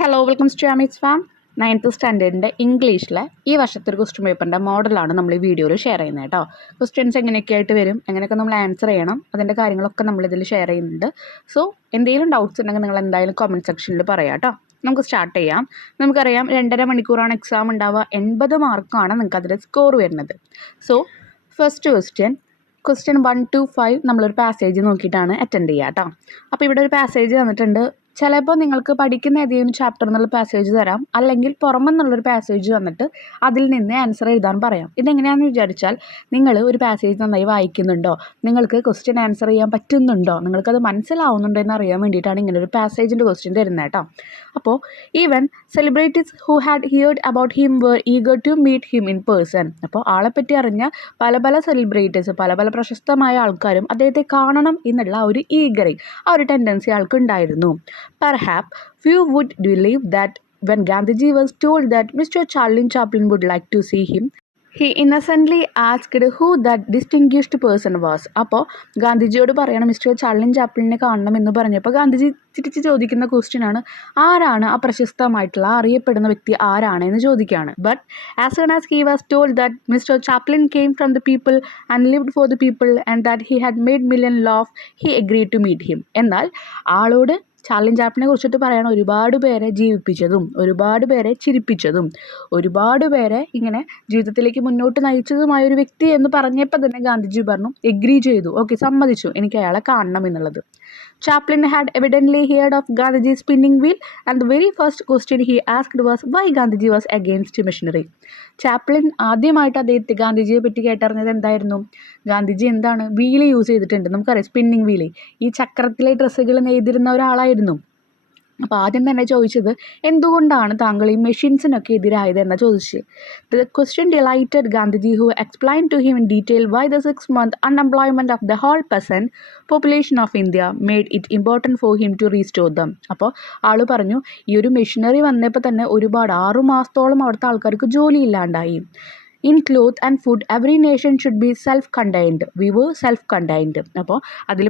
Hello welcome to Amit's farm. 9th സ്റ്റാൻഡേർഡിൻ്റെ ഇംഗ്ലീഷിലെ ഈ വർഷത്തെ ഒരു ക്വസ്റ്റ്യൻ പേപ്പറിൻ്റെ മോഡലാണ് നമ്മൾ ഈ വീഡിയോയിൽ ഷെയർ ചെയ്യുന്നത് കേട്ടോ. ക്വസ്റ്റ്യൻസ് എങ്ങനെയൊക്കെ ആയിട്ട് വരും, എങ്ങനെയൊക്കെ നമ്മൾ ആൻസർ ചെയ്യണം, അതിൻ്റെ കാര്യങ്ങളൊക്കെ നമ്മളിതിൽ ഷെയർ ചെയ്യുന്നുണ്ട്. സോ എന്തെങ്കിലും ഡൗട്ട്സ് ഉണ്ടെങ്കിൽ നിങ്ങൾ എന്തായാലും കമൻറ്റ് സെക്ഷനിൽ പറയാം കേട്ടോ. നമുക്ക് സ്റ്റാർട്ട് ചെയ്യാം. നമുക്കറിയാം 2.5 മണിക്കൂറാണ് എക്സാം ഉണ്ടാവുക. 80 മാർക്കാണ് നിങ്ങൾക്ക് അതിൽ സ്കോർ വരുന്നത്. സോ ഫസ്റ്റ് ക്വസ്റ്റ്യൻ 1 to 5 നമ്മളൊരു പാസേജ് നോക്കിയിട്ടാണ് അറ്റൻഡ് ചെയ്യുക കേട്ടോ. അപ്പോൾ ഇവിടെ ഒരു പാസേജ് തന്നിട്ടുണ്ട്. ചിലപ്പോൾ നിങ്ങൾക്ക് പഠിക്കുന്ന ഏതെങ്കിലും ചാപ്റ്റർ എന്നുള്ള പാസേജ് തരാം, അല്ലെങ്കിൽ പുറമെന്നുള്ളൊരു പാസേജ് വന്നിട്ട് അതിൽ നിന്ന് ആൻസർ എഴുതാൻ പറയാം. ഇതെങ്ങനെയാണെന്ന് വിചാരിച്ചാൽ, നിങ്ങൾ ഒരു പാസേജ് നന്നായി വായിക്കുന്നുണ്ടോ, നിങ്ങൾക്ക് ക്വസ്റ്റ്യൻ ആൻസർ ചെയ്യാൻ പറ്റുന്നുണ്ടോ, നിങ്ങൾക്കത് മനസ്സിലാവുന്നുണ്ടോ എന്ന് അറിയാൻ വേണ്ടിയിട്ടാണ് ഇങ്ങനെ ഒരു പാസേജിൻ്റെ ക്വസ്റ്റ്യൻ തരുന്നത് കേട്ടോ. അപ്പോൾ even celebrities who had heard about him were eager to meet him in person. അപ്പോൾ ആളെപ്പറ്റി അറിഞ്ഞ പല സെലിബ്രിറ്റീസ്, പല പ്രശസ്തമായ ആൾക്കാരും അദ്ദേഹത്തെ കാണണം എന്നുള്ള ആ ഒരു ഈഗറിങ്, ആ ഒരു ടെൻഡൻസി ആൾക്ക് ഉണ്ടായിരുന്നു. Perhaps few would believe that when Gandhiji was told that Mr. Charlie Chaplin would like to see him, he innocently asked who that distinguished person was. അപ്പോൾ ഗാന്ധിജിയോട് പറയണം മിസ്റ്റർ ചാർലിൻ ചാപ്ലിനെ കാണണം എന്ന് പറഞ്ഞപ്പോൾ ഗാന്ധിജി തിരിച്ച് ചോദിക്കുന്ന ക്വസ്റ്റ്യൻ ആണ്, ആരാണ് ആ പ്രശസ്തമായിട്ടുള്ള അറിയപ്പെടുന്ന വ്യക്തി ആരാണ് എന്ന് ചോദിക്കുകയാണ്. But as soon as he was told that mister Chaplin came from the people and lived for the people and that he had made million laugh, he agreed to meet him. എന്നാൽ ആളോട് ചാർലിൻ ചാപ്ലിനെ കുറിച്ചിട്ട് പറയണം, ഒരുപാട് പേരെ ജീവിപ്പിച്ചതും ഒരുപാട് പേരെ ചിരിപ്പിച്ചതും ഒരുപാട് പേരെ ഇങ്ങനെ ജീവിതത്തിലേക്ക് മുന്നോട്ട് നയിച്ചതുമായ ഒരു വ്യക്തി എന്ന് പറഞ്ഞപ്പോൾ തന്നെ ഗാന്ധിജി പറഞ്ഞു, എഗ്രി ചെയ്തു, ഓക്കെ സമ്മതിച്ചു, എനിക്ക് അയാളെ കാണണം എന്നുള്ളത്. Chaplin had evidently heard of Gandhiji's spinning wheel, and the very first question he asked was why Gandhiji was against machinery. Chaplin ആദ്യമായിട്ട് അദ്ദേഹത്തെ ഗാന്ധിജിയെ പറ്റി കേട്ടറിഞ്ഞത് എന്തായിരുന്നു? ഗാന്ധിജി എന്താണ് വീല് യൂസ് ചെയ്തിട്ടുണ്ട്, നമുക്കറിയാം സ്പിന്നിങ് വീല്, ഈ ചക്രത്തിലെ ഡ്രസ്സുകൾ നെയ്തിരുന്ന ഒരാളായിരുന്നു. അപ്പോൾ ആദ്യം തന്നെ ചോദിച്ചത്, എന്തുകൊണ്ടാണ് താങ്കൾ ഈ മെഷീൻസിനൊക്കെ എതിരായത് എന്നാണ് ചോദിച്ചത്. The question delighted Gandhiji, who explain to him in detail why the 6-month unemployment of the whole percent population of India made it important for him to restore them. അപ്പോൾ ആൾ പറഞ്ഞു, ഈ ഒരു മെഷീനറി വന്നപ്പോൾ തന്നെ ഒരുപാട് 6 മാസത്തോളം അവിടുത്തെ ആൾക്കാർക്ക് ജോലി ഇല്ലാണ്ടായി. In cloth and food every nation should be self contained, we were self contained. അപ്പോൾ അതിൽ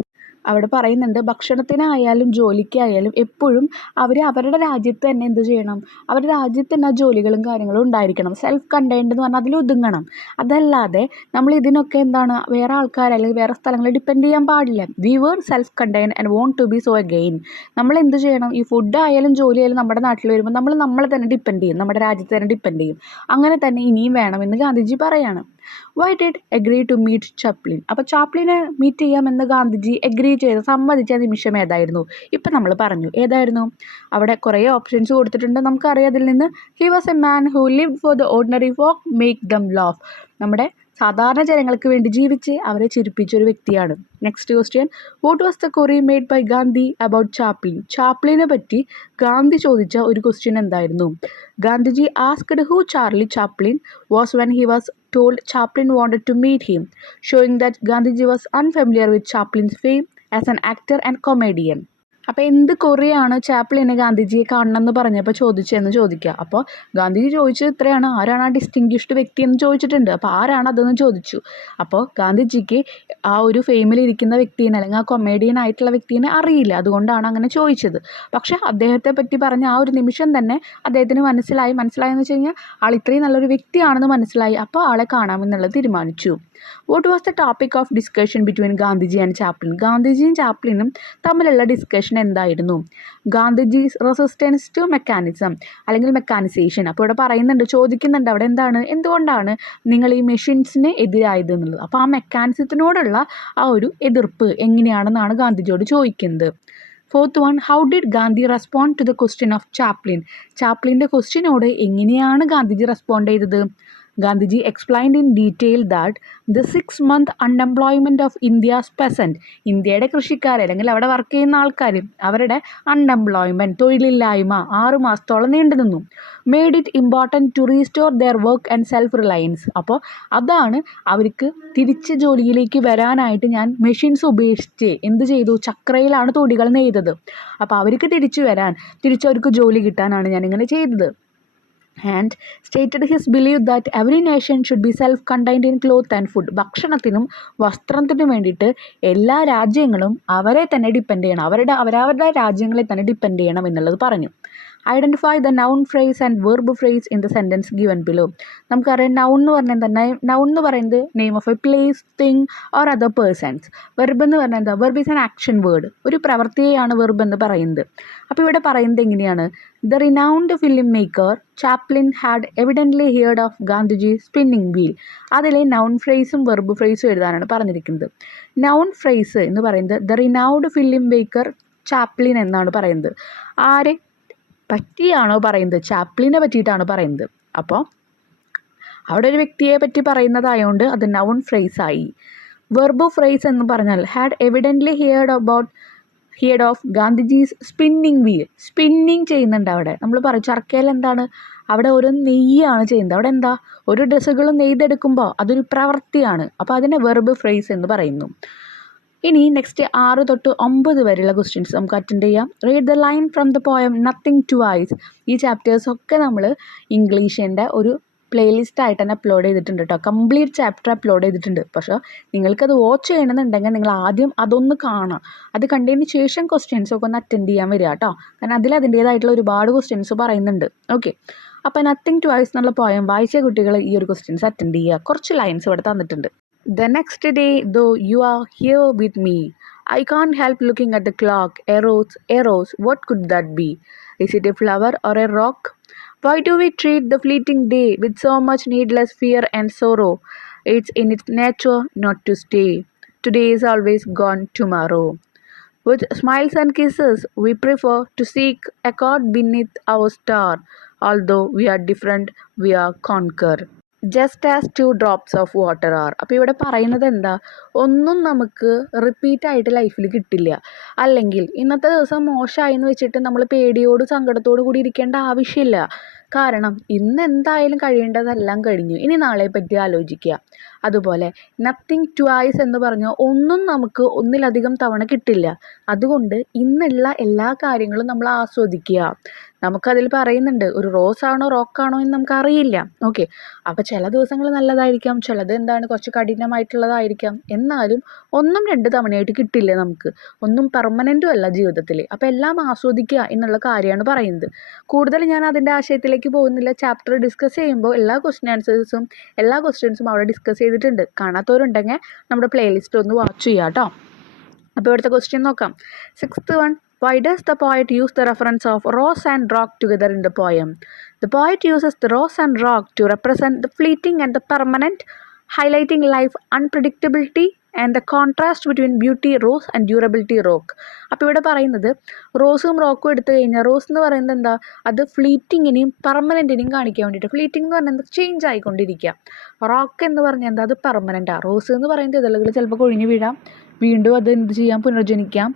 അവിടെ പറയുന്നുണ്ട്, ഭക്ഷണത്തിനായാലും ജോലിക്കായാലും എപ്പോഴും അവരുടെ രാജ്യത്ത് തന്നെ എന്ത് ചെയ്യണം, അവരുടെ രാജ്യത്ത് തന്നെ ആ ജോലികളും കാര്യങ്ങളും ഉണ്ടായിരിക്കണം. സെൽഫ് കണ്ടെയ്ൻഡ് എന്ന് പറഞ്ഞാൽ അതിൽ ഒതുങ്ങണം. അതല്ലാതെ നമ്മൾ ഇതിനൊക്കെ എന്താണ് വേറെ ആൾക്കാർ അല്ലെങ്കിൽ വേറെ സ്ഥലങ്ങളിൽ ഡിപ്പെൻഡ് ചെയ്യാൻ പാടില്ല. We were self contained and want to be so again. നമ്മൾ എന്ത് ചെയ്യണം, ഈ ഫുഡ് ആയാലും ജോലി ആയാലും നമ്മുടെ നാട്ടിൽ വരുമ്പോൾ നമ്മൾ നമ്മളെ തന്നെ ഡിപ്പെൻഡ് ചെയ്യും, നമ്മുടെ രാജ്യത്ത് തന്നെ ഡിപ്പെൻഡ് ചെയ്യും. അങ്ങനെ തന്നെ ഇനിയും വേണമെന്ന് ഗാന്ധിജി പറയാണ്. Why did agree to meet Chaplin. അപ്പോൾ ചാപ്ലിനെ മീറ്റ് ചെയ്യാമെന്ന് ഗാന്ധിജി എഗ്രി ചെയ്ത് സമ്മതിച്ച നിമിഷം ഏതായിരുന്നു? ഇപ്പം നമ്മൾ പറഞ്ഞു ഏതായിരുന്നു. അവിടെ കുറേ ഓപ്ഷൻസ് കൊടുത്തിട്ടുണ്ട്, നമുക്കറിയാം അതിൽ നിന്ന്. He was a man who lived for the ordinary folk make them laugh. നമ്മുടെ സാധാരണ ജനങ്ങൾക്ക് വേണ്ടി ജീവിച്ച് അവരെ ചിരിപ്പിച്ച ഒരു വ്യക്തിയാണ്. Next question, what was the query made by Gandhi about Chaplin. ചാപ്ലിനെ പറ്റി ഗാന്ധി ചോദിച്ച ഒരു ക്വസ്റ്റ്യൻ എന്തായിരുന്നു? Gandhiji asked who Charlie Chaplin was when he was told Chaplin wanted to meet him, showing that Gandhiji was unfamiliar with Chaplin's fame as an actor and comedian. അപ്പോൾ എന്ത് കൊറിയാണ് ചാപ്ലിനെ ഗാന്ധിജിയെ കാണണം എന്ന് പറഞ്ഞപ്പോൾ ചോദിച്ചതെന്ന് ചോദിക്കുക. അപ്പോൾ ഗാന്ധിജി ചോദിച്ചത് ഇത്രയാണ്, ആരാണ് ആ ഡിസ്റ്റിങ്ക്വിഷ്ഡ് വ്യക്തി എന്ന് ചോദിച്ചിട്ടുണ്ട്. അപ്പോൾ ആരാണ് അതെന്ന് ചോദിച്ചു. അപ്പോൾ ഗാന്ധിജിക്ക് ആ ഒരു ഫെയിമിലിരിക്കുന്ന വ്യക്തിനെ അല്ലെങ്കിൽ ആ കൊമേഡിയൻ ആയിട്ടുള്ള വ്യക്തിനെ അറിയില്ല, അതുകൊണ്ടാണ് അങ്ങനെ ചോദിച്ചത്. പക്ഷേ അദ്ദേഹത്തെ പറ്റി പറഞ്ഞ ആ ഒരു നിമിഷം തന്നെ അദ്ദേഹത്തിന് മനസ്സിലായെന്ന് വെച്ച് കഴിഞ്ഞാൽ ആൾ ഇത്രയും നല്ലൊരു വ്യക്തിയാണെന്ന് മനസ്സിലായി. അപ്പോൾ ആളെ കാണാമെന്നുള്ളത് തീരുമാനിച്ചു. What was the topic of discussion between Gandhiji and Chaplin. ഗാന്ധിജിയും ചാപ്ലിനും തമ്മിലുള്ള ഡിസ്കഷൻ എന്തായിരുന്നു? ഗാന്ധിജീസ് റെസിസ്റ്റൻസ് ടു മെക്കാനിസം അല്ലെങ്കിൽ മെക്കാനിസേഷൻ. അപ്പോൾ ഇവിടെ പറയുന്നുണ്ട്, ചോദിക്കുന്നുണ്ട് അവിടെ എന്തുകൊണ്ടാണ് നിങ്ങൾ ഈ മെഷീൻസിന് എതിരായത് എന്നുള്ളത്. അപ്പോൾ ആ മെക്കാനിസത്തിനോടുള്ള ആ ഒരു എതിർപ്പ് എങ്ങനെയാണെന്നാണ് ഗാന്ധിജിയോട് ചോദിക്കുന്നത്. Fourth one, how did Gandhi respond to the question of Chaplin. ചാപ്ലിൻ്റെ ക്വസ്റ്റ്യനോട് എങ്ങനെയാണ് ഗാന്ധിജി റെസ്പോണ്ട് ചെയ്തത്? Gandhiji explained in detail that the 6-month unemployment of India's peasant. ഇന്ത്യയുടെ കൃഷിക്കാർ അല്ലെങ്കിൽ അവിടെ വർക്ക് ചെയ്യുന്ന ആൾക്കാർ, അവരുടെ അൺഎംപ്ലോയ്മെൻറ്റ്, തൊഴിലില്ലായ്മ 6 മാസത്തോളം നീണ്ടു നിന്നു. Made it important to restore their work and self reliance. അപ്പോൾ അതാണ് അവർക്ക് തിരിച്ച് ജോലിയിലേക്ക് വരാനായിട്ട് ഞാൻ മെഷീൻസ് ഉപേക്ഷിച്ച് എന്ത് ചെയ്തു, ചക്രയിലാണ് തൊടികൾ നെയ്തത്. അപ്പോൾ അവർക്ക് തിരിച്ചവർക്ക് ജോലി കിട്ടാനാണ് ഞാനിങ്ങനെ ചെയ്തത്. and stated his belief that every nation should be self-contained in cloth and food. ഭക്ഷണത്തിനും വസ്ത്രത്തിനും വേണ്ടിയിട്ട് എല്ലാ രാജ്യങ്ങളും അവരെ തന്നെ ഡിപ്പെൻഡ് ചെയ്യണം, അവരുടെ രാജ്യങ്ങളെ തന്നെ ഡിപ്പെൻഡ് ചെയ്യണം എന്നുള്ളത് പറഞ്ഞു. Identify the noun phrase and verb phrase in the sentence given below. നമുക്കറിയാം നൗൺ എന്ന് പറഞ്ഞാൽ എന്താ, നൗൺ എന്ന് പറയുന്നത് name of a place, thing or other persons. Verb എന്ന് പറഞ്ഞാൽ എന്താ, verb is an action word, ഒരു പ്രവൃത്തിയെയാണ് വെർബ് എന്ന് പറയുന്നത്. അപ്പോൾ ഇവിടെ പറയുന്നത് എങ്ങനെയാണ്, the renowned film maker Chaplin had evidently heard of Gandhiji spinning wheel. അതിലെ നൗൺ ഫ്രേസും വെർബ് ഫ്രേസും എഴുതാനാണ് പറഞ്ഞിരിക്കുന്നത്. നൗൺ ഫ്രേസ് എന്ന് പറയുന്നത് the renowned film maker Chaplin എന്നാണ് പറയുന്നത്. ആരെ പറ്റിയാണോ പറയുന്നത്, ചാപ്ലിനെ പറ്റിയിട്ടാണ് പറയുന്നത്. അപ്പോൾ അവിടെ ഒരു വ്യക്തിയെ പറ്റി പറയുന്നതായതുകൊണ്ട് അത് നൗൺ ഫ്രേസ് ആയി. വെർബ് ഫ്രേസ് എന്ന് പറഞ്ഞാൽ had evidently heard of Gandhiji's spinning wheel. Spinning ചെയ്യുന്നുണ്ട് അവിടെ. നമ്മൾ പറയും ചർക്കയിൽ എന്താണ്, അവിടെ ഒരു നെയ്യാണ് ചെയ്യുന്നത്. അവിടെ എന്താ, ഒരു ഡ്രസ്സുകൾ നെയ്തെടുക്കുമ്പോൾ അതൊരു പ്രവൃത്തിയാണ്. അപ്പോൾ അതിനെ വെർബ് ഫ്രേസ് എന്ന് പറയുന്നു. ഇനി നെക്സ്റ്റ് 6 തൊട്ട് 9 വരെയുള്ള ക്വസ്റ്റ്യൻസ് നമുക്ക് അറ്റൻഡ് ചെയ്യാം. Read the line from the poem nothing twice. ഈ ചാപ്റ്റേഴ്സൊക്കെ നമ്മൾ ഇംഗ്ലീഷിൻ്റെ ഒരു പ്ലേലിസ്റ്റ് ആയിട്ട് തന്നെ അപ്ലോഡ് ചെയ്തിട്ടുണ്ട് കേട്ടോ. കംപ്ലീറ്റ് ചാപ്റ്റർ അപ്ലോഡ് ചെയ്തിട്ടുണ്ട്. പക്ഷേ നിങ്ങൾക്കത് വാച്ച് ചെയ്യണമെന്നുണ്ടെങ്കിൽ നിങ്ങൾ ആദ്യം അതൊന്ന് കാണാം. അത് കണ്ടതിന് ശേഷം ക്വസ്റ്റ്യൻസൊക്കെ ഒന്ന് അറ്റൻഡ് ചെയ്യാൻ വരിക കേട്ടോ. കാരണം അതിൻ്റേതായിട്ടുള്ള ഒരുപാട് ക്വസ്റ്റ്യൻസ് പറയുന്നുണ്ട്. ഓക്കെ, അപ്പോൾ നത്തിങ് ട്വൈസ് എന്നുള്ള പോയം വായിച്ച കുട്ടികൾ ഈ ഒരു ക്വസ്റ്റ്യൻസ് അറ്റൻഡ് ചെയ്യുക. കുറച്ച് ലൈൻസ് ഇവിടെ തന്നിട്ടുണ്ട്. The next day, though you are here with me, I can't help looking at the clock. Arrows, what could that be? Is it a flower or a rock? Why do we treat the fleeting day with so much needless fear and sorrow? It's in its nature not to stay. Today is always gone tomorrow. With smiles and kisses, we prefer to seek accord beneath our star. Although we are different, we are conquer. Just as 2 drops of water are. അപ്പോൾ ഇവിടെ പറയുന്നത് എന്താ, ഒന്നും നമുക്ക് റിപ്പീറ്റായിട്ട് ലൈഫിൽ കിട്ടില്ല. അല്ലെങ്കിൽ ഇന്നത്തെ ദിവസം മോശമായി എന്ന് വെച്ചിട്ട് നമ്മൾ പേടിയോട് സങ്കടത്തോടു കൂടി ഇരിക്കേണ്ട ആവശ്യമില്ല. കാരണം ഇന്ന് എന്തായാലും കഴിയേണ്ടതെല്ലാം കഴിഞ്ഞു. ഇനി നാളെ പറ്റി ആലോചിക്കുക. അതുപോലെ നത്തിങ് ട്വൈസ് എന്ന് പറഞ്ഞാൽ ഒന്നും നമുക്ക് ഒന്നിലധികം തവണ കിട്ടില്ല. അതുകൊണ്ട് ഇന്നുള്ള എല്ലാ കാര്യങ്ങളും നമ്മൾ ആസ്വദിക്കുക. നമുക്കതിൽ പറയുന്നുണ്ട്, ഒരു റോസാണോ റോക്കാണോ എന്ന് നമുക്കറിയില്ല. ഓക്കെ, അപ്പോൾ ചില ദിവസങ്ങൾ നല്ലതായിരിക്കാം, ചിലത് എന്താണ് കുറച്ച് കഠിനമായിട്ടുള്ളതായിരിക്കാം. എന്നാലും 1-2 തവണയായിട്ട് കിട്ടില്ല നമുക്ക്. ഒന്നും പെർമനൻറ്റും അല്ല ജീവിതത്തിൽ. അപ്പോൾ എല്ലാം ആസ്വദിക്കുക എന്നുള്ള കാര്യമാണ് പറയുന്നത്. കൂടുതൽ ഞാൻ അതിൻ്റെ ആശയത്തിലേക്ക് പോകുന്നില്ല. ചാപ്റ്റർ ഡിസ്കസ് ചെയ്യുമ്പോൾ എല്ലാ ക്വസ്റ്റ്യൻസും അവിടെ ഡിസ്കസ് ചെയ്തിട്ടുണ്ട്. കാണാത്തവരുണ്ടെങ്കിൽ നമ്മുടെ പ്ലേലിസ്റ്റ് ഒന്ന് വാച്ച് ചെയ്യുക കേട്ടോ. അപ്പോൾ ഇവിടുത്തെ ക്വസ്റ്റ്യൻ നോക്കാം. 6th one. Why does the poet use the reference of rose and rock together in the poem? The poet uses the rose and rock to represent the fleeting and the permanent, highlighting life unpredictability and the contrast between beauty rose and durability rock. അപ്പോൾ ഇവിടെ പറയുന്നത് റോസും റോക്കും എടുത്തു കഴിഞ്ഞാൽ rose എന്ന് പറയുന്നത് എന്താ, അത് ഫ്ലീറ്റിങ്ങിനെയും പെർമനൻറ്റിനെയും കാണിക്കാൻ വേണ്ടിയിട്ട്. ഫ്ലീറ്റിംഗ് എന്ന് പറഞ്ഞാൽ ചേഞ്ച് ആയിക്കൊണ്ടിരിക്കുക. റോക്ക് എന്ന് പറഞ്ഞാൽ എന്താ, അത് പെർമനൻറ്റാണ്. റോസ് എന്ന് പറയുന്നത് ഇതളുകൾ ചിലപ്പോൾ കൊഴിഞ്ഞു വീഴാം, വീണ്ടും അത് എന്ത് ചെയ്യാം, പുനർജനിക്കാം.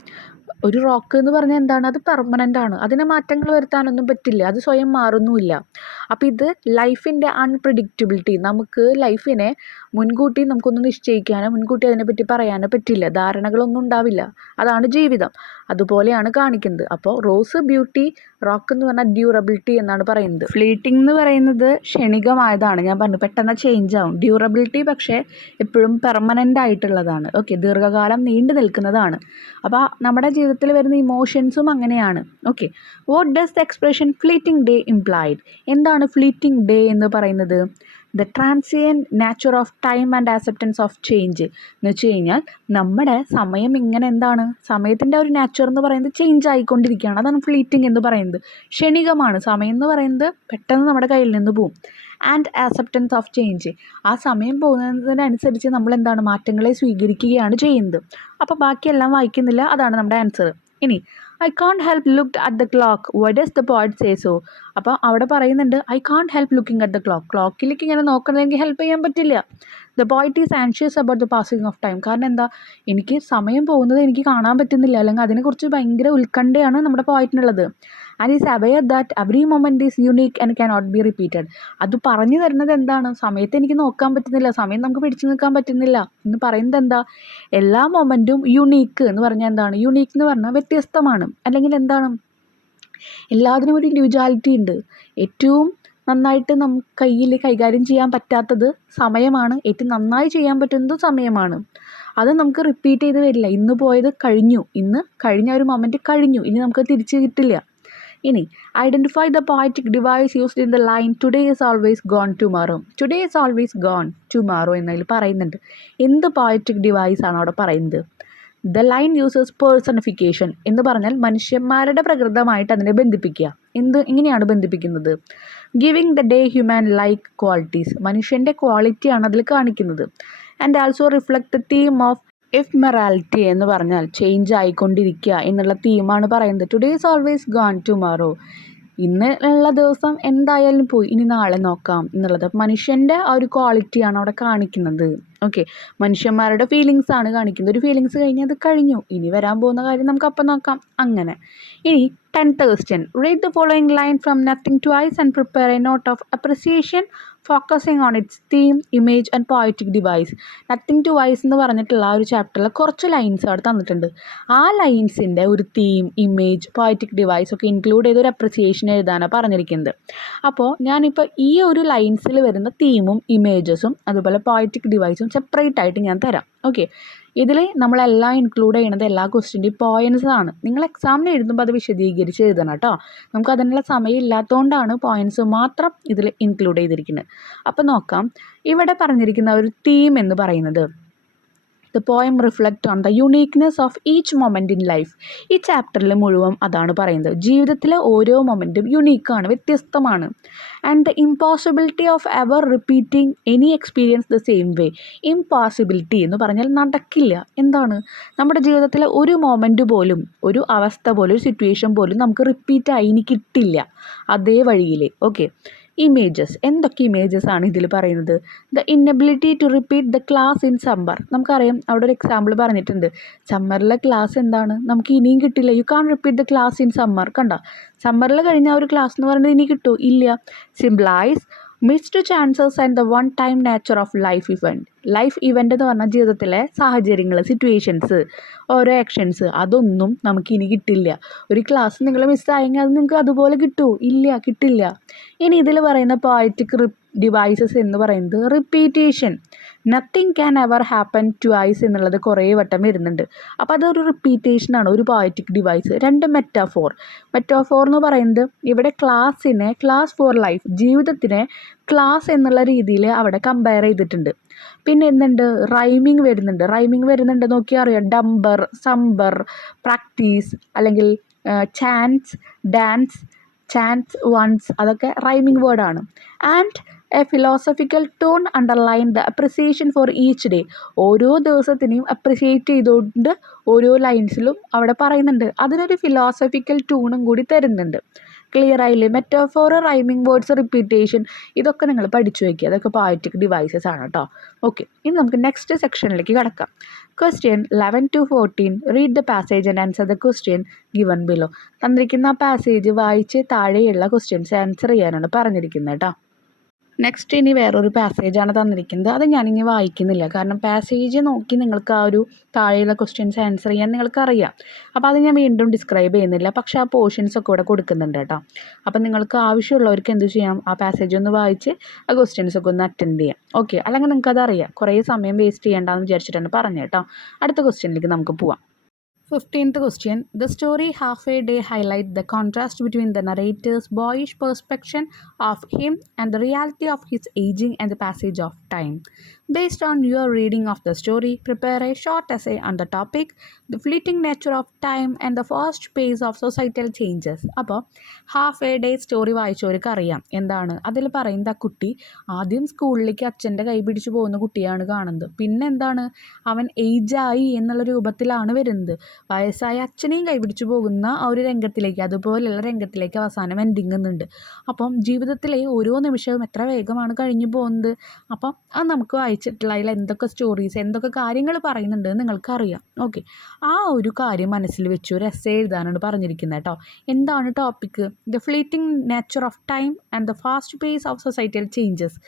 ഒരു റോക്ക് എന്ന് പറഞ്ഞാൽ എന്താണ്, അത് പെർമനൻ്റ് ആണ്. അതിന് മാറ്റങ്ങൾ വരുത്താനൊന്നും പറ്റില്ല, അത് സ്വയം മാറുന്നുമില്ല. അപ്പോൾ ഇത് ലൈഫിൻ്റെ അൺപ്രഡിക്റ്റബിലിറ്റി. നമുക്ക് ലൈഫിനെ മുൻകൂട്ടി നമുക്കൊന്നും നിശ്ചയിക്കാനോ മുൻകൂട്ടി അതിനെപ്പറ്റി പറയാനോ പറ്റില്ല. ധാരണകളൊന്നും ഉണ്ടാവില്ല. അതാണ് ജീവിതം. അതുപോലെയാണ് കാണിക്കുന്നത്. അപ്പോൾ റോസ് ബ്യൂട്ടി, റോക്ക് എന്ന് പറഞ്ഞാൽ ഡ്യൂറബിലിറ്റി എന്നാണ് പറയുന്നത്. ഫ്ലീറ്റിംഗ് എന്ന് പറയുന്നത് ക്ഷണികമായതാണ്. ഞാൻ പറഞ്ഞു പെട്ടെന്ന് ചേഞ്ച് ആവും. ഡ്യൂറബിലിറ്റി പക്ഷേ എപ്പോഴും പെർമനൻ്റ് ആയിട്ടുള്ളതാണ്. ഓക്കെ, ദീർഘകാലം നീണ്ടു നിൽക്കുന്നതാണ്. അപ്പോൾ നമ്മുടെ ജീവിതത്തിൽ വരുന്ന ഇമോഷൻസും അങ്ങനെയാണ്. Okay, what does the expression fleeting day implied? എന്താണ് ഫ്ലീറ്റിംഗ് ഡേ എന്ന് പറയുന്നത്? The transient nature of time and acceptance of change എന്ന് വെച്ച് കഴിഞ്ഞാൽ നമ്മുടെ സമയം ഇങ്ങനെ എന്താണ്, സമയത്തിൻ്റെ ഒരു നാച്ചർ എന്ന് പറയുന്നത് ചേഞ്ച് ആയിക്കൊണ്ടിരിക്കുകയാണ്. അതാണ് ഫ്ലീറ്റിംഗ് എന്ന് പറയുന്നത്. ക്ഷണികമാണ് സമയം എന്ന് പറയുന്നത്, പെട്ടെന്ന് നമ്മുടെ കയ്യിൽ നിന്ന് പോവും. ആൻഡ് ആക്സെപ്റ്റൻസ് ഓഫ് ചേഞ്ച്, ആ സമയം പോകുന്നതിനനുസരിച്ച് നമ്മൾ എന്താണ്, മാറ്റങ്ങളെ സ്വീകരിക്കുകയാണ് ചെയ്യുന്നത്. അപ്പോൾ ബാക്കിയെല്ലാം വായിക്കുന്നില്ല. അതാണ് നമ്മുടെ ആൻസർ. ഇനി I can't help looked at the clock, why does the poet say so? അപ്പോൾ അവിടെ പറയുന്നുണ്ട് I can't help looking at the clock. ക്ലോക്കിലേക്ക് ഇങ്ങനെ നോക്കണമെങ്കിൽ എനിക്ക് ഹെൽപ്പ് ചെയ്യാൻ പറ്റില്ല. The poet is anxious about the passing of time. കാരണം എന്താ, എനിക്ക് സമയം പോകുന്നത് എനിക്ക് കാണാൻ പറ്റുന്നില്ല, അല്ലെങ്കിൽ അതിനെക്കുറിച്ച് ഭയങ്കര ഉത്കണ്ഠയാണ് നമ്മുടെ പോയറ്റിനുള്ളത്. And is aware that every moment is unique and cannot be repeated. അത് പറഞ്ഞു തരുന്നത് എന്താണ്, സമയത്ത് എനിക്ക് നോക്കാൻ പറ്റുന്നില്ല, സമയം നമുക്ക് പിടിച്ചു നിൽക്കാൻ പറ്റുന്നില്ല എന്ന് പറയുന്നത് എന്താ, എല്ലാ മൊമെൻറ്റും യുണീക്ക് എന്ന് പറഞ്ഞാൽ എന്താണ്, യുണീക്ക് എന്ന് പറഞ്ഞാൽ വ്യത്യസ്തമാണ്. അല്ലെങ്കിൽ എന്താണ്, എല്ലാത്തിനും ഒരു ഇൻഡിവിജ്വാലിറ്റി ഉണ്ട്. ഏറ്റവും നന്നായിട്ട് നമുക്ക് കൈകാര്യം ചെയ്യാൻ പറ്റാത്തത് സമയമാണ്, ഏറ്റവും നന്നായി ചെയ്യാൻ പറ്റുന്നത് സമയമാണ്. അത് നമുക്ക് റിപ്പീറ്റ് ചെയ്ത് വരില്ല. ഇന്ന് പോയത് കഴിഞ്ഞു, ഇന്ന് കഴിഞ്ഞ ഒരു മൊമെൻറ്റ് കഴിഞ്ഞു, ഇനി നമുക്ക് തിരിച്ച് കിട്ടില്ല. ഇനി identify the poetic device used in the line today is always gone tomorrow. Today is always gone tomorrow എന്നതിൽ പറയുന്നുണ്ട്. എന്ത് പോയറ്റിക് ഡിവൈസ് ആണ് അവിടെ പറയുന്നത്? ദ ലൈൻ യൂസേഴ്സ് പേഴ്സണിഫിക്കേഷൻ എന്ന് പറഞ്ഞാൽ മനുഷ്യന്മാരുടെ പ്രകൃതമായിട്ട് അതിനെ ബന്ധിപ്പിക്കുക. ഇങ്ങനെയാണ് ബന്ധിപ്പിക്കുന്നത്. Giving the day human like qualities, മനുഷ്യൻ്റെ ക്വാളിറ്റിയാണ് അതിൽ കാണിക്കുന്നത്. And also reflect the theme of ephemerality എന്ന് പറഞ്ഞാൽ ചേഞ്ച് ആയിക്കൊണ്ടിരിക്കുക എന്നുള്ള തീമാണ് പറയുന്നത്. Today is always gone tomorrow, ഇന്ന് ഉള്ള ദിവസം എന്തായാലും പോയി, ഇനി നാളെ നോക്കാം എന്നുള്ളത്. മനുഷ്യൻ്റെ ആ ഒരു ക്വാളിറ്റിയാണ് അവിടെ കാണിക്കുന്നത്. ഓക്കെ, മനുഷ്യന്മാരുടെ ഫീലിങ്സ് ആണ് കാണിക്കുന്നത്. ഒരു ഫീലിങ്സ് കഴിഞ്ഞാൽ അത് കഴിഞ്ഞു, ഇനി വരാൻ പോകുന്ന കാര്യം നമുക്ക് അപ്പം നോക്കാം. അങ്ങനെ. ഇനി 10th question. Read the following line from Nothing Twice and prepare a note of appreciation focusing on its theme, image and poetic device. Nothing twice എന്ന് പറഞ്ഞിട്ടുള്ള ആ ഒരു ചാപ്റ്ററിൽ കുറച്ച് ലൈൻസ് അവിടെ തന്നിട്ടുണ്ട്. ആ ലൈൻസിൻ്റെ ഒരു തീം, ഇമേജ്, പോയറ്റിക് ഡിവൈസ് ഒക്കെ ഇൻക്ലൂഡ് ചെയ്തൊരു അപ്രിസിയേഷൻ എഴുതാനാണ് പറഞ്ഞിരിക്കുന്നത്. അപ്പോൾ ഞാനിപ്പോൾ ഈ ഒരു ലൈൻസിൽ വരുന്ന തീമും ഇമേജസും അതുപോലെ പോയറ്റിക് ഡിവൈസും സെപ്പറേറ്റ് ആയിട്ട് ഞാൻ തരാം. ഓക്കെ, ഇതിൽ നമ്മളെല്ലാം ഇൻക്ലൂഡ് ചെയ്യുന്നത് എല്ലാ ക്വസ്റ്റ്യൻ്റെയും പോയിൻറ്റ്സ് ആണ്. നിങ്ങൾ എക്സാമിന് എഴുതുമ്പോൾ അത് വിശദീകരിച്ച് എഴുതണം കേട്ടോ. നമുക്ക് അതിനുള്ള സമയം ഇല്ലാത്തതുകൊണ്ടാണ് പോയിൻറ്റ്സ് മാത്രം ഇതിൽ ഇൻക്ലൂഡ് ചെയ്തിരിക്കുന്നത്. അപ്പോൾ നോക്കാം, ഇവിടെ പറഞ്ഞിരിക്കുന്ന ഒരു തീം എന്ന് പറയുന്നത് the poem reflect on the uniqueness of each moment in life. ഈ ചാപ്റ്ററിൽ മുഴുവൻ അതാണ് പറയുന്നത്. ജീവിതത്തിലെ ഓരോ മൊമെൻറ്റും യുണീക്കാണ്, വ്യത്യസ്തമാണ്. And the impossibility of ever repeating any experience the same way. Impossibility എന്ന് പറഞ്ഞാൽ നടക്കില്ല. എന്താണ്? നമ്മുടെ ജീവിതത്തിലെ ഒരു മൊമെൻറ്റ് പോലും, ഒരു അവസ്ഥ പോലും, ഒരു സിറ്റുവേഷൻ പോലും നമുക്ക് റിപ്പീറ്റായി ഇനി കിട്ടില്ല അതേ വഴിയിൽ. Okay, images. എന്തൊക്കെ ഇമേജസ് ആണ് ഇതിൽ പറയുന്നത്? The inability to repeat the class in summer. നമുക്കറിയാം, അവിടെ ഒരു എക്സാമ്പിൾ പറഞ്ഞിട്ടുണ്ട്. സമ്മറിലെ ക്ലാസ് എന്താണ്? നമുക്ക് ഇനിയും കിട്ടില്ല. You can't repeat the class in summer. കണ്ട, സമ്മറിൽ കഴിഞ്ഞ ഒരു ക്ലാസ് എന്ന് പറയുന്നത് ഇനി കിട്ടുമോ? ഇല്ല. സിംപ്ലൈസ് missed chances and the one time nature of life event. Life event എന്ന് പറഞ്ഞാൽ ജീവിതത്തിലെ സാഹചര്യങ്ങൾ, സിറ്റുവേഷൻസ്, ഓരോ ആക്ഷൻസ്, അതൊന്നും നമുക്ക് ഇനി കിട്ടില്ല. ഒരു ക്ലാസ് നിങ്ങൾ മിസ്സായെങ്കിൽ അത് നിങ്ങൾക്ക് അതുപോലെ കിട്ടുമോ? ഇല്ല, കിട്ടില്ല. ഇനി ഇതിൽ പറയുന്ന പോയറ്റിക് ഡിവൈസസ് എന്ന് പറയുന്നത് repetition. Nothing can ever happen twice എന്നുള്ളത് കുറേ വട്ടം വരുന്നുണ്ട്. അപ്പോൾ അതൊരു റിപ്പീറ്റേഷനാണ്, ഒരു പോയറ്റിക് ഡിവൈസ്. 2 മെറ്റാഫോർ. മെറ്റാഫോർ എന്ന് പറയുന്നത് ഇവിടെ ക്ലാസ്സിനെ, ക്ലാസ് ഫോർ ലൈഫ്, ജീവിതത്തിനെ ക്ലാസ് എന്നുള്ള രീതിയിൽ അവിടെ കമ്പയർ ചെയ്തിട്ടുണ്ട്. പിന്നെ എന്തുണ്ട്? റൈമിങ് വരുന്നുണ്ട്. നോക്കിയാൽ അറിയാം. ഡംബർ, സംബർ, പ്രാക്ടീസ്, അല്ലെങ്കിൽ ചാൻസ്, ഡാൻസ്, ചാൻസ്, വൺസ്, അതൊക്കെ റൈമിങ് വേർഡാണ്. And a philosophical tone underline the appreciation for each day. ഓരോ ദിവസത്തിനെയും അപ്രിസിയേറ്റ് ചെയ്തുകൊണ്ട് ഓരോ ലൈൻസിലും അവിടെ പറയുന്നുണ്ട്. അതിനൊരു ഫിലോസഫിക്കൽ ടൂണും കൂടി തരുന്നുണ്ട്. ക്ലിയർ ആയില്ലേ? മെറ്റാഫോർ, റൈമിംഗ് വേർഡ്സ്, റിപ്പീറ്റേഷൻ, ഇതൊക്കെ നിങ്ങൾ പഠിച്ചു വയ്ക്കുക. അതൊക്കെ പോയറ്റിക് ഡിവൈസസ് ആണ് കേട്ടോ. ഓക്കെ, ഇനി നമുക്ക് നെക്സ്റ്റ് സെക്ഷനിലേക്ക് കിടക്കാം. Question 11 to 14. Read the passage and answer the question given below. തന്നിരിക്കുന്ന ആ പാസേജ് വായിച്ച് താഴെയുള്ള ക്വസ്റ്റ്യൻസ് ആൻസർ ചെയ്യാനാണ് പറഞ്ഞിരിക്കുന്നത് കേട്ടോ. നെക്സ്റ്റ് ഇനി വേറൊരു പാസേജാണ് തന്നിരിക്കുന്നത്. അത് ഞാനിനി വായിക്കുന്നില്ല, കാരണം പാസേജ് നോക്കി നിങ്ങൾക്ക് ആ ഒരു താഴെയുള്ള ക്വസ്റ്റ്യൻസ് ആൻസർ ചെയ്യാൻ നിങ്ങൾക്കറിയാം. അപ്പോൾ അത് ഞാൻ വീണ്ടും ഡിസ്ക്രൈബ് ചെയ്യുന്നില്ല, പക്ഷേ ആ പോർഷൻസ് ഒക്കെ ഇവിടെ കൊടുക്കുന്നുണ്ട് കേട്ടോ. അപ്പം നിങ്ങൾക്ക് ആവശ്യമുള്ളവർക്ക് എന്ത് ചെയ്യാം, ആ പാസേജ് ഒന്ന് വായിച്ച് ആ ക്വസ്റ്റ്യൻസ് ഒക്കെ ഒന്ന് അറ്റൻഡ് ചെയ്യാം. ഓക്കെ, അല്ലെങ്കിൽ നിങ്ങൾക്ക് അതറിയാം, കുറേ സമയം വേസ്റ്റ് ചെയ്യേണ്ടെന്ന് വിചാരിച്ചിട്ടാണ് പറഞ്ഞത് കേട്ടോ. അടുത്ത ക്വസ്റ്റ്യനിലേക്ക് നമുക്ക് പോവാം. 15th question. The story Half a Day highlights the contrast between the narrator's boyish perception of him and the reality of his aging and the passage of time. Based on your reading of the story, prepare a short essay on the topic, the fleeting nature of time and the fast pace of societal changes. അപ്പോൾ half a day story വായിച്ചവർക്ക് അറിയാം എന്താണ് അതിൽ പറയുന്നത്. ആ കുട്ടി ആദ്യം സ്കൂളിലേക്ക് അച്ഛൻ്റെ കൈ പിടിച്ചു പോകുന്ന കുട്ടിയാണ് കാണുന്നത്. പിന്നെ എന്താണ്, അവൻ ഏജായി എന്നുള്ള രൂപത്തിലാണ് വരുന്നത്. വയസ്സായ അച്ഛനെയും കൈപിടിച്ചു പോകുന്ന ആ ഒരു രംഗത്തിലേക്ക്, അതുപോലെയുള്ള രംഗത്തിലേക്ക് അവസാനം എൻഡിങ് എന്നുണ്ട്. അപ്പം ജീവിതത്തിലെ ഓരോ നിമിഷവും എത്ര വേഗമാണ് കഴിഞ്ഞു പോകുന്നത്. അപ്പം അത് നമുക്ക് വായിച്ചിട്ടുള്ള അതിൽ എന്തൊക്കെ സ്റ്റോറീസ്, എന്തൊക്കെ കാര്യങ്ങൾ പറയുന്നുണ്ട് നിങ്ങൾക്കറിയാം. ഓക്കെ, ആ ഒരു കാര്യം മനസ്സിൽ വെച്ച് ഒരു എസ്സേ എഴുതാനാണ് പറഞ്ഞിരിക്കുന്നത് കേട്ടോ. എന്താണ് topic? The fleeting nature of time and the fast pace of societal changes.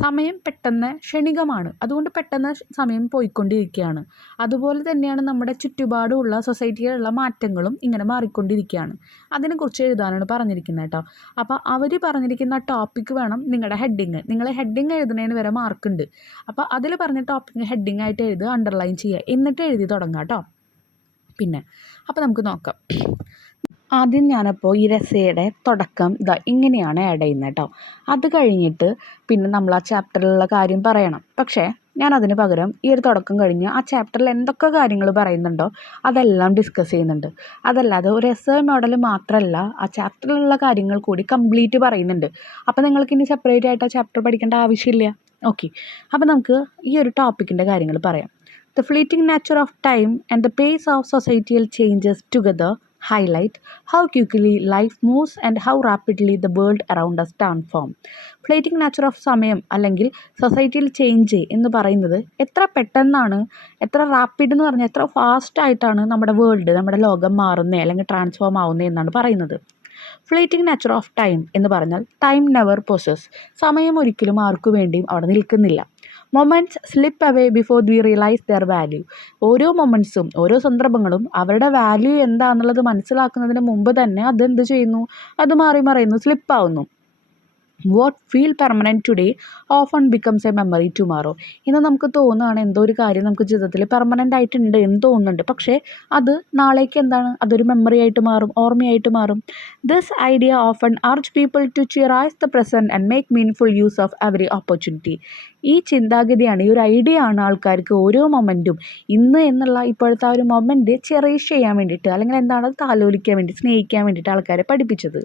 സമയം പെട്ടെന്ന് ക്ഷണികമാണ്, അതുകൊണ്ട് പെട്ടെന്ന് സമയം പോയിക്കൊണ്ടിരിക്കുകയാണ്. അതുപോലെ തന്നെയാണ് നമ്മുടെ ചുറ്റുപാടുമുള്ള സൊസൈറ്റിയിലുള്ള മാറ്റങ്ങളും ഇങ്ങനെ മാറിക്കൊണ്ടിരിക്കുകയാണ്. അതിനെക്കുറിച്ച് എഴുതാനാണ് പറഞ്ഞിരിക്കുന്നത് കേട്ടോ. അപ്പോൾ അവർ പറഞ്ഞിരിക്കുന്ന ടോപ്പിക്ക് വേണം നിങ്ങളുടെ ഹെഡിങ്. നിങ്ങൾ ഹെഡിങ് എഴുതുന്നതിന് വരെ മാർക്കുണ്ട്. അപ്പോൾ അതിൽ പറഞ്ഞ ടോപ്പിക്ക് ഹെഡിങ് ആയിട്ട് എഴുതുക, അണ്ടർലൈൻ ചെയ്യുക, എന്നിട്ട് എഴുതി തുടങ്ങാം കേട്ടോ. പിന്നെ അപ്പോൾ നമുക്ക് നോക്കാം. ആദ്യം ഞാനപ്പോൾ ഈ രസയുടെ തുടക്കം ഇങ്ങനെയാണ് ആഡ് ചെയ്യുന്നത് കേട്ടോ. അത് കഴിഞ്ഞിട്ട് പിന്നെ നമ്മൾ ആ ചാപ്റ്ററിലുള്ള കാര്യം പറയണം. പക്ഷേ ഞാൻ അതിന് പകരം ഈ ഒരു തുടക്കം കഴിഞ്ഞ് ആ ചാപ്റ്ററിൽ എന്തൊക്കെ കാര്യങ്ങൾ പറയുന്നുണ്ടോ അതെല്ലാം ഡിസ്കസ് ചെയ്യുന്നുണ്ട്. അതല്ലാതെ ഒരു എസ്സേ മോഡൽ മാത്രമല്ല, ആ ചാപ്റ്ററിലുള്ള കാര്യങ്ങൾ കൂടി കംപ്ലീറ്റ് പറയുന്നുണ്ട്. അപ്പോൾ നിങ്ങൾക്കിനി സെപ്പറേറ്റ് ആയിട്ട് ആ ചാപ്റ്റർ പഠിക്കേണ്ട ആവശ്യമില്ല. ഓക്കെ, അപ്പോൾ നമുക്ക് ഈ ഒരു ടോപ്പിക്കിൻ്റെ കാര്യങ്ങൾ പറയാം. The fleeting nature of time and the pace of societal changes together highlight how quickly life moves and how rapidly the world around us transforms. Fleeting nature of സമയം അല്ലെങ്കിൽ സൊസൈറ്റിയിൽ ചേഞ്ച് എന്ന് പറയുന്നത് എത്ര പെട്ടെന്നാണ്, എത്ര റാപ്പിഡ് എന്ന് പറഞ്ഞാൽ എത്ര ഫാസ്റ്റായിട്ടാണ് നമ്മുടെ വേൾഡ്, നമ്മുടെ ലോകം മാറുന്നത് അല്ലെങ്കിൽ ട്രാൻസ്ഫോം ആവുന്നത് എന്നാണ് പറയുന്നത്. ഫ്ലീറ്റിംഗ് നാച്ചർ ഓഫ് ടൈം എന്ന് പറഞ്ഞാൽ ടൈം നെവർ പൊസസ്, സമയം ഒരിക്കലും ആർക്കു വേണ്ടിയും അവിടെ നിൽക്കുന്നില്ല. Moments slip away before we realise their value. ഓരോ മൊമെൻറ്റ്സും ഓരോ സന്ദർഭങ്ങളും അവരുടെ വാല്യൂ എന്താണെന്നുള്ളത് മനസ്സിലാക്കുന്നതിന് മുമ്പ് തന്നെ അതെന്ത് ചെയ്യുന്നു, അത് മാറി മറയുന്നു, സ്ലിപ്പാവുന്നു. What feel permanent today often becomes a memory tomorrow. ഇന്ന് നമുക്ക് തോന്നുകയാണ് എന്തോ ഒരു കാര്യം നമുക്ക് ജീവിതത്തിൽ പെർമനൻ്റ് ആയിട്ടുണ്ട് എന്ന് തോന്നുന്നുണ്ട്, പക്ഷേ അത് നാളേക്ക് എന്താണ്, അതൊരു മെമ്മറി ആയിട്ട് മാറും, ഓർമ്മയായിട്ട് മാറും. This idea often urge people to cherish the present and make meaningful use of every opportunity. ഈ ചിന്താഗതിയാണ്, ഈ ഒരു ഐഡിയ ആണ് ആൾക്കാർക്ക് ഓരോ മൊമെൻറ്റും ഇന്ന് എന്നുള്ള ഇപ്പോഴത്തെ ആ ഒരു മൊമെൻറ്റ് ചെറിഷ് ചെയ്യാൻ വേണ്ടിയിട്ട് അല്ലെങ്കിൽ എന്താണ് അത് താലോലിക്കാൻ വേണ്ടി, സ്നേഹിക്കാൻ വേണ്ടിയിട്ട് ആൾക്കാരെ പഠിപ്പിച്ചത്.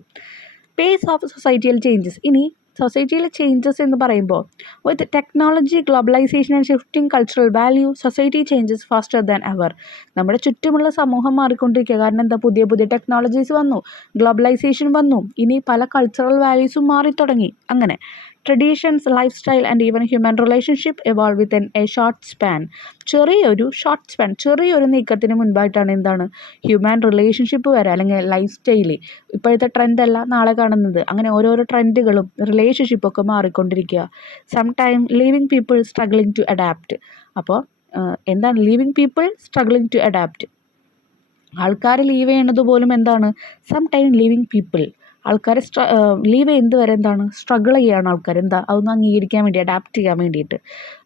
Pace of societal changes. ഇനി സൊസൈറ്റിയിലെ ചേഞ്ചസ് എന്ന് പറയുമ്പോൾ with technology, globalisation and shifting cultural value, society changes faster than ever. നമ്മുടെ ചുറ്റുമുള്ള സമൂഹം മാറിക്കൊണ്ടിരിക്കുക. കാരണം എന്താ, പുതിയ പുതിയ ടെക്നോളജീസ് വന്നു, ഗ്ലോബലൈസേഷൻ വന്നു, ഇനി പല കൾച്ചറൽ വാല്യൂസും മാറിത്തുടങ്ങി. അങ്ങനെ traditions, life style and even human relationship evolve within A short span. ചെറിയൊരു നീക്കത്തിന് മുൻപായിട്ടാണ് എന്താണ് ഹ്യൂമൻ റിലേഷൻഷിപ്പ് വരെ അല്ലെങ്കിൽ ലൈഫ് സ്റ്റൈല്, ഇപ്പോഴത്തെ ട്രെൻഡല്ല നാളെ കാണുന്നത്, അങ്ങനെ ഓരോരോ ട്രെൻഡുകളും റിലേഷൻഷിപ്പൊക്കെ മാറിക്കൊണ്ടിരിക്കുക. Some time leaving people struggling to adapt. അപ്പോൾ എന്താണ് leaving people struggling to adapt, ആൾക്കാർ ലീവ് ചെയ്യണത് പോലും എന്താണ് സം ടൈം ലീവിങ് പീപ്പിൾ, ആൾക്കാർ ലീവ് ചെയ്യുന്നത് വരെ എന്താണ് സ്ട്രഗിൾ ചെയ്യുകയാണ് ആൾക്കാർ, എന്താ അതൊന്ന് അംഗീകരിക്കാൻ വേണ്ടി, അഡാപ്റ്റ് ചെയ്യാൻ വേണ്ടിയിട്ട്.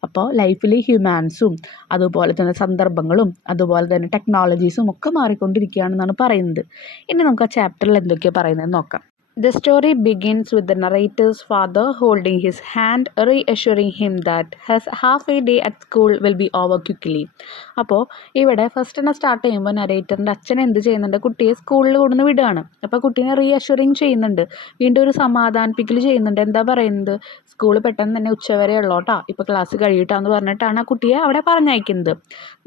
അപ്പോൾ ലൈഫിൽ ഹ്യൂമാൻസും അതുപോലെ തന്നെ സന്ദർഭങ്ങളും അതുപോലെ തന്നെ ടെക്നോളജീസും ഒക്കെ മാറിക്കൊണ്ടിരിക്കുകയാണെന്നാണ് പറയുന്നത്. ഇനി നമുക്ക് ആ ചാപ്റ്ററിൽ എന്തൊക്കെയാണ് പറയുന്നത് നോക്കാം. The story begins with the narrator's father holding his hand, reassuring him that his half-a day at school will be over quickly. അപ്പോൾ ഇവിടെ ഫസ്റ്റ് തന്നെ സ്റ്റാർട്ട് ചെയ്യുമ്പോൾ നരേറ്ററിൻ്റെ അച്ഛൻ എന്ത് ചെയ്യുന്നുണ്ട്, കുട്ടിയെ സ്കൂളിൽ കൊണ്ടുവന്ന് വിടുകയാണ്. അപ്പോൾ കുട്ടീനെ റീഅഷ്വറിങ് ചെയ്യുന്നുണ്ട്, വീണ്ടും ഒരു സമാധാനിപ്പിക്കൽ ചെയ്യുന്നുണ്ട്. എന്താ പറയുന്നത്, സ്കൂൾ പെട്ടെന്ന് തന്നെ ഉച്ചവരെ ഉള്ളോട്ടാ, ഇപ്പോൾ ക്ലാസ് കഴിയിട്ടാന്ന് പറഞ്ഞിട്ടാണ് ആ കുട്ടിയെ അവിടെ പറഞ്ഞയക്കുന്നത്.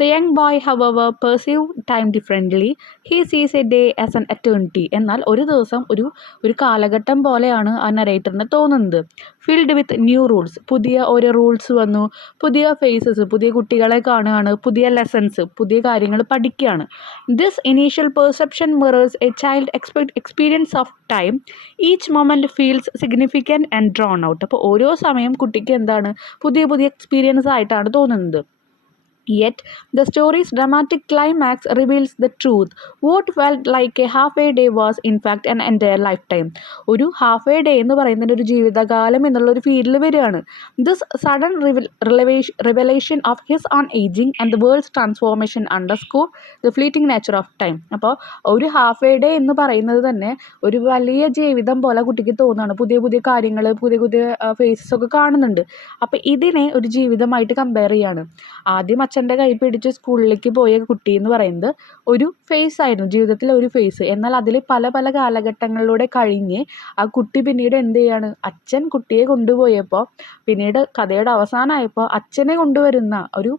The young boy however perceive time differently, he sees a day as an eternity. എന്നാൽ ഒരു ദിവസം ഒരു കാലഘട്ടം പോലെയാണ് ആ നരേറ്ററിന് തോന്നുന്നത്. ഫിൽഡ് വിത്ത് ന്യൂ റൂൾസ്, പുതിയ ഓരോ റൂൾസ് വന്നു, പുതിയ ഫേസസ്, പുതിയ കുട്ടികളെ കാണുകയാണ്, പുതിയ ലെസൺസ്, പുതിയ കാര്യങ്ങൾ പഠിക്കുകയാണ്. This initial perception mirrors A child experience of time. Each moment feels significant and drone out. അപ്പോൾ ഓരോ സമയം കുട്ടിക്ക് എന്താണ് പുതിയ പുതിയ എക്സ്പീരിയൻസ് ആയിട്ടാണ് തോന്നുന്നത്. Yet, the story's dramatic climax reveals the truth. What felt like a half-a day was, in fact, an entire lifetime. ഒരു ഹാഫ് എ ഡേ എന്ന് പറയുന്നത് ഒരു ജീവിതകാലം എന്നുള്ളൊരു ഫീലിൽ വരികയാണ്. This sudden revelation of his own aging and the world's transformation underscore the fleeting nature of time. അപ്പോൾ ഒരു half a day എന്ന് പറയുന്നത് തന്നെ ഒരു വലിയ ജീവിതം പോലെ കുട്ടിക്ക് തോന്നുകയാണ്. പുതിയ പുതിയ കാര്യങ്ങൾ, പുതിയ പുതിയ ഫേസസ് ഒക്കെ കാണുന്നുണ്ട്. അപ്പോൾ ഇതിനെ ഒരു ജീവിതമായിട്ട് കമ്പയർ ചെയ്യാണ്. ആദ്യം അച്ഛൻ്റെ കൈ പിടിച്ച് സ്കൂളിലേക്ക് പോയ കുട്ടി എന്ന് പറയുന്നത് ഒരു ഫേസ് ആയിരുന്നു, ജീവിതത്തിലെ ഒരു ഫേസ്. എന്നാൽ അതിൽ പല പല കാലഘട്ടങ്ങളിലൂടെ കഴിഞ്ഞ് ആ കുട്ടി പിന്നീട് എന്ത് ചെയ്യാണ്, അച്ഛൻ കുട്ടിയെ കൊണ്ടുപോയപ്പോൾ പിന്നീട് കഥയുടെ അവസാനമായപ്പോൾ അച്ഛനെ കൊണ്ടുവരുന്ന ഒരു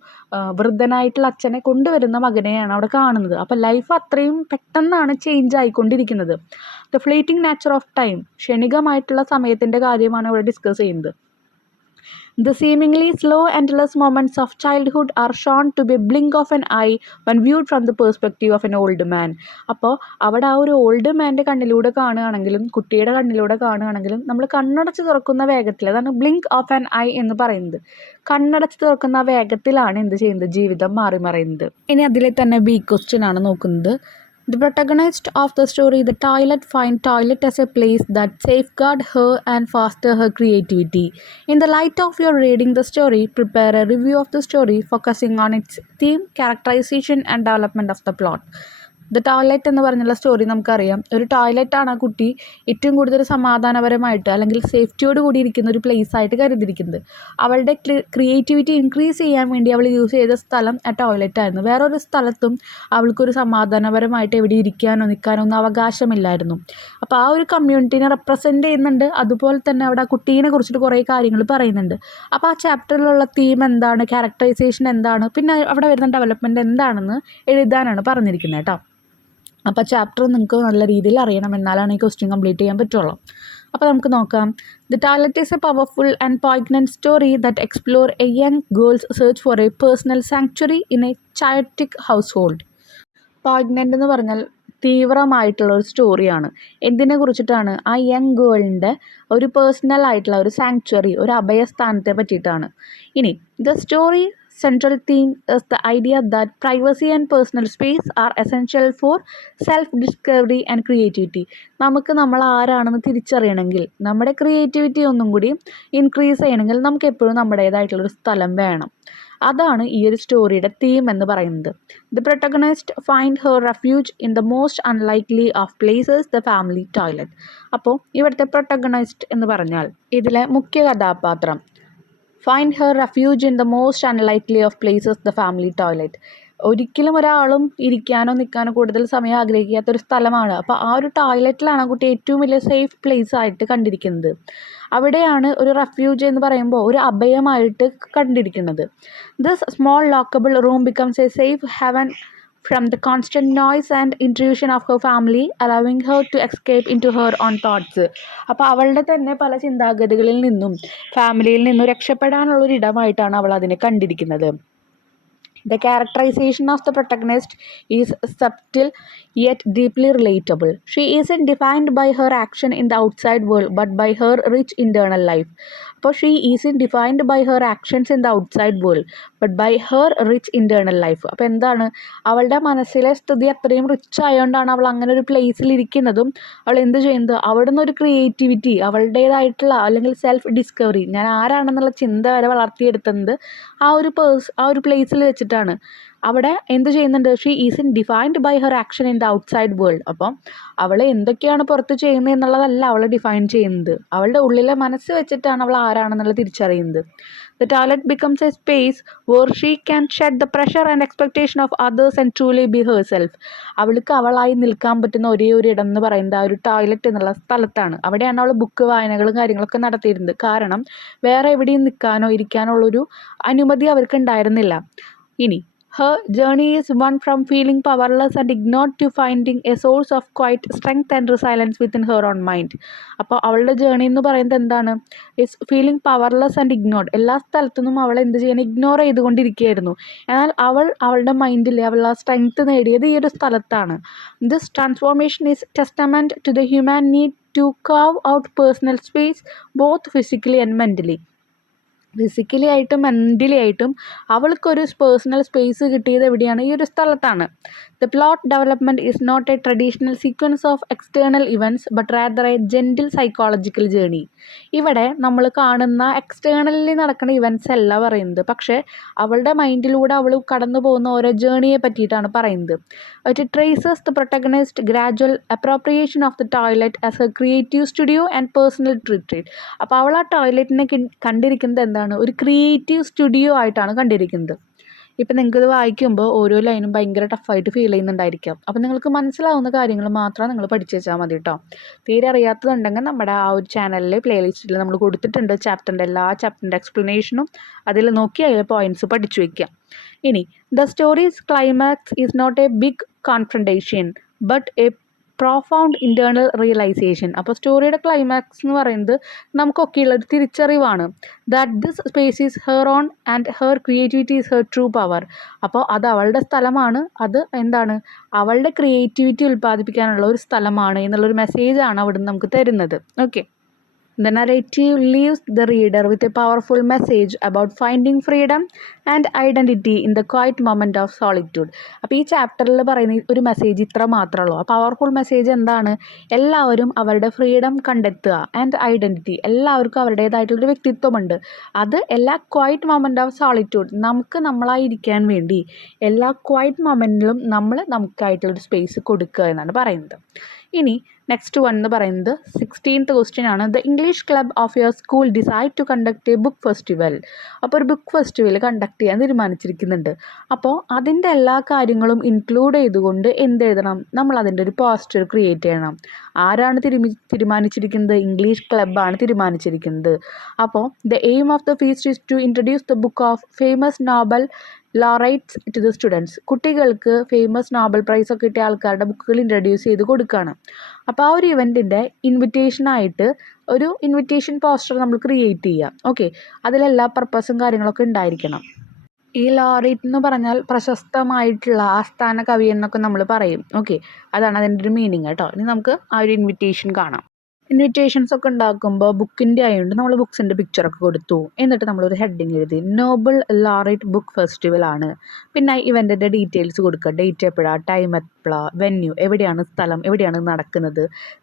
വൃദ്ധനായിട്ടുള്ള അച്ഛനെ കൊണ്ടുവരുന്ന മകനെയാണ് അവിടെ കാണുന്നത്. അപ്പോൾ ലൈഫ് അത്രയും പെട്ടെന്നാണ് ചേഞ്ച് ആയിക്കൊണ്ടിരിക്കുന്നത്. The fleeting nature of time, ക്ഷണികമായിട്ടുള്ള സമയത്തിൻ്റെ കാര്യമാണ് ഇവിടെ ഡിസ്കസ് ചെയ്യുന്നത്. The seemingly slow endless moments of childhood are shown to be a blink of an eye when viewed from the perspective of an old man. അപ്പോൾ അവിടെ ആ ഒരു old മാൻ്റെ കണ്ണിലൂടെ കാണുകയാണെങ്കിലും കുട്ടിയുടെ കണ്ണിലൂടെ കാണുകയാണെങ്കിലും നമ്മൾ കണ്ണടച്ച് തുറക്കുന്ന വേഗത്തിൽ, അതാണ് ബ്ലിങ്ക് ഓഫ് ആൻ ഐ എന്ന് പറയുന്നത്. കണ്ണടച്ച് തുറക്കുന്ന വേഗത്തിലാണ് എന്ത് ചെയ്യുന്നത്, ജീവിതം മാറി മറയുന്നത്. ഇനി അതിലെ തന്നെ ബി ക്വസ്റ്റ്യൻ ആണ് നോക്കുന്നത്. The protagonist of the story, the toilet, finds toilet as a place that safeguards her and fosters her creativity. In the light of your reading the story, prepare a review of the story focusing on its theme, characterization and development of the plot. The toilet എന്ന് പറഞ്ഞുള്ള story നമുക്കറിയാം. ഒരു ടോയ്ലറ്റാണ് ആ കുട്ടി ഏറ്റവും കൂടുതൽ സമാധാനപരമായിട്ട് അല്ലെങ്കിൽ സേഫ്റ്റിയോട് കൂടി ഇരിക്കുന്ന ഒരു പ്ലേസ് ആയിട്ട് കരുതിയിരിക്കുന്നത്. അവളുടെ ക്രിയേറ്റിവിറ്റി ഇൻക്രീസ് ചെയ്യാൻ വേണ്ടി അവൾ യൂസ് ചെയ്ത സ്ഥലം ആ ടോയ്ലറ്റായിരുന്നു. വേറൊരു സ്ഥലത്തും അവൾക്കൊരു സമാധാനപരമായിട്ട് എവിടെ ഇരിക്കാനോ നിൽക്കാനോ ഒന്നും അവകാശമില്ലായിരുന്നു. അപ്പോൾ ആ ഒരു കമ്മ്യൂണിറ്റീനെ റെപ്രസെൻ്റ് ചെയ്യുന്നുണ്ട്. അതുപോലെ തന്നെ അവിടെ ആ കുട്ടീനെ കുറിച്ചിട്ട് കുറേ കാര്യങ്ങൾ പറയുന്നുണ്ട്. അപ്പോൾ ആ ചാപ്റ്ററിലുള്ള തീം എന്താണ്, ക്യാരക്ടറൈസേഷൻ എന്താണ്, പിന്നെ അവിടെ വരുന്ന ഡെവലപ്മെൻറ്റ് എന്താണെന്ന് എഴുതാനാണ് പറഞ്ഞിരിക്കുന്നത് കേട്ടോ. അപ്പോൾ ചാപ്റ്റർ നിങ്ങൾക്ക് നല്ല രീതിയിൽ അറിയണം, എന്നാലാണ് ഈ ക്വസ്റ്റ്യൻ കംപ്ലീറ്റ് ചെയ്യാൻ പറ്റുള്ളൂ. അപ്പോൾ നമുക്ക് നോക്കാം. The toilet is a powerful and poignant story that explore a young girls search for a personal sanctuary in a chaotic household. Poignant എന്ന് പറഞ്ഞാൽ തീവ്രമായിട്ടുള്ള ഒരു സ്റ്റോറിയാണ്. എന്തിനെ കുറിച്ചിട്ടാണ്? ആ യങ് ഗേളിൻ്റെ ഒരു പേഴ്സണൽ ആയിട്ടുള്ള ഒരു സാങ്ച്വറി, ഒരു അഭയസ്ഥാനത്തെ പറ്റിയിട്ടാണ്. ഇനി the story central theme is the idea that privacy and personal space are essential for self-discovery and creativity. നമുക്ക് നമ്മൾ ആരാണെന്ന് തിരിച്ചറിയണമെങ്കിൽ, നമ്മുടെ ക്രിയേറ്റിവിറ്റി ഒന്നും കൂടി ഇൻക്രീസ് ചെയ്യണമെങ്കിൽ നമുക്ക് എപ്പോഴും നമ്മുടേതായിട്ടുള്ളൊരു സ്ഥലം വേണം. അതാണ് ഈ ഒരു സ്റ്റോറിയുടെ തീം എന്ന് പറയുന്നത്. The protagonist find her refuge in the most unlikely of places, the family toilet. അപ്പോൾ ഇവിടുത്തെ പ്രൊട്ടഗണിസ്റ്റ് എന്ന് പറഞ്ഞാൽ ഇതിലെ മുഖ്യ കഥാപാത്രം find her refuge in the most unlikely of places, the family toilet. ഒരിക്കലും ഒരാളും ഇരിക്കാനോ നിൽക്കാനോ കൂടുതൽ സമയം ആഗ്രഹിക്കാത്തൊരു സ്ഥലമാണ്. അപ്പോൾ ആ ഒരു ടോയ്ലറ്റിലാണ് കുട്ടി ഏറ്റവും വലിയ സേഫ് പ്ലേസ് ആയിട്ട് കണ്ടിരിക്കുന്നത്. അവിടെയാണ് ഒരു റെഫ്യൂജ് എന്ന് പറയുമ്പോൾ ഒരു അഭയമായിട്ട് കണ്ടിരിക്കുന്നത്. This small lockable room becomes A safe heaven from the constant noise and intrusion of her family, allowing her to escape into her own thoughts. അപ്പോൾ അവളുടെ തന്നെ പല ചിന്താഗതികളിൽ നിന്നും ഫാമിലിയിൽ നിന്നും രക്ഷപ്പെടാനുള്ളൊരു ഇടമായിട്ടാണ് അവൾ അതിനെ കണ്ടിരിക്കുന്നത്. The characterization of the protagonist is subtle yet deeply relatable. She isn't defined by her action in the outside world but by her rich internal life. അപ്പോൾ she isn't defined by her actions in the outside world but by her rich internal life. അപ്പോൾ എന്താണ്, അവളുടെ മനസ്സിലെ സ്ഥിതി അത്രയും rich ആയതുകൊണ്ടാണ് അവൾ അങ്ങനെ ഒരു പ്ലേസിൽ ഇരിക്കുന്നതും അവൾ എന്ത് ചെയ്യുന്നത്, അവിടെ നിന്നൊരു ക്രിയേറ്റിവിറ്റി, അവളുടേതായിട്ടുള്ള അല്ലെങ്കിൽ സെൽഫ് ഡിസ്കവറി, ഞാൻ ആരാണെന്നുള്ള ചിന്ത വരെ വളർത്തിയെടുക്കുന്നത് ആ ഒരു പ്ലേസിൽ വെച്ചിട്ടാണ്. അവിടെ എന്ത് ചെയ്യുന്നുണ്ട്, she is in defined by her action in the outside world. അപ്പം അവൾ എന്തൊക്കെയാണ് പുറത്ത് ചെയ്യുന്നത് എന്നുള്ളതല്ല അവൾ ഡിഫൈൻ ചെയ്യുന്നത്, അവളുടെ ഉള്ളിലെ മനസ്സ് വെച്ചിട്ടാണ് അവൾ ആരാണെന്നുള്ളത് തിരിച്ചറിയുന്നത്. The toilet becomes a space where she can shed the pressure and expectation of others and truly be herself. അവൾക്ക് അവളായി നിൽക്കാൻ പറ്റുന്ന ഒരേ ഒരു ഇടം എന്ന് പറയുന്നത് ആ ഒരു ടോയ്ലറ്റ് എന്നുള്ള സ്ഥലത്താണ്. അവിടെയാണ് അവൾ ബുക്ക് വായനകളും കാര്യങ്ങളൊക്കെ നടത്തിയിരുന്നത്. കാരണം വേറെ എവിടെയും നിൽക്കാനോ ഇരിക്കാനോ ഉള്ളൊരു അനുമതി അവർക്ക് ഉണ്ടായിരുന്നില്ല. ഇനി her journey is one from feeling powerless and ignored to finding a source of quiet strength and resilience within her own mind. അപ്പോൾ അവളുടെ ജേണി എന്ന് പറയുന്നത് എന്താണ്, is feeling powerless and ignored. എല്ലാ സ്ഥലത്തുനിന്നും അവൾ എന്ത് ചെയ്യണം, ഇഗ്നോർ ചെയ്തുകൊണ്ടിരിക്കുകയായിരുന്നു. എന്നാൽ അവളുടെ മൈൻഡിൽ അവൾ ആ സ്ട്രെങ്ത് നേടിയത് ഈ ഒരു സ്ഥലത്താണ്. This transformation is testament to the human need to carve out personal space both physically and mentally. Physically ആയിട്ടും മെൻ്റലി ആയിട്ടും അവൾക്കൊരു പേഴ്സണൽ സ്പേസ് കിട്ടിയത് എവിടെയാണ്, ഈ ഒരു സ്ഥലത്താണ്. The plot development is not a traditional sequence of external events but rather a gentle psychological journey. ഇവിടെ നമ്മൾ കാണുന്ന എക്സ്റ്റേണലി നടക്കുന്ന ഇവൻറ്റ്സ് അല്ല പറയുന്നത്, പക്ഷേ അവളുടെ മൈൻഡിലൂടെ അവൾ കടന്നു പോകുന്ന ഓരോ ജേണിയെ പറ്റിയിട്ടാണ് പറയുന്നത്. It traces the protagonist gradual appropriation of the toilet as A creative studio and personal retreat. അപ്പോൾ അവൾ ആ ടോയ്ലറ്റിനെ കണ്ടിരിക്കുന്നത് എന്താണ്, ഒരു ക്രിയേറ്റീവ് സ്റ്റുഡിയോ ആയിട്ടാണ് കണ്ടിരിക്കുന്നത്. ഇപ്പം നിങ്ങൾക്കിത് വായിക്കുമ്പോൾ ഓരോ ലൈനും ഭയങ്കര ടഫായിട്ട് ഫീൽ ചെയ്യുന്നുണ്ടായിരിക്കാം. അപ്പോൾ നിങ്ങൾക്ക് മനസ്സിലാവുന്ന കാര്യങ്ങൾ മാത്രം നിങ്ങൾ പഠിച്ചു വെച്ചാൽ മതി കേട്ടോ. തീരെ അറിയാത്തതുണ്ടെങ്കിൽ നമ്മുടെ ആ ഒരു ചാനലിൽ പ്ലേലിസ്റ്റിൽ നമ്മൾ കൊടുത്തിട്ടുണ്ട് ചാപ്റ്ററിൻ്റെ എല്ലാ ചാപ്റ്ററിൻ്റെ എക്സ്പ്ലനേഷനും. അതിൽ നോക്കി അതിൽ പോയിൻറ്റ്സ് പഠിച്ചു വയ്ക്കാം. ഇനി the story's climax is not a big confrontation but a profound internal realisation. അപ്പോൾ സ്റ്റോറിയുടെ ക്ലൈമാക്സ് എന്ന് പറയുന്നത് നമുക്കൊക്കെയുള്ളൊരു തിരിച്ചറിവാണ്. That this space is her own and her creativity is her true power. അപ്പോൾ അത് അവളുടെ സ്ഥലമാണ്, അത് എന്താണ്, അവളുടെ ക്രിയേറ്റിവിറ്റി ഉൽപ്പാദിപ്പിക്കാനുള്ള ഒരു സ്ഥലമാണ് എന്നുള്ളൊരു മെസ്സേജാണ് അവിടുന്ന് നമുക്ക് തരുന്നത്. Okay, The narrative leaves the reader with a powerful message about finding freedom and identity in the quiet moment of solitude. അപ്പോൾ ഈ ചാപ്റ്ററിൽ പറയുന്ന ഒരു മെസ്സേജ് ഇത്ര മാത്രമേ ഉള്ളൂ. ആ പവർഫുൾ മെസ്സേജ് എന്താണ്? എല്ലാവരും അവരുടെ ഫ്രീഡം കണ്ടെത്തുക ആൻഡ് ഐഡൻറ്റിറ്റി. എല്ലാവർക്കും അവരുടേതായിട്ടുള്ളൊരു വ്യക്തിത്വമുണ്ട്. അത് എല്ലാ ക്വൈറ്റ് മൊമെൻ്റ് ഓഫ് സോളിറ്റ്യൂഡ്, നമുക്ക് നമ്മളായിരിക്കാൻ വേണ്ടി എല്ലാ ക്വൈറ്റ് മൊമെൻറ്റിലും നമ്മൾ നമുക്കായിട്ടുള്ളൊരു സ്പേസ് കൊടുക്കുക എന്നാണ് പറയുന്നത്. ഇനി നെക്സ്റ്റ് വൺ എന്ന് പറയുന്നത് 16th ക്വസ്റ്റ്യൻ ആണ്. The English club of your school decide to conduct a book festival. അപ്പോൾ ഒരു ബുക്ക് ഫെസ്റ്റിവൽ കണ്ടക്ട് ചെയ്യാൻ തീരുമാനിച്ചിരിക്കുന്നുണ്ട്. അപ്പോൾ അതിൻ്റെ എല്ലാ കാര്യങ്ങളും ഇൻക്ലൂഡ് ചെയ്തുകൊണ്ട് എന്തെഴുതണം? നമ്മൾ അതിൻ്റെ ഒരു പോസ്റ്റർ ക്രിയേറ്റ് ചെയ്യണം. ആരാണ് തീരുമാനിച്ചിരിക്കുന്നത്? ഇംഗ്ലീഷ് ക്ലബ്ബാണ് തീരുമാനിച്ചിരിക്കുന്നത്. അപ്പോൾ the aim of the feast is to introduce the book of famous Nobel laureates to the students. കുട്ടികൾക്ക് ഫേമസ് നോബൽ പ്രൈസ് ഒക്കെ കിട്ടിയ ആൾക്കാരുടെ ബുക്കുകൾ ഇൻട്രൊഡ്യൂസ് ചെയ്ത് കൊടുക്കുകയാണ്. അപ്പോൾ ആ ഒരു ഇവൻറ്റിൻ്റെ ഇൻവിറ്റേഷനായിട്ട് ഒരു ഇൻവിറ്റേഷൻ പോസ്റ്റർ നമ്മൾ ക്രിയേറ്റ് ചെയ്യുക. ഓക്കെ, അതിലെല്ലാ പർപ്പസും കാര്യങ്ങളൊക്കെ ഉണ്ടായിരിക്കണം. ഈ ലോറൈറ്റ് എന്ന് പറഞ്ഞാൽ പ്രശസ്തമായിട്ടുള്ള ആസ്ഥാന കവി എന്നൊക്കെ നമ്മൾ പറയും. ഓക്കെ, അതാണ് അതിൻ്റെ ഒരു മീനിങ് കേട്ടോ. ഇനി നമുക്ക് ആ ഒരു ഇൻവിറ്റേഷൻ കാണാം. ഇൻവിറ്റേഷൻസ് ഒക്കെ ഉണ്ടാക്കുമ്പോൾ ബുക്കിൻ്റെ ആയതുകൊണ്ട് നമ്മൾ ബുക്സിൻ്റെ പിക്ചറൊക്കെ കൊടുത്തു. എന്നിട്ട് നമ്മളൊരു ഹെഡിങ് എഴുതി നോബൽ ലോറൈറ്റ് ബുക്ക് ഫെസ്റ്റിവൽ ആണ്. പിന്നെ ഇവൻ്റിൻ്റെ ഡീറ്റെയിൽസ് കൊടുക്കുക. ഡേറ്റ് എപ്പോഴാണ്, ടൈം എപ്പോഴാണ്, വെന്യൂ എവിടെയാണ്, സ്ഥലം എവിടെയാണ് നടക്കുന്നത്,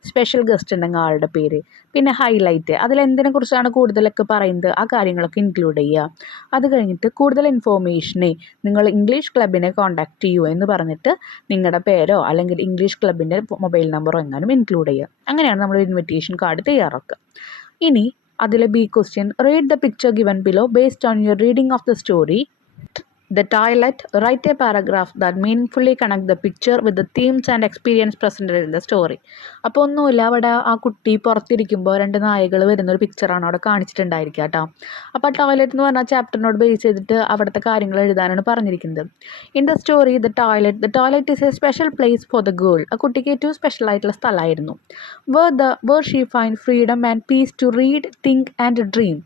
സ്പെഷ്യൽ ഗസ്റ്റ് ഉണ്ടെങ്കിൽ ആളുടെ പേര്, പിന്നെ ഹൈലൈറ്റ് അതിലെന്തിനെ കുറിച്ചാണ് കൂടുതലൊക്കെ പറയുന്നത് ആ കാര്യങ്ങളൊക്കെ ഇൻക്ലൂഡ് ചെയ്യുക. അത് കഴിഞ്ഞിട്ട് കൂടുതൽ ഇൻഫോർമേഷനെ നിങ്ങൾ ഇംഗ്ലീഷ് ക്ലബിനെ കോൺടാക്റ്റ് ചെയ്യുമോ എന്ന് പറഞ്ഞിട്ട് നിങ്ങളുടെ പേരോ അല്ലെങ്കിൽ ഇംഗ്ലീഷ് ക്ലബിൻ്റെ മൊബൈൽ നമ്പറോ എങ്ങാനും ഇൻക്ലൂഡ് ചെയ്യുക. അങ്ങനെയാണ് നമ്മൾ ഇൻവിറ്റേഷൻ കാർഡ് തയ്യാറാക്കുക. ഇനി അതിലെ B question, read the picture given below based on your reading of the story. The toilet, write a paragraph that meaningfully connect the picture with the themes and experience presented in the story. അപ്പോൾ ഒന്നുമില്ല, അവിടെ ആ കുട്ടി പുറത്തിരിക്കുമ്പോൾ രണ്ട് നായകൾ വരുന്നൊരു പിക്ചറാണ് അവിടെ കാണിച്ചിട്ടുണ്ടായിരിക്കുക കേട്ടോ. അപ്പോൾ ടോയ്ലറ്റ് എന്ന് പറഞ്ഞാൽ ചാപ്റ്ററിനോട് ബേസ് ചെയ്തിട്ട് അവിടുത്തെ കാര്യങ്ങൾ എഴുതാനാണ് പറഞ്ഞിരിക്കുന്നത്. In the story the toilet is a special place for the girl. ആ കുട്ടിക്ക് ഏറ്റവും സ്പെഷ്യൽ ആയിട്ടുള്ള സ്ഥലമായിരുന്നു. Where she find freedom and peace to read, think and dream.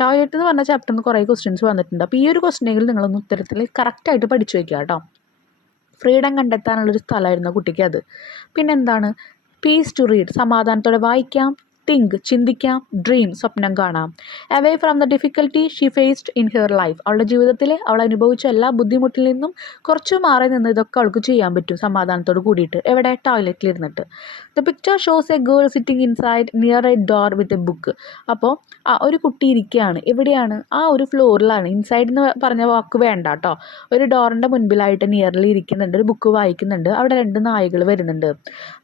Toilet എന്ന് പറഞ്ഞ ചാപ്റ്ററിൽ നിന്ന് കുറേ ക്വസ്റ്റ്യൻസ് വന്നിട്ടുണ്ട്. അപ്പോൾ ഈ ഒരു ക്വസ്റ്റ്യനെങ്കിൽ നിങ്ങളൊന്ന് ഉത്തരത്തിൽ കറക്റ്റായിട്ട് പഠിച്ചു വയ്ക്കുക കേട്ടോ. ഫ്രീഡം കണ്ടെത്താനുള്ളൊരു സ്ഥലമായിരുന്നു കുട്ടിക്ക് അത്. പിന്നെന്താണ്? പീസ് ടു റീഡ്, സമാധാനത്തോടെ വായിക്കാം. തിങ്ക്, ചിന്തിക്കാം. ഡ്രീം, സ്വപ്നം കാണാം. Away from the difficulty she faced in her life. അവളുടെ ജീവിതത്തിൽ അവൾ അനുഭവിച്ച എല്ലാ ബുദ്ധിമുട്ടിൽ നിന്നും കുറച്ച് മാറി നിന്ന് ഇതൊക്കെ അവൾക്ക് ചെയ്യാൻ പറ്റും സമാധാനത്തോട് കൂടിയിട്ട്. എവിടെ? ടോയ്ലറ്റിൽ ഇരുന്നിട്ട്. The picture shows A girl sitting inside near A door with a book. അപ്പോൾ ഒരു കുട്ടി ഇരിക്കുകയാണ്. എവിടെയാണ്? ആ ഒരു ഫ്ലോറിലാണ്. ഇൻസൈഡ് എന്ന് പറഞ്ഞ വാക്ക് വേണ്ട കേട്ടോ. ഒരു ഡോറിൻ്റെ മുൻപിലായിട്ട് നിയർലി ഇരിക്കുന്നുണ്ട്, ഒരു ബുക്ക് വായിക്കുന്നുണ്ട്. അവിടെ രണ്ട് നായകൾ വരുന്നുണ്ട്.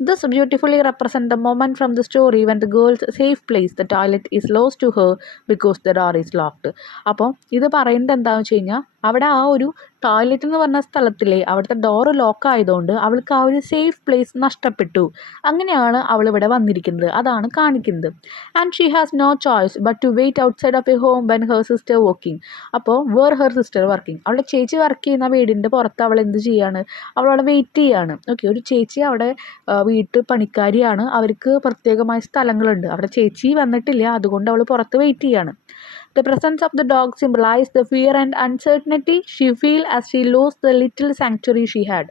This beautifully represent the moment from the story when the girl's safe place the toilet is lost to her because the door is locked. അപ്പോൾ ഇത് പറയുന്നത് എന്താണെന്ന് വെച്ച് കഴിഞ്ഞാൽ അവിടെ ആ ഒരു ടോയ്ലറ്റ് എന്ന് പറഞ്ഞ സ്ഥലത്തിലെ അവിടുത്തെ ഡോറ് ലോക്ക് ആയതുകൊണ്ട് അവൾക്ക് ആ ഒരു സേഫ് പ്ലേസ് നഷ്ടപ്പെട്ടു. അങ്ങനെയാണ് അവൾ ഇവിടെ വന്നിരിക്കുന്നത്, അതാണ് കാണിക്കുന്നത്. And she has no choice but to wait outside of a home when her sister working. അപ്പോൾ ഹെർ സിസ്റ്റർ വർക്കിംഗ്, അവളുടെ ചേച്ചി വർക്ക് ചെയ്യുന്ന വീടിൻ്റെ പുറത്ത് അവൾ എന്ത് ചെയ്യാണ്? അവളവിടെ വെയിറ്റ് ചെയ്യാണ്. ഓക്കെ, ഒരു ചേച്ചി അവിടെ വീട്ടു പണിക്കാരിയാണ്. അവർക്ക് പ്രത്യേകമായ സ്ഥലങ്ങളുണ്ട്. അവിടെ ചേച്ചി വന്നിട്ടില്ല, അതുകൊണ്ട് അവൾ പുറത്ത് വെയിറ്റ് ചെയ്യാണ്. The presence of the dog symbolized the fear and uncertainty she felt as she lost the little sanctuary she had.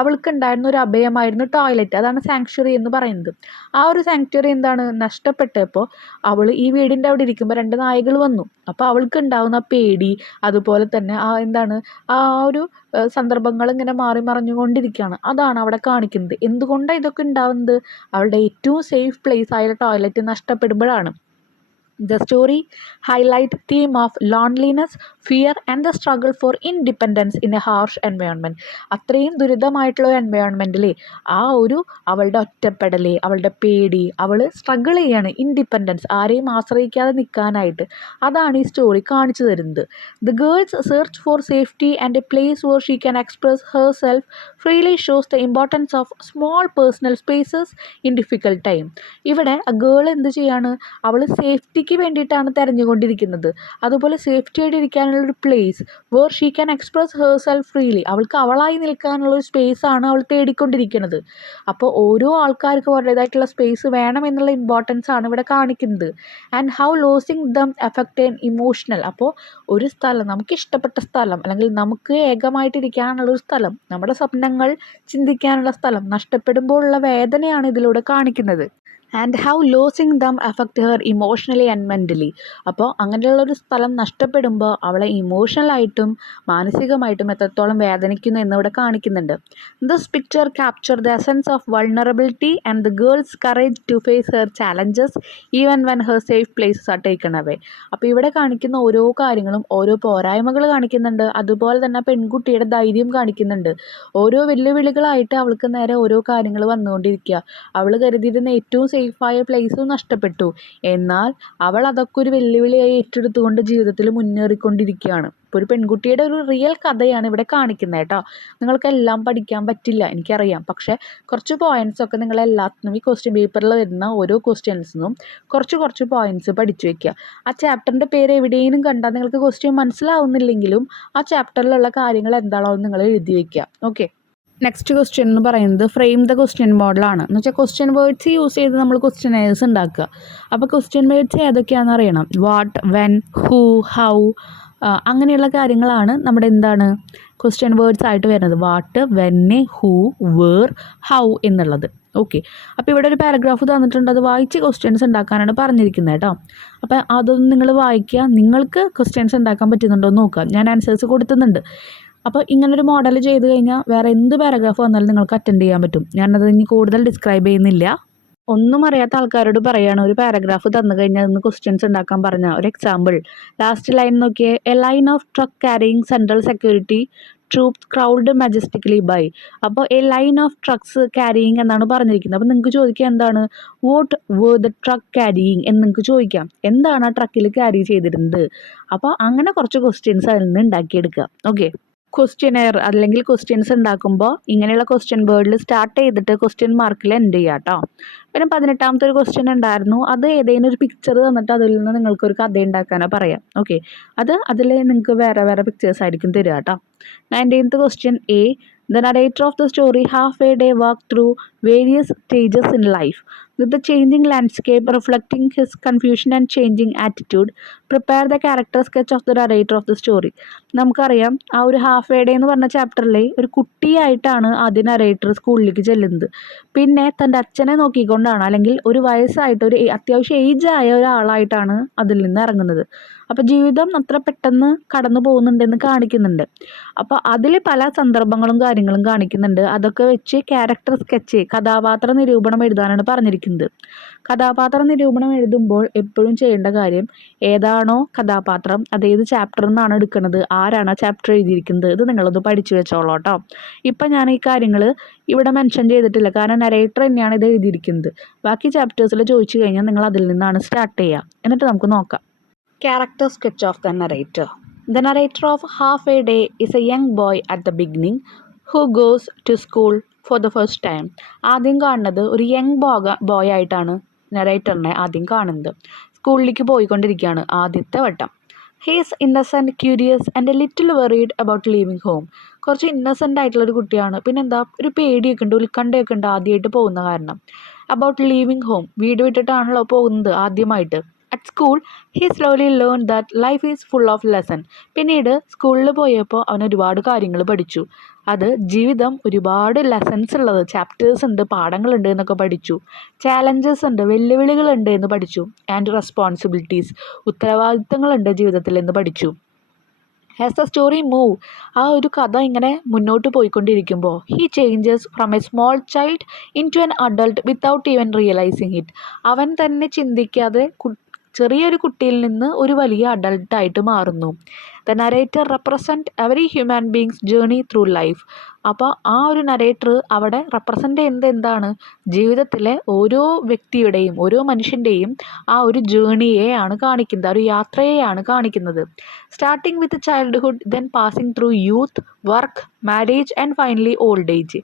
അവൾക്ക് ഉണ്ടായിരുന്ന ഒരു അഭയമായിരുന്നു ടോയ്ലറ്റ്. അതാണ് സാങ്ച്വറി എന്ന് പറയുന്നത്. ആ ഒരു സാങ്ച്വറി എന്താണ്? നഷ്ടപ്പെട്ടപ്പോൾ അവൾ ഈ വീടിൻ്റെ അവിടെ ഇരിക്കുമ്പോൾ രണ്ട് നായകൾ വന്നു. അപ്പോൾ അവൾക്ക് ഉണ്ടാകുന്ന പേടി, അതുപോലെ തന്നെ ആ ഒരു സന്ദർഭങ്ങൾ ഇങ്ങനെ മാറി മറിഞ്ഞുകൊണ്ടിരിക്കുകയാണ്. അതാണ് അവിടെ കാണിക്കുന്നത്. എന്തുകൊണ്ടാണ് ഇതൊക്കെ ഉണ്ടാവുന്നത്? അവളുടെ ഏറ്റവും സേഫ് പ്ലേസ് ആയ toilet നഷ്ടപ്പെടുമ്പോഴാണ്. The story highlights the theme of loneliness, fear and the struggle for independence in a harsh environment. അത്രയും ദുരിതമായിട്ടുള്ള എൻവയോൺമെൻറ്റിൽ ആ ഒരു അവളുടെ ഒറ്റപ്പെടൽ, അവളുടെ പേടി, അവൾ സ്ട്രഗിൾ ചെയ്യാണ് ഇൻഡിപെൻഡൻസ്, ആരെയും ആശ്രയിക്കാതെ നിൽക്കാനായിട്ട്. അതാണ് ഈ സ്റ്റോറി കാണിച്ചു തരുന്നത്. The girls search for safety and a place where she can express herself freely shows the importance of small personal spaces in difficult time. ഇവിടെ ആ ഗേൾ എന്ത് ചെയ്യാണ്? അവൾ സേഫ്റ്റിക്ക് വേണ്ടിയിട്ടാണ് തിരഞ്ഞുകൊണ്ടിരിക്കുന്നത്. അതുപോലെ സേഫ്റ്റി ആയിട്ട് ഇരിക്കാനുള്ളൊരു place where she can express herself freely, അവൾക്ക് അവളായി നിൽക്കാനുള്ളൊരു സ്പേസാണ് അവൾ തേടിക്കൊണ്ടിരിക്കുന്നത്. അപ്പോൾ ഓരോ ആൾക്കാർക്കും അവരുടേതായിട്ടുള്ള സ്പേസ് വേണം എന്നുള്ള ഇമ്പോർട്ടൻസ് ആണ് ഇവിടെ കാണിക്കുന്നത്. And how losing dum effect and emotional. അപ്പോൾ ഒരു സ്ഥലം, നമുക്ക് ഇഷ്ടപ്പെട്ട സ്ഥലം, അല്ലെങ്കിൽ നമുക്ക് ഏകമായിട്ടിരിക്കാനുള്ളൊരു സ്ഥലം, നമ്മുടെ സ്വപ്നങ്ങൾ ചിന്തിക്കാനുള്ള സ്ഥലം നഷ്ടപ്പെടുമ്പോഴുള്ള വേദനയാണ് ഇതിലൂടെ കാണിക്കുന്നത്. And how losing dum affect her emotionally and mentally. അപ്പോൾ അങ്ങനെയുള്ളൊരു സ്ഥലം നഷ്ടപ്പെടുമ്പോൾ അവളെ ഇമോഷണലായിട്ടും മാനസികമായിട്ടും എത്രത്തോളം വേദനിക്കുന്നു എന്നിവിടെ കാണിക്കുന്നുണ്ട്. This picture capture the essence of vulnerability and the girl's courage to face her challenges even when her safe places are taken away. അപ്പോൾ ഇവിടെ കാണിക്കുന്ന ഓരോ കാര്യങ്ങളും ഓരോ പോരായ്മകൾ കാണിക്കുന്നുണ്ട്, അതുപോലെ തന്നെ പെൺകുട്ടിയുടെ ധൈര്യം കാണിക്കുന്നുണ്ട്. ഓരോ വെല്ലുവിളികളായിട്ട് അവൾക്ക് നേരെ ഓരോ കാര്യങ്ങൾ വന്നുകൊണ്ടിരിക്കുക. അവൾ കരുതിയിരുന്ന ഏറ്റവും സേഫായ പ്ലേസും നഷ്ടപ്പെട്ടു. എന്നാൽ അവൾ അതൊക്കെ ഒരു വെല്ലുവിളിയായി ഏറ്റെടുത്തുകൊണ്ട് ജീവിതത്തിൽ മുന്നേറിക്കൊണ്ടിരിക്കുകയാണ്. ഇപ്പോൾ ഒരു പെൺകുട്ടിയുടെ ഒരു റിയൽ കഥയാണ് ഇവിടെ കാണിക്കുന്നത് കേട്ടോ. നിങ്ങൾക്കെല്ലാം പഠിക്കാൻ പറ്റില്ല എനിക്കറിയാം, പക്ഷേ കുറച്ച് പോയിൻറ്റ്സ് ഒക്കെ നിങ്ങളെല്ലാത്തിനും ഈ ക്വസ്റ്റ്യൻ പേപ്പറിൽ വരുന്ന ഓരോ ക്വസ്റ്റ്യൻസിനും കുറച്ച് പോയിൻറ്റ്സ് പഠിച്ചു വയ്ക്കുക. ആ ചാപ്റ്ററിൻ്റെ പേര് എവിടെയെങ്കിലും കണ്ടാൽ നിങ്ങൾക്ക് ക്വസ്റ്റ്യൻ മനസ്സിലാവുന്നില്ലെങ്കിലും ആ ചാപ്റ്ററിലുള്ള കാര്യങ്ങൾ എന്താണോ നിങ്ങൾ എഴുതി വയ്ക്കുക. ഓക്കെ, നെക്സ്റ്റ് ക്വസ്റ്റ്യൻ എന്ന് പറയുന്നത് ഫ്രെയിം ദ ക്വസ്റ്റ്യൻ മോഡലാണ്. എന്ന് വെച്ചാൽ ക്വസ്റ്റ്യൻ വേർഡ്സ് യൂസ് ചെയ്ത് നമ്മൾ ക്വസ്റ്റ്യനേഴ്സ് ഉണ്ടാക്കുക. അപ്പോൾ ക്വസ്റ്റ്യൻ വേർഡ്സ് ഏതൊക്കെയാണെന്ന് അറിയണം. വാട്ട്, വെൻ, ഹൂ, ഹൗ, അങ്ങനെയുള്ള കാര്യങ്ങളാണ് നമ്മുടെ എന്താണ് ക്വസ്റ്റ്യൻ വേർഡ്സ് ആയിട്ട് വരുന്നത്. വാട്ട്, വെന്ന്, ഹൂ, വേർ, ഹൗ എന്നുള്ളത്. ഓക്കെ, അപ്പോൾ ഇവിടെ ഒരു പാരഗ്രാഫ് തന്നിട്ടുണ്ട്, അത് വായിച്ച് ക്വസ്റ്റ്യൻസ് ഉണ്ടാക്കാനാണ് പറഞ്ഞിരിക്കുന്നത് കേട്ടോ. അപ്പോൾ അതൊന്ന് നിങ്ങൾ വായിക്കുക, നിങ്ങൾക്ക് ക്വസ്റ്റ്യൻസ് ഉണ്ടാക്കാൻ പറ്റുന്നുണ്ടോ എന്ന് നോക്കുക. ഞാൻ ആൻസേഴ്സ് കൊടുക്കുന്നുണ്ട്. അപ്പോൾ ഇങ്ങനൊരു മോഡൽ ചെയ്ത് കഴിഞ്ഞാൽ വേറെ എന്ത് പാരഗ്രാഫ് വന്നാലും നിങ്ങൾക്ക് അറ്റൻഡ് ചെയ്യാൻ പറ്റും. ഞാനത് ഇനി കൂടുതൽ ഡിസ്ക്രൈബ് ചെയ്യുന്നില്ല. ഒന്നും അറിയാത്ത ആൾക്കാരോട് പറയുകയാണ്, ഒരു പാരഗ്രാഫ് തന്നു കഴിഞ്ഞാൽ അതിന് ക്വസ്റ്റ്യൻസ് ഉണ്ടാക്കാൻ പറഞ്ഞാൽ. ഒരു എക്സാമ്പിൾ, ലാസ്റ്റ് ലൈൻ നോക്കിയേ. A line of truck carrying central security troops crowd majestically by. അപ്പോൾ a line of trucks carrying എന്നാണ് പറഞ്ഞിരിക്കുന്നത്. അപ്പോൾ നിങ്ങൾക്ക് ചോദിക്കാം എന്താണ് what were the truck carrying എന്ന് നിങ്ങൾക്ക് ചോദിക്കാം. എന്താണ് ആ ട്രക്കിൽ ക്യാരി ചെയ്തിരുന്നത്? അപ്പോൾ അങ്ങനെ കുറച്ച് ക്വസ്റ്റ്യൻസ് അതിൽ നിന്ന് ഉണ്ടാക്കിയെടുക്കുക. ഓക്കെ, ക്വസ്റ്റ്യനെയർ അല്ലെങ്കിൽ ക്വസ്റ്റ്യൻസ് ഉണ്ടാക്കുമ്പോൾ ഇങ്ങനെയുള്ള ക്വസ്റ്റ്യൻ വേർഡിൽ സ്റ്റാർട്ട് ചെയ്തിട്ട് ക്വസ്റ്റ്യൻ മാർക്കിൽ എൻഡ് ചെയ്യുക കേട്ടോ. പിന്നെ 18ാമത്തെ ഒരു ക്വസ്റ്റ്യൻ ഉണ്ടായിരുന്നു, അത് ഏതെങ്കിലും ഒരു പിക്ചർ തന്നിട്ട് അതിൽ നിന്ന് നിങ്ങൾക്കൊരു കഥ ഉണ്ടാക്കാനോ പറയാം. ഓക്കെ, അതിൽ നിങ്ങൾക്ക് വേറെ വേറെ പിക്ചേഴ്സ് ആയിരിക്കും തരിക കേട്ടോ. 19th question A. The narrator of the story half-a-day walked through various stages in life. With the changing landscape reflecting his confusion and changing attitude, prepare the character sketch of the narrator of the story. നമുക്കറിയാം ആ ഒരു half a day എന്ന് പറഞ്ഞ ചാപ്റ്ററിൽ ഒരു കുട്ടിയായിട്ടാണ് ആദ്യം narrator സ്കൂളിലേക്ക് ചെല്ലുന്നത്. പിന്നെ തൻ്റെ അച്ഛനെ നോക്കിക്കൊണ്ടാണ്, അല്ലെങ്കിൽ ഒരു വയസ്സായിട്ട് ഒരു അത്യാവശ്യം ഏജായ ഒരാളായിട്ടാണ് അതിൽ നിന്ന് ഇറങ്ങുന്നത്. അപ്പോൾ ജീവിതം അത്ര പെട്ടെന്ന് കടന്നു പോകുന്നുണ്ടെന്ന് കാണിക്കുന്നുണ്ട്. അപ്പോൾ അതിൽ പല സന്ദർഭങ്ങളും കാര്യങ്ങളും കാണിക്കുന്നുണ്ട്. അതൊക്കെ വെച്ച് ക്യാരക്ടർ സ്കെച്ച്, കഥാപാത്ര നിരൂപണം എഴുതാനാണ് പറഞ്ഞിരിക്കുന്നത്. കഥാപാത്ര നിരൂപണം എഴുതുമ്പോൾ എപ്പോഴും ചെയ്യേണ്ട കാര്യം, ഏതാണോ കഥാപാത്രം അതേത് ചാപ്റ്ററിൽ നിന്നാണ് എടുക്കുന്നത്, ആരാണ് ആ ചാപ്റ്റർ എഴുതിയിരിക്കുന്നത്, ഇത് നിങ്ങളൊന്ന് പഠിച്ചു വെച്ചോളൂ കേട്ടോ. ഇപ്പം ഞാൻ ഈ കാര്യങ്ങൾ ഇവിടെ മെൻഷൻ ചെയ്തിട്ടില്ല, കാരണം നരേറ്റർ തന്നെയാണ് ഇത് എഴുതിയിരിക്കുന്നത്. ബാക്കി ചാപ്റ്റേഴ്സിൽ ചോദിച്ചു കഴിഞ്ഞാൽ നിങ്ങൾ അതിൽ നിന്നാണ് സ്റ്റാർട്ട് ചെയ്യുക. എന്നിട്ട് നമുക്ക് നോക്കാം. Character sketch of the narrator. The narrator of Half a Day is a young boy at the beginning who goes to school for the first time. ആദ്യം കാണുന്നത് ഒരു യങ് ബോയ് ആയിട്ടാണ് നറേറ്ററിനെ ആദ്യം കാണുന്നത്. സ്കൂളിലേക്ക് പോയിക്കൊണ്ടിരിക്കുകയാണ് ആദ്യത്തെ വട്ടം. He is innocent, curious and a little worried about leaving home. കുറച്ച് ഇന്നസെൻ്റ് ആയിട്ടുള്ളൊരു കുട്ടിയാണ്. പിന്നെന്താ, ഒരു പേടിയൊക്കെ ഉണ്ട്, ഉത്കണ്ഠയൊക്കെ ഉണ്ട് ആദ്യമായിട്ട് പോകുന്ന കാരണം. അബൌട്ട് ലീവിങ് ഹോം, വീട് വിട്ടിട്ടാണല്ലോ പോകുന്നത് ആദ്യമായിട്ട്. At school he slowly learn that life is full of lesson. പിന്നീട് സ്കൂളിൽ പോയപ്പോൾ അവൻ ഒരുപാട് കാര്യങ്ങൾ പഠിച്ചു. അത് ജീവിതം ഒരുപാട് ലെസൺസ് ഉള്ളത്, ചാപ്റ്റേഴ്സ് ഉണ്ട്, പാഠങ്ങളുണ്ട് എന്നൊക്കെ പഠിച്ചു. ചാലഞ്ചസ് ഉണ്ട്, വെല്ലുവിളികളുണ്ട് എന്ന് പഠിച്ചു. ആൻഡ് റെസ്പോൺസിബിലിറ്റീസ്, ഉത്തരവാദിത്തങ്ങളുണ്ട് ജീവിതത്തിൽ എന്ന് പഠിച്ചു. ആസ് ദ സ്റ്റോറി മൂവ്, ആ ഒരു കഥ ഇങ്ങനെ മുന്നോട്ട് പോയിക്കൊണ്ടിരിക്കുമ്പോൾ he changes from a small child into an adult without even realising it. അവൻ തന്നെ ചിന്തിക്കാതെ ചെറിയൊരു കുട്ടിയിൽ നിന്ന് ഒരു വലിയ അഡൾട്ടായിട്ട് മാറുന്നു. The narrator represent every human beings journey through life. അപ്പോൾ ആ ഒരു നരേറ്റർ അവിടെ റെപ്രസെൻ്റ് ചെയ്യുന്നത് എന്താണ്, ജീവിതത്തിലെ ഓരോ വ്യക്തിയുടെയും ഓരോ മനുഷ്യൻ്റെയും ആ ഒരു ജേർണിയെയാണ് കാണിക്കുന്നത്, ആ ഒരു യാത്രയെയാണ് കാണിക്കുന്നത്. Starting with childhood, then passing through youth, work, marriage and finally old age.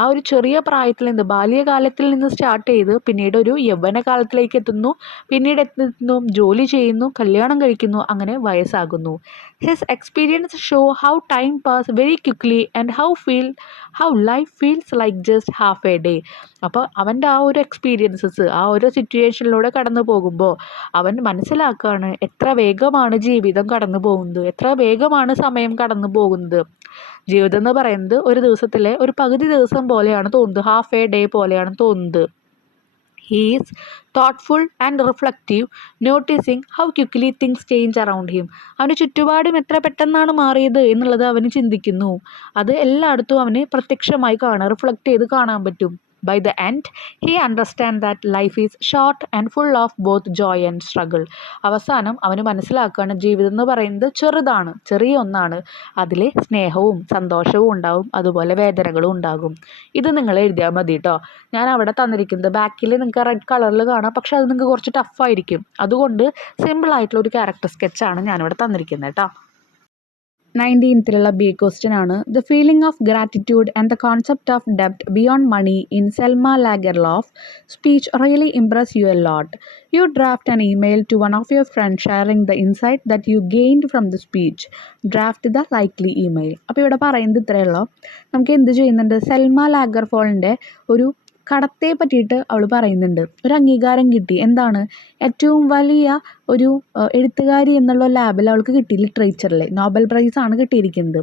ആ ഒരു ചെറിയ പ്രായത്തിൽ നിന്ന്, ബാല്യകാലത്തിൽ നിന്ന് സ്റ്റാർട്ട് ചെയ്ത് പിന്നീട് ഒരു യൗവനകാലത്തിലേക്ക് എത്തുന്നു, പിന്നീട് എത്തുന്നു ജോലി ചെയ്യുന്നു, കല്യാണം കഴിക്കുന്നു, അങ്ങനെ വയസ്സാകുന്നു. His experience show how time pass very quickly and how life feels like just half a day. അപ്പോൾ അവൻ്റെ ആ ഒരു എക്സ്പീരിയൻസസ്, ആ ഒരു സിറ്റുവേഷനിലൂടെ കടന്നു പോകുമ്പോൾ അവൻ മനസ്സിലാക്കുകയാണ് എത്ര വേഗമാണ് ജീവിതം കടന്നു പോകുന്നത്, എത്ര വേഗമാണ് സമയം കടന്നു പോകുന്നത്. ജീവിതം എന്ന് പറയുന്നത് ഒരു ദിവസത്തിലെ ഒരു പകുതി ദിവസം പോലെയാണ് തോന്നുന്നത്, ഹാഫ് എ ഡേ പോലെയാണ് തോന്നുന്നത്. He is thoughtful and reflective, noticing how quickly things change around him. അവന് ചുറ്റുപാടും എത്ര പെട്ടെന്നാണ് മാറിയത് എന്നുള്ളത് അവന് ചിന്തിക്കുന്നു. അത് എല്ലായിടത്തും അവന് പ്രത്യക്ഷമായി കാണാം, റിഫ്ലക്റ്റ് ചെയ്ത് കാണാൻ പറ്റും. By the end, he understands that life is short and full of both joy and struggle. അവസാനം അവന് മനസ്സിലാക്കുകയാണ് ജീവിതം എന്ന് പറയുന്നത് ചെറുതാണ്, ചെറിയ ഒന്നാണ്. അതിൽ സ്നേഹവും സന്തോഷവും ഉണ്ടാവും, അതുപോലെ വേദനകളും ഉണ്ടാകും. ഇത് നിങ്ങൾ എഴുതിയാൽ മതി കേട്ടോ. ഞാൻ അവിടെ തന്നിരിക്കുന്നത് ബാക്കിൽ നിങ്ങൾക്ക് റെഡ് കളറിൽ കാണാം, പക്ഷെ അത് നിങ്ങൾക്ക് കുറച്ച് ടഫായിരിക്കും. അതുകൊണ്ട് സിമ്പിളായിട്ടുള്ള ഒരു ക്യാരക്ടർ സ്കെച്ചാണ് ഞാനിവിടെ തന്നിരിക്കുന്നത് കേട്ടോ. 19th ബി ക്വസ്റ്റ്യൻ ആണ്. The feeling of gratitude and the concept of ഡെപ്റ്റ് beyond money in Selma Lagerlof speech really impress you a lot. You draft an email to one of your friend sharing the insight that you gained from the speech. Draft the likely email. അപ്പോൾ ഇവിടെ പറയുന്നത് ഇത്രയേ ഉള്ളൂ. നമുക്ക് എന്ത് ചെയ്യുന്നുണ്ട്, സെൽമ ലാഗർഫോളിൻ്റെ ഒരു കടത്തെ പറ്റിയിട്ട് അവൾ പറയുന്നുണ്ട്. ഒരു അംഗീകാരം കിട്ടി. എന്താണ്, ഏറ്റവും വലിയ ഒരു എഴുത്തുകാരി എന്നുള്ള ലാബിൽ അവൾക്ക് കിട്ടി, ലിറ്ററേച്ചറിൽ നോബൽ പ്രൈസാണ് കിട്ടിയിരിക്കുന്നത്.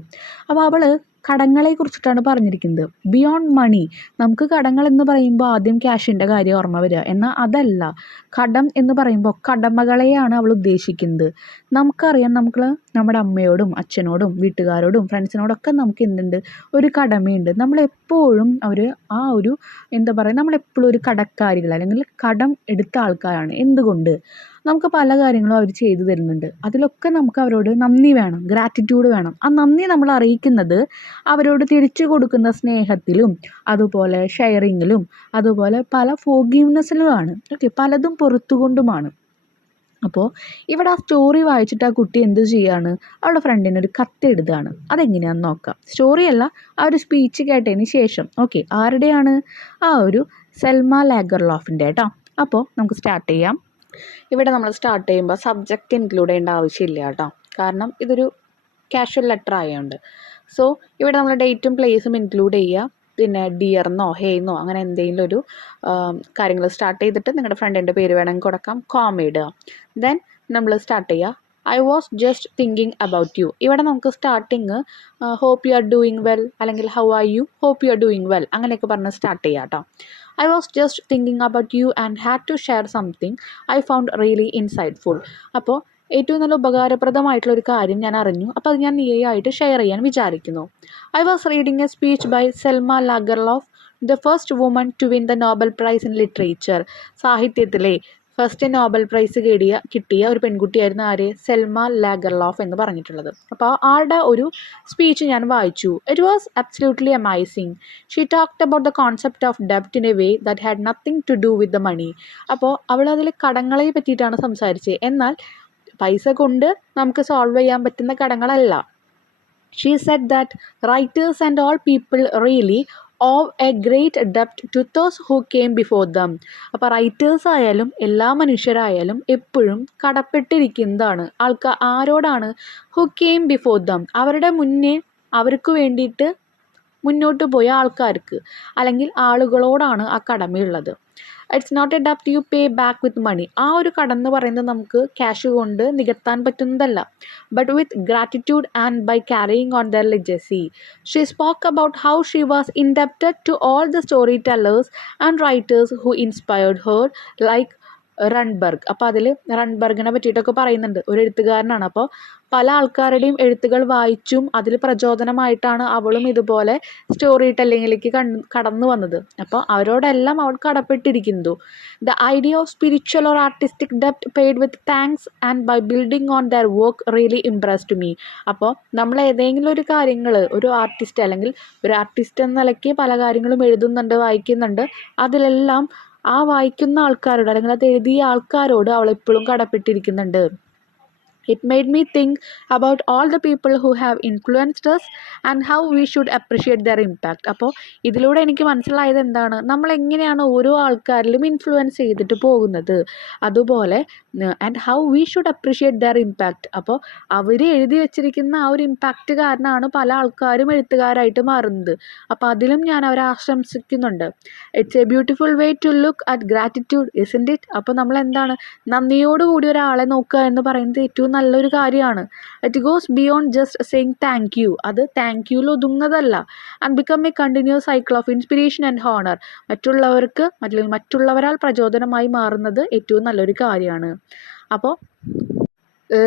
അപ്പോൾ അവൾ കടങ്ങളെ കുറിച്ചിട്ടാണ് പറഞ്ഞിരിക്കുന്നത്. ബിയോണ്ട് മണി, നമുക്ക് കടങ്ങൾ എന്ന് പറയുമ്പോൾ ആദ്യം ക്യാഷിൻ്റെ കാര്യം ഓർമ്മ വരിക. എന്നാൽ അതല്ല, കടം എന്ന് പറയുമ്പോൾ കടമകളെയാണ് അവൾ ഉദ്ദേശിക്കുന്നത്. നമുക്കറിയാം, നമ്മുടെ അമ്മയോടും അച്ഛനോടും വീട്ടുകാരോടും ഫ്രണ്ട്സിനോടൊക്കെ നമുക്ക് എന്തുണ്ട്, ഒരു കടമയുണ്ട്. നമ്മളെപ്പോഴും ആ ഒരു എന്താ പറയുക, നമ്മളെപ്പോഴും ഒരു കടക്കാരികൾ അല്ലെങ്കിൽ കടം എടുത്ത ആൾക്കാരാണ്. എന്തുകൊണ്ട്, നമുക്ക് പല കാര്യങ്ങളും അവർ ചെയ്തു തരുന്നുണ്ട്. അതിലൊക്കെ നമുക്ക് അവരോട് നന്ദി വേണം, ഗ്രാറ്റിറ്റ്യൂഡ് വേണം. ആ നന്ദി നമ്മൾ അറിയിക്കുന്നത് അവരോട് തിരിച്ചു കൊടുക്കുന്ന സ്നേഹത്തിലും അതുപോലെ ഷെയറിങ്ങിലും അതുപോലെ പല ഫോർഗീവ്നെസ്സിലുമാണ്. ഓക്കെ, പലതും പുറത്തുകൊണ്ടുമാണ്. അപ്പോൾ ഇവിടെ ആ സ്റ്റോറി വായിച്ചിട്ട് ആ കുട്ടി എന്ത് ചെയ്യാണ്, അവളുടെ ഫ്രണ്ടിന് ഒരു കത്ത് എഴുതുകയാണ്. അതെങ്ങനെയാണെന്ന് നോക്കാം. സ്റ്റോറിയല്ല, ആ ഒരു സ്പീച്ച് കേട്ടതിന് ശേഷം. ഓക്കെ, ആരുടെയാണ്, ആ ഒരു സെൽമ ലാഗർലോഫിൻ്റെ കേട്ടോ. അപ്പോൾ നമുക്ക് സ്റ്റാർട്ട് ചെയ്യാം. ഇവിടെ നമ്മൾ സ്റ്റാർട്ട് ചെയ്യുമ്പോൾ സബ്ജക്റ്റ് ഇൻക്ലൂഡ് ചെയ്യേണ്ട ആവശ്യമില്ല കേട്ടോ, കാരണം ഇതൊരു കാഷ്വൽ ലെറ്റർ ആയതുകൊണ്ട്. സോ ഇവിടെ നമ്മൾ ഡേറ്റും പ്ലേസും ഇൻക്ലൂഡ് ചെയ്യുക. പിന്നെ ഡിയർന്നോ ഹേന്നോ അങ്ങനെ എന്തെങ്കിലും ഒരു കാര്യങ്ങൾ സ്റ്റാർട്ട് ചെയ്തിട്ട് നിങ്ങളുടെ ഫ്രണ്ടിൻ്റെ പേര് വേണമെങ്കിൽ കൊടുക്കാം, കോമ ഇടുക. ദെൻ നമ്മൾ സ്റ്റാർട്ട് ചെയ്യുക. I was just thinking about you. ഇവിടെ നമുക്ക് starting hope you are doing well അല്ലെങ്കിൽ how are you, hope you are doing well അങ്ങനെയൊക്കെ പറഞ്ഞ് സ്റ്റാർട്ട് ചെയ്യാം കേട്ടോ. I was just thinking about you and had to share something I found really insightful. അപ്പോൾ ഏറ്റവും നല്ല ഉപകാരപ്രദമായിട്ടുള്ളൊരു കാര്യം ഞാൻ അറിഞ്ഞു, അപ്പോൾ അത് ഞാൻ നീയായിട്ട് ഷെയർ ചെയ്യാൻ വിചാരിക്കുന്നു. I was reading a speech by Selma Lagerlof, the first woman to win the Nobel prize in literature. സാഹിത്യത്തിലെ ഫസ്റ്റ് നോബൽ പ്രൈസ് കിട്ടിയ ഒരു പെൺകുട്ടിയായിരുന്നു ആര്, സെൽമ ലാഗർലോഫ് എന്ന് പറഞ്ഞിട്ടുള്ളത്. അപ്പോൾ ആളുടെ ഒരു സ്പീച്ച് ഞാൻ വായിച്ചു. It was absolutely amazing. She talked about the concept of ഡെപ്റ്റ് in a way that had nothing to do with the money. അപ്പോൾ അവൾ അതിൽ കടങ്ങളെ പറ്റിയിട്ടാണ് സംസാരിച്ചത്. എന്നാൽ പൈസ കൊണ്ട് നമുക്ക് സോൾവ് ചെയ്യാൻ പറ്റുന്ന കടങ്ങളല്ല. She said that writers and all people really owe a great ഡെപ്റ്റ് to those who came before them. അപ്പോൾ റൈറ്റേഴ്സ് ആയാലും എല്ലാ മനുഷ്യരായാലും എപ്പോഴും കടപ്പെട്ടിരിക്കുന്നതാണ് ആരോടാണ്, ഹു കെയിം ബിഫോർ ദം, അവരുടെ മുന്നേ അവർക്ക് വേണ്ടിയിട്ട് മുന്നോട്ട് പോയ ആൾക്കാർക്ക് അല്ലെങ്കിൽ ആളുകളോടാണ് ആ കടമയുള്ളത്. ഇറ്റ്സ് നോട്ട് എ ഡെപ്റ്റ് you pay back with money. ആ ഒരു കടം എന്ന് പറയുന്നത് നമുക്ക് ക്യാഷ് കൊണ്ട് നികത്താൻ പറ്റുന്നതല്ല, but with gratitude and by carrying on their legacy. She spoke about how she was indebted to all the storytellers and writers who inspired her like Runeberg. അപ്പോൾ അതിൽ റൺബർഗിനെ പറ്റിയിട്ടൊക്കെ പറയുന്നുണ്ട്. ഒരു എഴുത്തുകാരനാണ്. അപ്പോൾ പല ആൾക്കാരുടെയും എഴുത്തുകൾ വായിച്ചും അതിൽ പ്രചോദനമായിട്ടാണ് അവളും ഇതുപോലെ സ്റ്റോറി ടെല്ലിങ്ങിലേക്ക് കടന്നു വന്നത്. അപ്പോൾ അവരോടെല്ലാം അവൾ കടപ്പെട്ടിരിക്കുന്നു. The idea of spiritual or artistic ഡെപ്റ്റ് paid with thanks and by building on their work really impressed me. അപ്പോൾ നമ്മൾ ഏതെങ്കിലും ഒരു കാര്യങ്ങൾ, ഒരു ആർട്ടിസ്റ്റ് അല്ലെങ്കിൽ ഒരു ആർട്ടിസ്റ്റ് എന്ന നിലയ്ക്ക് പല കാര്യങ്ങളും എഴുതുന്നുണ്ട്, വായിക്കുന്നുണ്ട്. അതിലെല്ലാം ആ വായിക്കുന്ന ആൾക്കാരോട് അല്ലെങ്കിൽ അത് എഴുതിയ ആൾക്കാരോട് അവൾ എപ്പോഴും കടപ്പെട്ടിരിക്കുന്നുണ്ട്. It made me think about all the people who have influenced us and how we should appreciate their impact. അപ്പോൾ ഇതിലൂടെ എനിക്ക് മനസ്സിലായത് എന്താണ്, നമ്മൾ എങ്ങനെയാണ് ഓരോ ആൾക്കാരിലും ഇൻഫ്ലുവൻസ് ചെയ്തിട്ട് പോകുന്നത്, അതുപോലെ and how we should appreciate their impact. അപ്പോൾ അവർ എഴുതി വെച്ചിരിക്കുന്ന ആ ഒരു ഇമ്പാക്റ്റ് കാരണമാണ് പല ആൾക്കാരും എഴുത്തുകാരായിട്ട് മാറുന്നത്. അപ്പോൾ അതിലും ഞാൻ അവരെ ആശംസിക്കുന്നുണ്ട്. It's a beautiful way to look at gratitude isn't it. അപ്പോൾ നമ്മൾ എന്താണ്, നന്ദിയോടുകൂടി ഒരാളെ നോക്കുക എന്ന് പറയുന്നത് ഏറ്റവും നല്ലൊരു കാര്യമാണ്. It goes beyond just saying thank you. അത് താങ്ക് യുവിൽ ഒതുങ്ങുന്നതല്ല. And become a continuous cycle of inspiration and honour. മറ്റുള്ളവരാൽ പ്രചോദനമായി മാറുന്നത് ഏറ്റവും നല്ലൊരു കാര്യമാണ്. അപ്പോൾ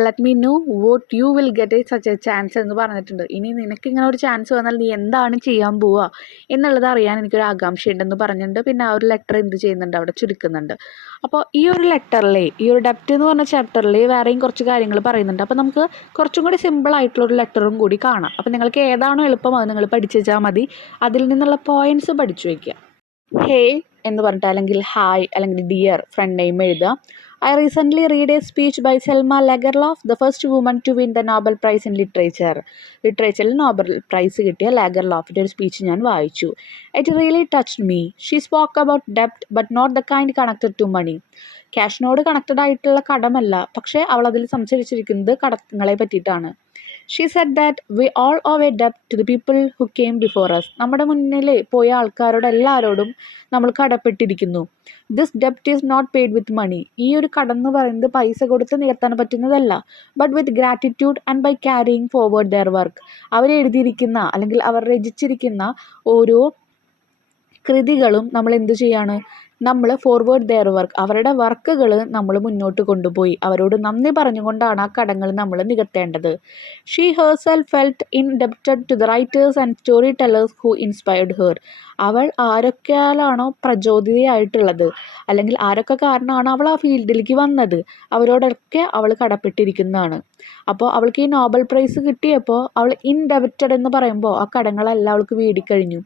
let me know what you will get such a chance എന്ന് പറഞ്ഞിട്ടുണ്ട്. ഇനി നിനക്ക് ഇങ്ങനെ ഒരു ചാൻസ് വന്നാൽ നീ എന്താണ് ചെയ്യാൻ പോവുക എന്നുള്ളത് അറിയാൻ എനിക്കൊരു ആകാംക്ഷയുണ്ടെന്ന് പറഞ്ഞിട്ടുണ്ട്. പിന്നെ ആ ഒരു ലെറ്റർ എന്ത് ചെയ്യുന്നുണ്ട് അവിടെ ചുരുക്കുന്നുണ്ട്. അപ്പോൾ ഈ ഒരു ലെറ്ററിലെ ഈ ഒരു ഡെപ്റ്റ് എന്ന് പറഞ്ഞ ചാപ്റ്ററിൽ വേറെയും കുറച്ച് കാര്യങ്ങൾ പറയുന്നുണ്ട്. അപ്പോൾ നമുക്ക് കുറച്ചും കൂടി സിമ്പിൾ ആയിട്ടുള്ളൊരു ലെറ്ററും കൂടി കാണാം. അപ്പോൾ നിങ്ങൾക്ക് ഏതാണോ എളുപ്പം അത് നിങ്ങൾ പഠിച്ചു വെച്ചാൽ മതി. അതിൽ നിന്നുള്ള പോയിന്റ്സ് പഠിച്ചു വയ്ക്കുക. ഹേ എന്ന് പറഞ്ഞിട്ട് അല്ലെങ്കിൽ ഹായ് അല്ലെങ്കിൽ ഡിയർ ഫ്രണ്ട് നെയിം എഴുതുക. I recently read a speech by Selma Lagerlof, the first woman to win the Nobel Prize in Literature. ലിറ്ററേച്ചറിൽ നോബൽ പ്രൈസ് കിട്ടിയ ലാഗർലോഫിൻ്റെ ഒരു സ്പീച്ച് ഞാൻ വായിച്ചു. It really touched me. She spoke about ഡെപ്റ്റ് but not the kind connected to money. ക്യാഷിനോട് connected ആയിട്ടുള്ള കടമല്ല, പക്ഷേ അവൾ അതിൽ സംസാരിച്ചിരിക്കുന്നത് കടങ്ങളെ പറ്റിയിട്ടാണ്. She said that we all owe a ഡെപ്റ്റ് to the people who came before us. നമ്മുടെ മുന്നിൽ പോയ ആൾക്കാരോട് എല്ലാവരോടും നമ്മൾ കടപ്പെട്ടിരിക്കുന്നു. ദിസ് ഡെപ്റ്റ് is not paid with money. ഈ ഒരു കടന്ന് പറയുന്നത് പൈസ കൊടുത്ത് നികത്താൻ പറ്റുന്നതല്ല. But with gratitude and by carrying forward their work. അവരെഴുതിയിരിക്കുന്ന അല്ലെങ്കിൽ അവർ രചിച്ചിരിക്കുന്ന ഓരോ കൃതികളും നമ്മൾ എന്ത് ചെയ്യാണ്, നമ്മൾ ഫോർവേഡ് ദെയർ വർക്ക്, അവരുടെ വർക്കുകൾ നമ്മൾ മുന്നോട്ട് കൊണ്ടുപോയി അവരോട് നന്ദി പറഞ്ഞുകൊണ്ടാണ് ആ കടങ്ങൾ നമ്മൾ നികത്തേണ്ടത്. She herself felt indebted to the writers and storytellers who inspired her. അവൾ ആരൊക്കെയാലാണോ പ്രചോദിതയായിട്ടുള്ളത് അല്ലെങ്കിൽ ആരൊക്കെ കാരണമാണ് അവൾ ആ ഫീൽഡിലേക്ക് വന്നത് അവരോടൊക്കെ അവൾ കടപ്പെട്ടിരിക്കുന്നതാണ്. അപ്പോൾ അവൾക്ക് ഈ നോബൽ പ്രൈസ് കിട്ടിയപ്പോൾ അവൾ ഇൻഡെപ്റ്റഡ് എന്ന് പറയുമ്പോൾ ആ കടങ്ങളെല്ലാം അവൾക്ക് വീടിക്കഴിഞ്ഞു.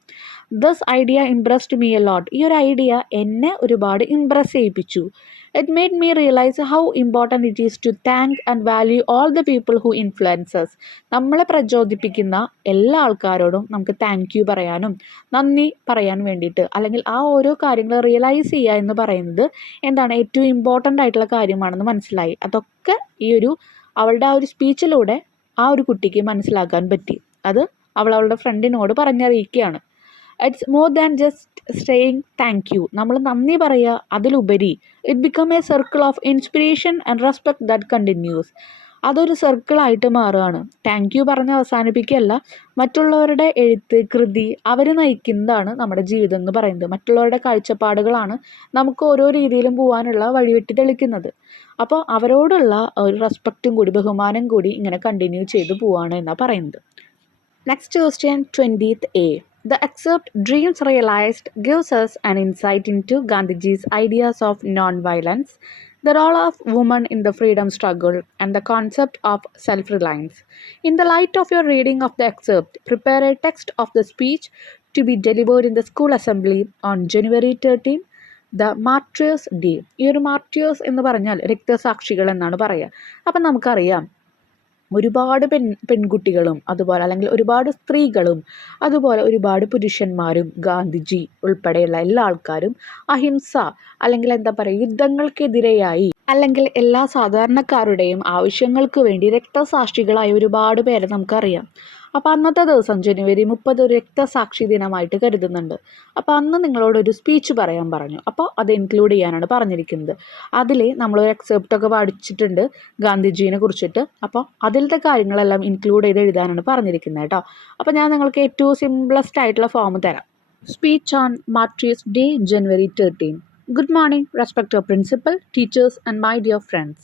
This idea impressed me a lot. ഈ ഒരു ഐഡിയ എന്നെ ഒരുപാട് ഇംപ്രസ് ചെയ്യിപ്പിച്ചു. It made me realise how important it is to thank and value all the people who influences. നമ്മളെ പ്രചോദിപ്പിക്കുന്ന എല്ലാ ആൾക്കാരോടും നമുക്ക് താങ്ക് യു പറയാനും നന്ദി പറയാൻ വേണ്ടിയിട്ട് അല്ലെങ്കിൽ ആ ഓരോ കാര്യങ്ങൾ റിയലൈസ് ചെയ്യുക എന്ന് പറയുന്നത് എന്താണ് ഏറ്റവും ഇമ്പോർട്ടൻ്റ് ആയിട്ടുള്ള കാര്യമാണെന്ന് മനസ്സിലായി. അതൊക്കെ ഈ ഒരു അവളുടെ ആ ഒരു സ്പീച്ചിലൂടെ ആ ഒരു കുട്ടിക്ക് മനസ്സിലാക്കാൻ പറ്റി. അത് അവളുടെ ഫ്രണ്ടിനോട് പറഞ്ഞറിയിക്കുകയാണ്. It's more than just saying thank you. നമ്മൾ നന്ദി പറയുക, അതിലുപരി it become a circle of inspiration and respect that continues. അതൊരു സർക്കിളായിട്ട് മാറുകയാണ്. താങ്ക് യു പറഞ്ഞ് അവസാനിപ്പിക്കുകയല്ല, മറ്റുള്ളവരുടെ എഴുത്ത് കൃതി അവർ നയിക്കുന്നതാണ് നമ്മുടെ ജീവിതം എന്ന് പറയുന്നത്. മറ്റുള്ളവരുടെ കാഴ്ചപ്പാടുകളാണ് നമുക്ക് ഓരോ രീതിയിലും പോകാനുള്ള വഴിവെട്ടി തെളിക്കുന്നത്. അപ്പോൾ അവരോടുള്ള ഒരു റെസ്പെക്റ്റും കൂടി ബഹുമാനം കൂടി ഇങ്ങനെ കണ്ടിന്യൂ ചെയ്തു പോവാണ് എന്നാണ് പറയുന്നത്. Next question 20th A. The excerpt Dreams Realized gives us an insight into Gandhiji's ideas of non-violence, the role of women in the freedom struggle, and the concept of self-reliance. In the light of your reading of the excerpt, prepare a text of the speech to be delivered in the school assembly on January 13, the Martyrs' Day. ഈ ഒരു martyrs എന്ന് പറഞ്ഞാൽ രക്തസാക്ഷികൾ എന്നാണ് പറയുക. അപ്പം നമുക്കറിയാം ഒരുപാട് പെൺകുട്ടികളും അതുപോലെ അല്ലെങ്കിൽ ഒരുപാട് സ്ത്രീകളും അതുപോലെ ഒരുപാട് പുരുഷന്മാരും ഗാന്ധിജി ഉൾപ്പെടെയുള്ള എല്ലാ ആൾക്കാരും അഹിംസ അല്ലെങ്കിൽ എന്താ പറയുക യുദ്ധങ്ങൾക്കെതിരെയായി അല്ലെങ്കിൽ എല്ലാ സാധാരണക്കാരുടെയും ആവശ്യങ്ങൾക്ക് വേണ്ടി രക്തസാക്ഷികളായ ഒരുപാട് പേരെ നമുക്കറിയാം. അപ്പോൾ അന്നത്തെ ദിവസം ജനുവരി 30 ഒരു രക്തസാക്ഷി ദിനമായിട്ട് കരുതുന്നുണ്ട്. അപ്പോൾ അന്ന് നിങ്ങളോടൊരു സ്പീച്ച് പറയാൻ പറഞ്ഞു. അപ്പോൾ അത് ഇൻക്ലൂഡ് ചെയ്യാനാണ് പറഞ്ഞിരിക്കുന്നത്. അതിൽ നമ്മളൊരു എക്സെപ്റ്റൊക്കെ പഠിച്ചിട്ടുണ്ട് ഗാന്ധിജീനെ കുറിച്ചിട്ട്. അപ്പോൾ അതിലത്തെ കാര്യങ്ങളെല്ലാം ഇൻക്ലൂഡ് ചെയ്ത് എഴുതാനാണ് പറഞ്ഞിരിക്കുന്നത് കേട്ടോ. അപ്പോൾ ഞാൻ നിങ്ങൾക്ക് ഏറ്റവും സിംപ്ലസ്റ്റ് ആയിട്ടുള്ള ഫോം തരാം. Speech on martyrs day January 13. Good morning, respected principal, teachers and my dear friends.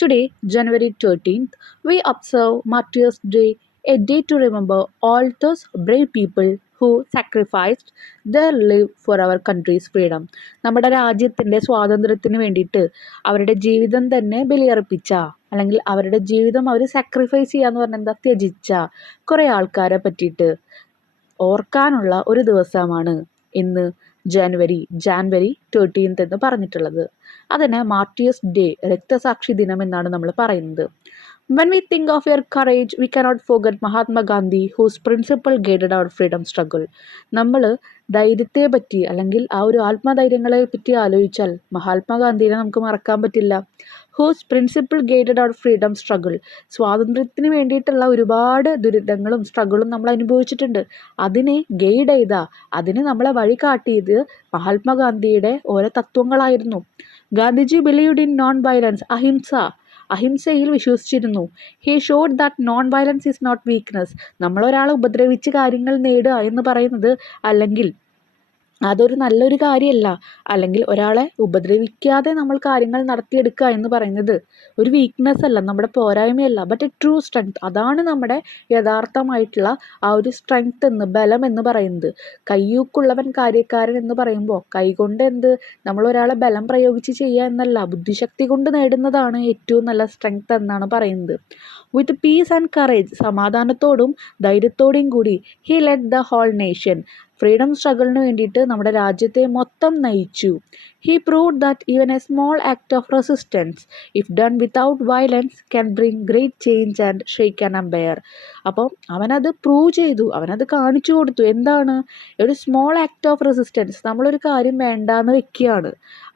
Today, January 13th, we observe Martyrs' Day, a day to remember all those brave people who sacrificed their life for our country's freedom. നമ്മുടെ രാജ്യത്തിൻ്റെ സ്വാതന്ത്ര്യത്തിന് വേണ്ടിയിട്ട് അവരുടെ ജീവിതം തന്നെ ബലിയർപ്പിച്ച അല്ലെങ്കിൽ അവരുടെ ജീവിതം അവർ സാക്രിഫൈസ് ചെയ്യാന്ന് പറഞ്ഞാൽ എന്താ ത്യജിച്ച കുറേ ആൾക്കാരെ പറ്റിയിട്ട് ഓർക്കാനുള്ള ഒരു ദിവസമാണ് ഇന്ന് ജാനുവരി 13 എന്ന് പറഞ്ഞിട്ടുള്ളത്. അതിനെ മാർട്ടിയേഴ്സ് ഡേ രക്തസാക്ഷി ദിനം എന്നാണ് നമ്മൾ പറയുന്നത്. When we think of your courage, we cannot forget Mahatma Gandhi, whose principle guided our freedom struggle. നമ്മൾ ധൈര്യത്തെ പറ്റി അല്ലെങ്കിൽ ആ ഒരു ആത്മധൈര്യങ്ങളെ പറ്റി ആലോചിച്ചാൽ മഹാത്മാഗാന്ധിനെ നമുക്ക് മറക്കാൻ പറ്റില്ല. ഹൂസ് പ്രിൻസിപ്പിൾ ഗൈഡഡ് അവർ ഫ്രീഡം സ്ട്രഗിൾ. സ്വാതന്ത്ര്യത്തിന് വേണ്ടിയിട്ടുള്ള ഒരുപാട് ദുരിതങ്ങളും സ്ട്രഗിളും നമ്മൾ അനുഭവിച്ചിട്ടുണ്ട്. അതിനെ ഗൈഡ് ചെയ്ത അതിന് നമ്മളെ വഴി കാട്ടിയത് മഹാത്മാഗാന്ധിയുടെ ഓരോ തത്വങ്ങളായിരുന്നു. Gandhiji believed in non violence, ahimsa. അഹിംസയിൽ വിശ്വസിച്ചിരുന്നു. He showed that non violence is not weakness. നമ്മളൊരാളെ ഉപദ്രവിച്ച് കാര്യങ്ങൾ നേടുക എന്ന് പറയുന്നത്, അല്ലെങ്കിൽ അതൊരു നല്ലൊരു കാര്യമല്ല. അല്ലെങ്കിൽ ഒരാളെ ഉപദ്രവിക്കാതെ നമ്മൾ കാര്യങ്ങൾ നടത്തിയെടുക്കുക എന്ന് പറയുന്നത് ഒരു വീക്ക്നെസ് അല്ല, നമ്മുടെ പോരായ്മയല്ല, ബട്ട് എ ട്രൂ സ്ട്രെങ്ത്. അതാണ് നമ്മുടെ യഥാർത്ഥമായിട്ടുള്ള ആ ഒരു സ്ട്രെങ്ത് എന്ന്, ബലം എന്ന് പറയുന്നത്. കയ്യൂക്കുള്ളവൻ കാര്യക്കാരൻ എന്ന് പറയുമ്പോൾ കൈകൊണ്ട് നമ്മൾ ഒരാളെ ബലം പ്രയോഗിച്ച് ചെയ്യുക എന്നല്ല, ബുദ്ധിശക്തി കൊണ്ട് നേടുന്നതാണ് ഏറ്റവും നല്ല സ്ട്രെങ്ത് എന്നാണ് പറയുന്നത്. വിത്ത് പീസ് ആൻഡ് കറേജ്, സമാധാനത്തോടും ധൈര്യത്തോടെയും കൂടി he led the whole nation, freedom സ്ട്രഗിളിന് വേണ്ടിയിട്ട് നമ്മുടെ രാജ്യത്തെ മൊത്തം നയിച്ചു. He proved that even a small act of resistance if done without violence can bring great change and shake an empire. അപ്പോൾ അവനത് പ്രൂവ് ചെയ്തു, അവനത് കാണിച്ചു കൊടുത്തു. എന്താണ് ഒരു സ്മോൾ ആക്ട് ഓഫ് റെസിസ്റ്റൻസ്? നമ്മളൊരു കാര്യം വേണ്ടാന്ന് വെക്കുകയാണ്,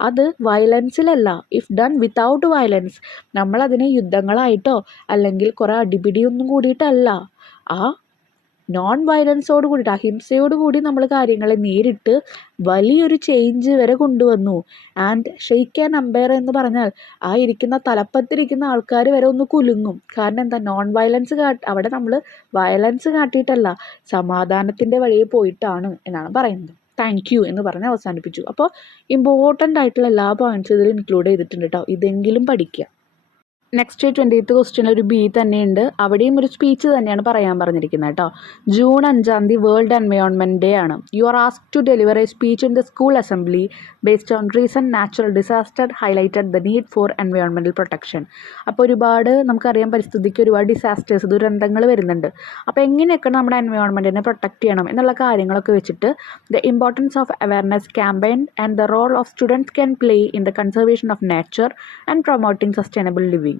അത് വയലൻസിലല്ല. ഇഫ് ഡൺ വിത്തൗട്ട് വയലൻസ്, നമ്മളതിനെ യുദ്ധങ്ങളായിട്ടോ അല്ലെങ്കിൽ കുറേ അടിപിടിയൊന്നും കൂടിയിട്ടല്ല, ആ നോൺ വയലൻസോട് കൂടിയിട്ട്, അഹിംസയോട് കൂടി നമ്മൾ കാര്യങ്ങളെ നേരിട്ട് വലിയൊരു ചേഞ്ച് വരെ കൊണ്ടുവന്നു. ആൻഡ് ഷെയ്ക്ക് ആൻ അമ്പയർ എന്ന് പറഞ്ഞാൽ ആ ഇരിക്കുന്ന തലപ്പത്തിരിക്കുന്ന ആൾക്കാർ വരെ ഒന്ന് കുലുങ്ങും. കാരണം എന്താ, നോൺ വയലൻസ് അവിടെ നമ്മൾ വയലൻസ് കാട്ടിയിട്ടല്ല, സമാധാനത്തിൻ്റെ വഴിയെ പോയിട്ടാണ് എന്നാണ് പറയുന്നത്. താങ്ക് യു എന്ന് പറഞ്ഞ് അവസാനിപ്പിച്ചു. അപ്പോൾ ഇമ്പോർട്ടൻ്റ് ആയിട്ടുള്ള എല്ലാ പോയിൻറ്റ്സും ഇതിൽ ഇൻക്ലൂഡ് ചെയ്തിട്ടുണ്ട് കേട്ടോ, ഇതെങ്കിലും പഠിക്കുക. നെക്സ്റ്റ് 20th ക്വസ്റ്റ്യൻ ഒരു ബി തന്നെയുണ്ട്. അവിടെയും ഒരു സ്പീച്ച് തന്നെയാണ് പറയാൻ പറഞ്ഞിരിക്കുന്നത് കേട്ടോ. ജൂൺ 5 വേൾഡ് എൻവയോൺമെൻറ്റ് ഡേ ആണ്. You are asked to deliver a speech in the school assembly based on recent natural disaster highlighted the need for environmental protection. അപ്പോൾ ഒരുപാട് നമുക്കറിയാം, പരിസ്ഥിതിക്ക് ഒരുപാട് ഡിസാസ്റ്റേഴ്സ്, ദുരന്തങ്ങൾ വരുന്നുണ്ട്. അപ്പോൾ എങ്ങനെയൊക്കെ നമ്മുടെ എൻവയോൺമെൻറ്റിനെ പ്രൊട്ടക്റ്റ് ചെയ്യണം എന്നുള്ള കാര്യങ്ങളൊക്കെ വെച്ചിട്ട് the importance of awareness campaign and the role of students can play in the conservation of nature and promoting sustainable living.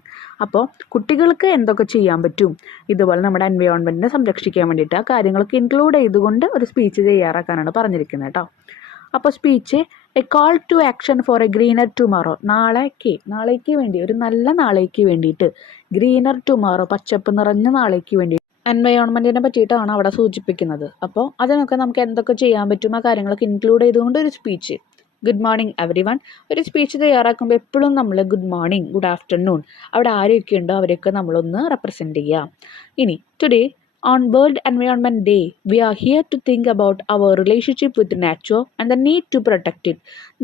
അപ്പോൾ കുട്ടികൾക്ക് എന്തൊക്കെ ചെയ്യാൻ പറ്റും ഇതുപോലെ നമ്മുടെ എൻവയോൺമെൻറ്റിനെ സംരക്ഷിക്കാൻ വേണ്ടിയിട്ട്, ആ കാര്യങ്ങളൊക്കെ ഇൻക്ലൂഡ് ചെയ്തുകൊണ്ട് ഒരു സ്പീച്ച് തയ്യാറാക്കാനാണ് പറഞ്ഞിരിക്കുന്നത് കേട്ടോ. അപ്പോൾ speech a call to action for a greener tomorrow. നാളേക്ക് വേണ്ടി, ഒരു നല്ല നാളേക്ക് വേണ്ടിയിട്ട്, ഗ്രീനർ ടുമോറോ, പച്ചപ്പ് നിറഞ്ഞ നാളേക്ക് വേണ്ടി എൻവയോൺമെൻറ്റിനെ പറ്റിയിട്ടാണ് അവിടെ സൂചിപ്പിക്കുന്നത്. അപ്പോൾ അതിനൊക്കെ നമുക്ക് എന്തൊക്കെ ചെയ്യാൻ പറ്റും, ആ കാര്യങ്ങളൊക്കെ ഇൻക്ലൂഡ് ചെയ്തുകൊണ്ട് ഒരു speech. Good morning every one. ഒരു സ്പീച്ച് തയ്യാറാക്കുമ്പോൾ എപ്പോഴും നമ്മൾ ഗുഡ് മോർണിംഗ്, ഗുഡ് ആഫ്റ്റർനൂൺ, അവിടെ ആരൊക്കെ ഉണ്ടോ അവരെയൊക്കെ നമ്മളൊന്ന് റെപ്രസെൻറ്റ് ചെയ്യാം. ഇനി today on World Environment Day, we are here to think about our relationship with nature and the need to protect it.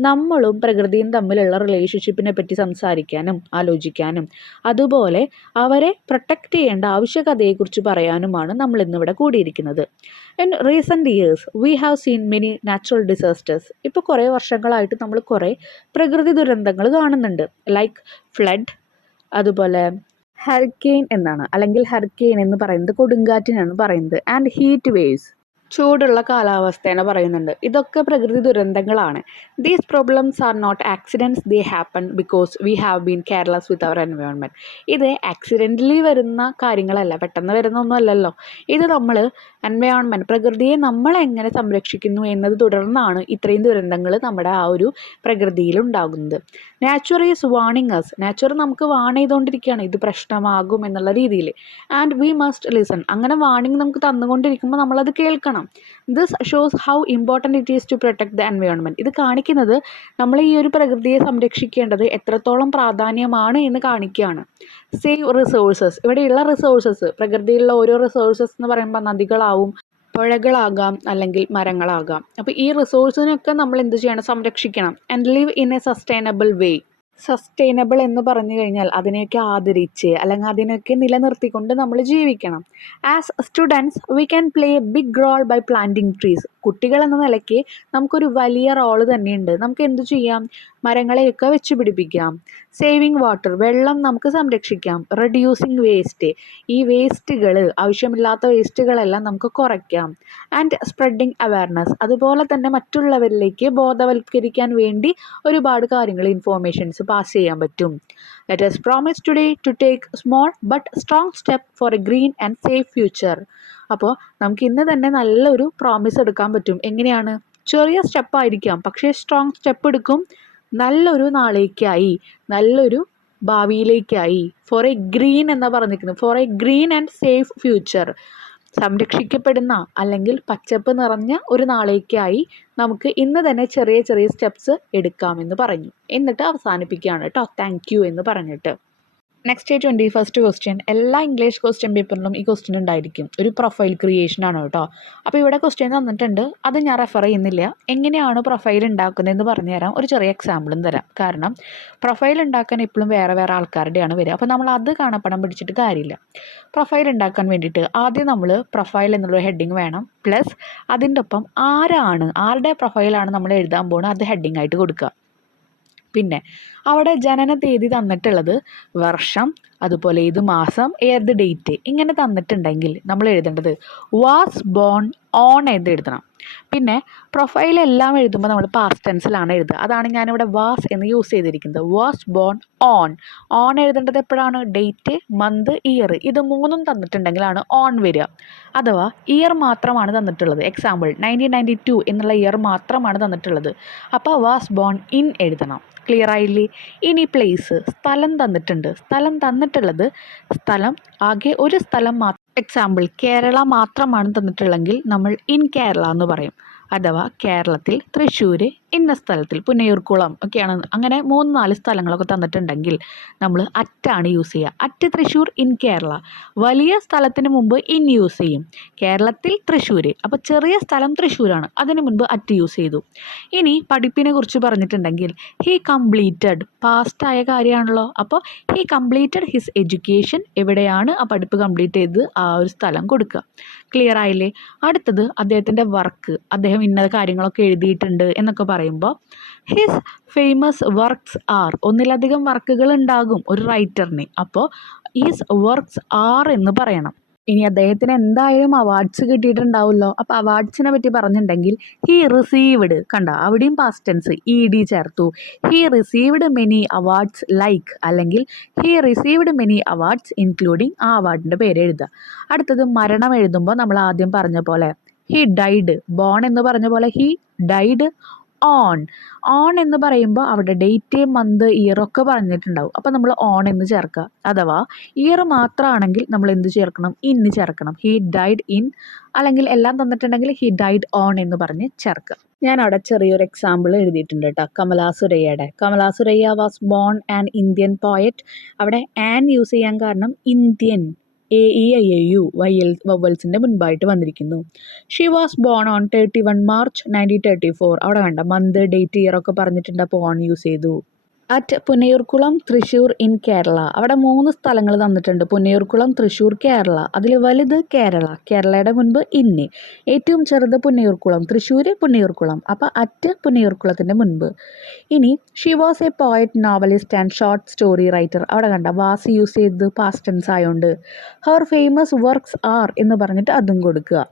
നമ്മളും പ്രകൃതിയും തമ്മിലുള്ള റിലേഷൻഷിപ്പിനെ പറ്റി സംസാരിക്കാനും ആലോചിക്കാനും അതുപോലെ അവരെ പ്രൊട്ടക്റ്റ് ചെയ്യേണ്ട ആവശ്യകതയെക്കുറിച്ച് പറയാനുമാണ് നമ്മൾ ഇന്നിവിടെ കൂടിയിരിക്കുന്നത്. In recent years we have seen many natural disasters. ഇപ്പോൾ കുറേ വർഷങ്ങളായിട്ട് നമ്മൾ കുറേ പ്രകൃതി ദുരന്തങ്ങൾ കാണുന്നുണ്ട്. ലൈക്ക് ഫ്ലഡ്, അതുപോലെ ഹരിക്കെയിൻ എന്നാണ്, അല്ലെങ്കിൽ ഹരിക്കെയിൻ എന്ന് പറയുന്നത് കൊടുങ്കാറ്റിനാണ് പറയുന്നത്. ആൻഡ് ഹീറ്റ് വേവ്സ്, ചൂടുള്ള കാലാവസ്ഥേനെ പറയുന്നുണ്ട്. ഇതൊക്കെ പ്രകൃതി ദുരന്തങ്ങളാണ്. These problems are not accidents, they happen because we have been careless with our environment. ഇത് ആക്സിഡൻ്റലി വരുന്ന കാര്യങ്ങളല്ല, പെട്ടെന്ന് വരുന്ന ഒന്നുമല്ലല്ലോ. ഇത് നമ്മൾ എൻവയോൺമെൻറ്റ്, പ്രകൃതിയെ നമ്മൾ എങ്ങനെ സംരക്ഷിക്കുന്നു എന്നത് തുടർന്നാണ് ഇത്രയും ദുരന്തങ്ങൾ നമ്മുടെ ആ ഒരു പ്രകൃതിയിൽ ഉണ്ടാകുന്നത്. Nature is warning us. Nature നമുക്ക് വാൺ ചെയ്തുകൊണ്ടിരിക്കുകയാണ്, ഇത് പ്രശ്നമാകും എന്നുള്ള രീതിയിൽ. And we must listen. അങ്ങനെ വാണിംഗ് നമുക്ക് തന്നുകൊണ്ടിരിക്കുമ്പോൾ നമ്മളത് കേൾക്കണം. This shows how important it is to protect the environment. ഇത് കാണിക്കുന്നത് നമ്മൾ ഈ ഒരു പ്രകൃതിയെ സംരക്ഷിക്കേണ്ടത് എത്രത്തോളം പ്രാധാന്യമാണ് എന്ന് കാണിക്കുകയാണ്. Save resources. ഇവിടെയുള്ള റിസോഴ്സസ്, പ്രകൃതിയിലുള്ള ഓരോ റിസോഴ്സസ് എന്ന് പറയുമ്പോൾ നദികളാവും, പുഴകളാകാം, അല്ലെങ്കിൽ മരങ്ങളാകാം. അപ്പോൾ ഈ റിസോഴ്സിനൊക്കെ നമ്മൾ എന്ത് ചെയ്യണം, സംരക്ഷിക്കണം. And live in A sustainable way. Sustainable എന്ന് പറഞ്ഞു കഴിഞ്ഞാൽ അതിനെയൊക്കെ ആദരിച്ച് അല്ലെങ്കിൽ അതിനൊക്കെ നിലനിർത്തിക്കൊണ്ട് നമ്മൾ ജീവിക്കണം. As students we can play a big role by planting trees. കുട്ടികൾ എന്ന നിലയ്ക്ക് നമുക്കൊരു വലിയ റോള് തന്നെയുണ്ട്. നമുക്ക് എന്തു ചെയ്യാം, മരങ്ങളെയൊക്കെ വെച്ച് പിടിപ്പിക്കാം. സേവിങ് വാട്ടർ, വെള്ളം നമുക്ക് സംരക്ഷിക്കാം. റെഡ്യൂസിങ് വേസ്റ്റ്, ഈ വേസ്റ്റുകൾ, ആവശ്യമില്ലാത്ത വേസ്റ്റുകളെല്ലാം നമുക്ക് കുറയ്ക്കാം. ആൻഡ് സ്പ്രെഡിങ് അവയർനെസ്, അതുപോലെ തന്നെ മറ്റുള്ളവരിലേക്ക് ബോധവൽക്കരിക്കാൻ വേണ്ടി ഒരുപാട് കാര്യങ്ങൾ, ഇൻഫോർമേഷൻസ് പാസ് ചെയ്യാൻ പറ്റും. Let us promise today to take small but strong step for a green and safe future. അപ്പോൾ നമുക്ക് ഇന്ന് തന്നെ നല്ലൊരു പ്രോമിസ് എടുക്കാൻ പറ്റും. എങ്ങനെയാണ്, ചെറിയ സ്റ്റെപ്പായിരിക്കാം, പക്ഷേ സ്ട്രോങ് സ്റ്റെപ്പ് എടുക്കും, നല്ലൊരു നാളേക്കായി, നല്ലൊരു ഭാവിയിലേക്കായി. ഫോർ എ ഗ്രീൻ എന്നാ പറഞ്ഞിരിക്കുന്നത്, for a green and safe future. സംരക്ഷിക്കപ്പെടുന്ന അല്ലെങ്കിൽ പച്ചപ്പ് നിറഞ്ഞ ഒരു നാളേക്കായി നമുക്ക് ഇന്ന് തന്നെ ചെറിയ ചെറിയ സ്റ്റെപ്സ് എടുക്കാമെന്ന് പറഞ്ഞു. എന്നിട്ട് അവസാനിപ്പിക്കുകയാണ് കേട്ടോ, താങ്ക് യു എന്ന് പറഞ്ഞിട്ട്. Next 21st question. എല്ലാ ഇംഗ്ലീഷ് ക്വസ്റ്റ്യൻ പേപ്പറിലും ഈ ക്വസ്റ്റ്യൻ ഉണ്ടായിരിക്കും. ഒരു പ്രൊഫൈൽ ക്രിയേഷൻ ആണ് കേട്ടോ. അപ്പോൾ ഇവിടെ ക്വസ്റ്റ്യൻ തന്നിട്ടുണ്ട്, അത് ഞാൻ റെഫർ ചെയ്യുന്നില്ല. എങ്ങനെയാണ് പ്രൊഫൈൽ ഉണ്ടാക്കുന്നതെന്ന് പറഞ്ഞു തരാം. ഒരു ചെറിയ എക്സാമ്പിളും തരാം. കാരണം പ്രൊഫൈൽ ഉണ്ടാക്കാൻ എപ്പോഴും വേറെ വേറെ ആൾക്കാരുടെയാണ് വരിക. അപ്പോൾ നമ്മൾ അത് കാണപ്പടം പിടിച്ചിട്ട് കാര്യമില്ല. പ്രൊഫൈൽ ഉണ്ടാക്കാൻ വേണ്ടിയിട്ട് ആദ്യം നമ്മൾ പ്രൊഫൈൽ എന്നുള്ള ഹെഡിങ് വേണം. പ്ലസ് അതിൻ്റെ ഒപ്പം ആരുടെ പ്രൊഫൈലാണ് നമ്മൾ എഴുതാൻ പോകുന്നത് അത് ഹെഡിങ് ആയിട്ട് കൊടുക്കുക. പിന്നെ അവിടെ ജനന തീയതി തന്നിട്ടുള്ളത്, വർഷം, അതുപോലെ ഏത് മാസം, ഏത് ഡേറ്റ് ഇങ്ങനെ തന്നിട്ടുണ്ടെങ്കിൽ നമ്മൾ എഴുതേണ്ടത് വാസ് ബോൺ ഓൺ എന്ന് എഴുതണം. പിന്നെ പ്രൊഫൈലെല്ലാം എഴുതുമ്പോൾ നമ്മൾ പാസ്റ്റ് ടെൻസിലാണ് എഴുതുക. അതാണ് ഞാനിവിടെ വാസ് എന്ന് യൂസ് ചെയ്തിരിക്കുന്നത്. വാസ് ബോൺ ഓൺ എഴുതേണ്ടത് എപ്പോഴാണ്? ഡേറ്റ്, മന്ത്, ഇയർ ഇത് മൂന്നും തന്നിട്ടുണ്ടെങ്കിലാണ് ഓൺ വരിക. അഥവാ ഇയർ മാത്രമാണ് തന്നിട്ടുള്ളത്, എക്സാമ്പിൾ 1992 എന്നുള്ള ഇയർ മാത്രമാണ് തന്നിട്ടുള്ളത്, അപ്പോൾ വാസ് ബോൺ ഇൻ എഴുതണം. ക്ലിയർ ആയില്ലേ? ഇനി പ്ലേസ്, സ്ഥലം തന്നിട്ടുണ്ട്. സ്ഥലം തന്നിട്ടുള്ളത്, സ്ഥലം ആകെ ഒരു സ്ഥലം എക്സാമ്പിൾ കേരള മാത്രമാണ് തന്നിട്ടുള്ളെങ്കിൽ നമ്മൾ ഇൻ കേരള എന്ന് പറയും. അഥവാ കേരളത്തിൽ തൃശ്ശൂർ ഇന്ന സ്ഥലത്തിൽ പുന്നയൂർക്കുളം ഒക്കെയാണ്. അങ്ങനെ 3-4 സ്ഥലങ്ങളൊക്കെ തന്നിട്ടുണ്ടെങ്കിൽ നമ്മൾ അറ്റാണ് യൂസ് ചെയ്യുക. At Thrissur in Kerala. വലിയ സ്ഥലത്തിന് മുമ്പ് ഇൻ യൂസ് ചെയ്യും. കേരളത്തിൽ തൃശ്ശൂർ, അപ്പോൾ ചെറിയ സ്ഥലം തൃശ്ശൂരാണ്, അതിന് മുൻപ് അറ്റ് യൂസ് ചെയ്തു. ഇനി പഠിപ്പിനെ കുറിച്ച് പറഞ്ഞിട്ടുണ്ടെങ്കിൽ ഹി കംപ്ലീറ്റഡ്, പാസ്റ്റായ കാര്യമാണല്ലോ. അപ്പോൾ ഹി കംപ്ലീറ്റഡ് ഹിസ് എഡ്യൂക്കേഷൻ. എവിടെയാണ് ആ പഠിപ്പ് കംപ്ലീറ്റ് ചെയ്തത് ആ ഒരു സ്ഥലം കൊടുക്കുക. ക്ലിയർ ആയില്ലേ? അടുത്തത് അദ്ദേഹത്തിൻ്റെ വർക്ക്, അദ്ദേഹം ഇന്ന കാര്യങ്ങളൊക്കെ എഴുതിയിട്ടുണ്ട് എന്നൊക്കെ പറയുമ്പോൾ ഹിസ് ഫേമസ് വർക്ക്സ് ആർ, ഒന്നിലധികം വർക്കുകൾ ഉണ്ടാകും ഒരു റൈറ്ററിന്. അപ്പോൾ ഹിസ് വർക്ക്സ് ആർ എന്ന് പറയണം. ഇനി അദ്ദേഹത്തിന് എന്തായാലും അവാർഡ്സ് കിട്ടിയിട്ടുണ്ടാവുമല്ലോ. അപ്പോൾ അവാർഡ്സിനെ പറ്റി പറഞ്ഞിട്ടുണ്ടെങ്കിൽ ഹി റിസീവ്ഡ്, കണ്ട അവിടെയും പാസ്റ്റ് ടെൻസ് ED ചേർത്തു. He received many awards like, അല്ലെങ്കിൽ he received many awards including ആ അവാർഡിൻ്റെ പേര് എഴുതുക. അടുത്തത് മരണം എഴുതുമ്പോൾ നമ്മൾ ആദ്യം പറഞ്ഞ പോലെ ഹി ഡൈഡ്, ബോൺ എന്ന് പറഞ്ഞ പോലെ ഹി ഡൈഡ് ഓൺ എന്ന് പറയുമ്പോൾ അവിടെ ഡേറ്റ്, മന്ത്, ഇയർ ഒക്കെ പറഞ്ഞിട്ടുണ്ടാവും. അപ്പോൾ നമ്മൾ ഓൺ എന്ന് ചേർക്കുക. അഥവാ ഇയർ മാത്രമാണെങ്കിൽ നമ്മൾ എന്ത് ചേർക്കണം? ഇന്ന് ചേർക്കണം. ഹി ഡൈഡ് ഇൻ, അല്ലെങ്കിൽ എല്ലാം തന്നിട്ടുണ്ടെങ്കിൽ ഹി ഡൈഡ് ഓൺ എന്ന് പറഞ്ഞ് ചേർക്കുക. ഞാൻ അവിടെ ചെറിയൊരു എക്സാമ്പിൾ എഴുതിയിട്ടുണ്ട് കേട്ടോ. Kamala Surayya was born an Indian poet. അവിടെ ആൻ യൂസ് ചെയ്യാൻ കാരണം ഇന്ത്യൻ, AEIAU വവൽസിൻ്റെ മുൻപായിട്ട് വന്നിരിക്കുന്നു. She was born on 31 March 1934. അവിടെ കണ്ട മന്ത്, ഡേറ്റ്, ഇയർ ഒക്കെ പറഞ്ഞിട്ടുണ്ട്, അപ്പോൾ ഓൺ യൂസ് ചെയ്തു. At Punnayurkulam Thrissur in Kerala. അവിടെ 3 സ്ഥലങ്ങൾ തന്നിട്ടുണ്ട്, പുന്നയൂർക്കുളം, തൃശ്ശൂർ, കേരള. അതിൽ വലുത് കേരള, കേരളയുടെ മുൻപ് ഇന്ന്. ഏറ്റവും ചെറുത് പുന്നയൂർക്കുളം, തൃശ്ശൂർ, പുന്നയൂർക്കുളം. അപ്പോൾ അറ്റ് പുന്നയൂർക്കുളത്തിൻ്റെ മുൻപ്. ഇനി she was A poet, novelist and short story writer. അവിടെ കണ്ട വാസ് യൂസ് ചെയ്ത് പാസ്റ്റ് ടെൻസ് ആയതുകൊണ്ട് ഹെർ ഫേമസ് വർക്ക്സ് ആർ എന്ന് പറഞ്ഞിട്ട് അതും കൊടുക്കുക.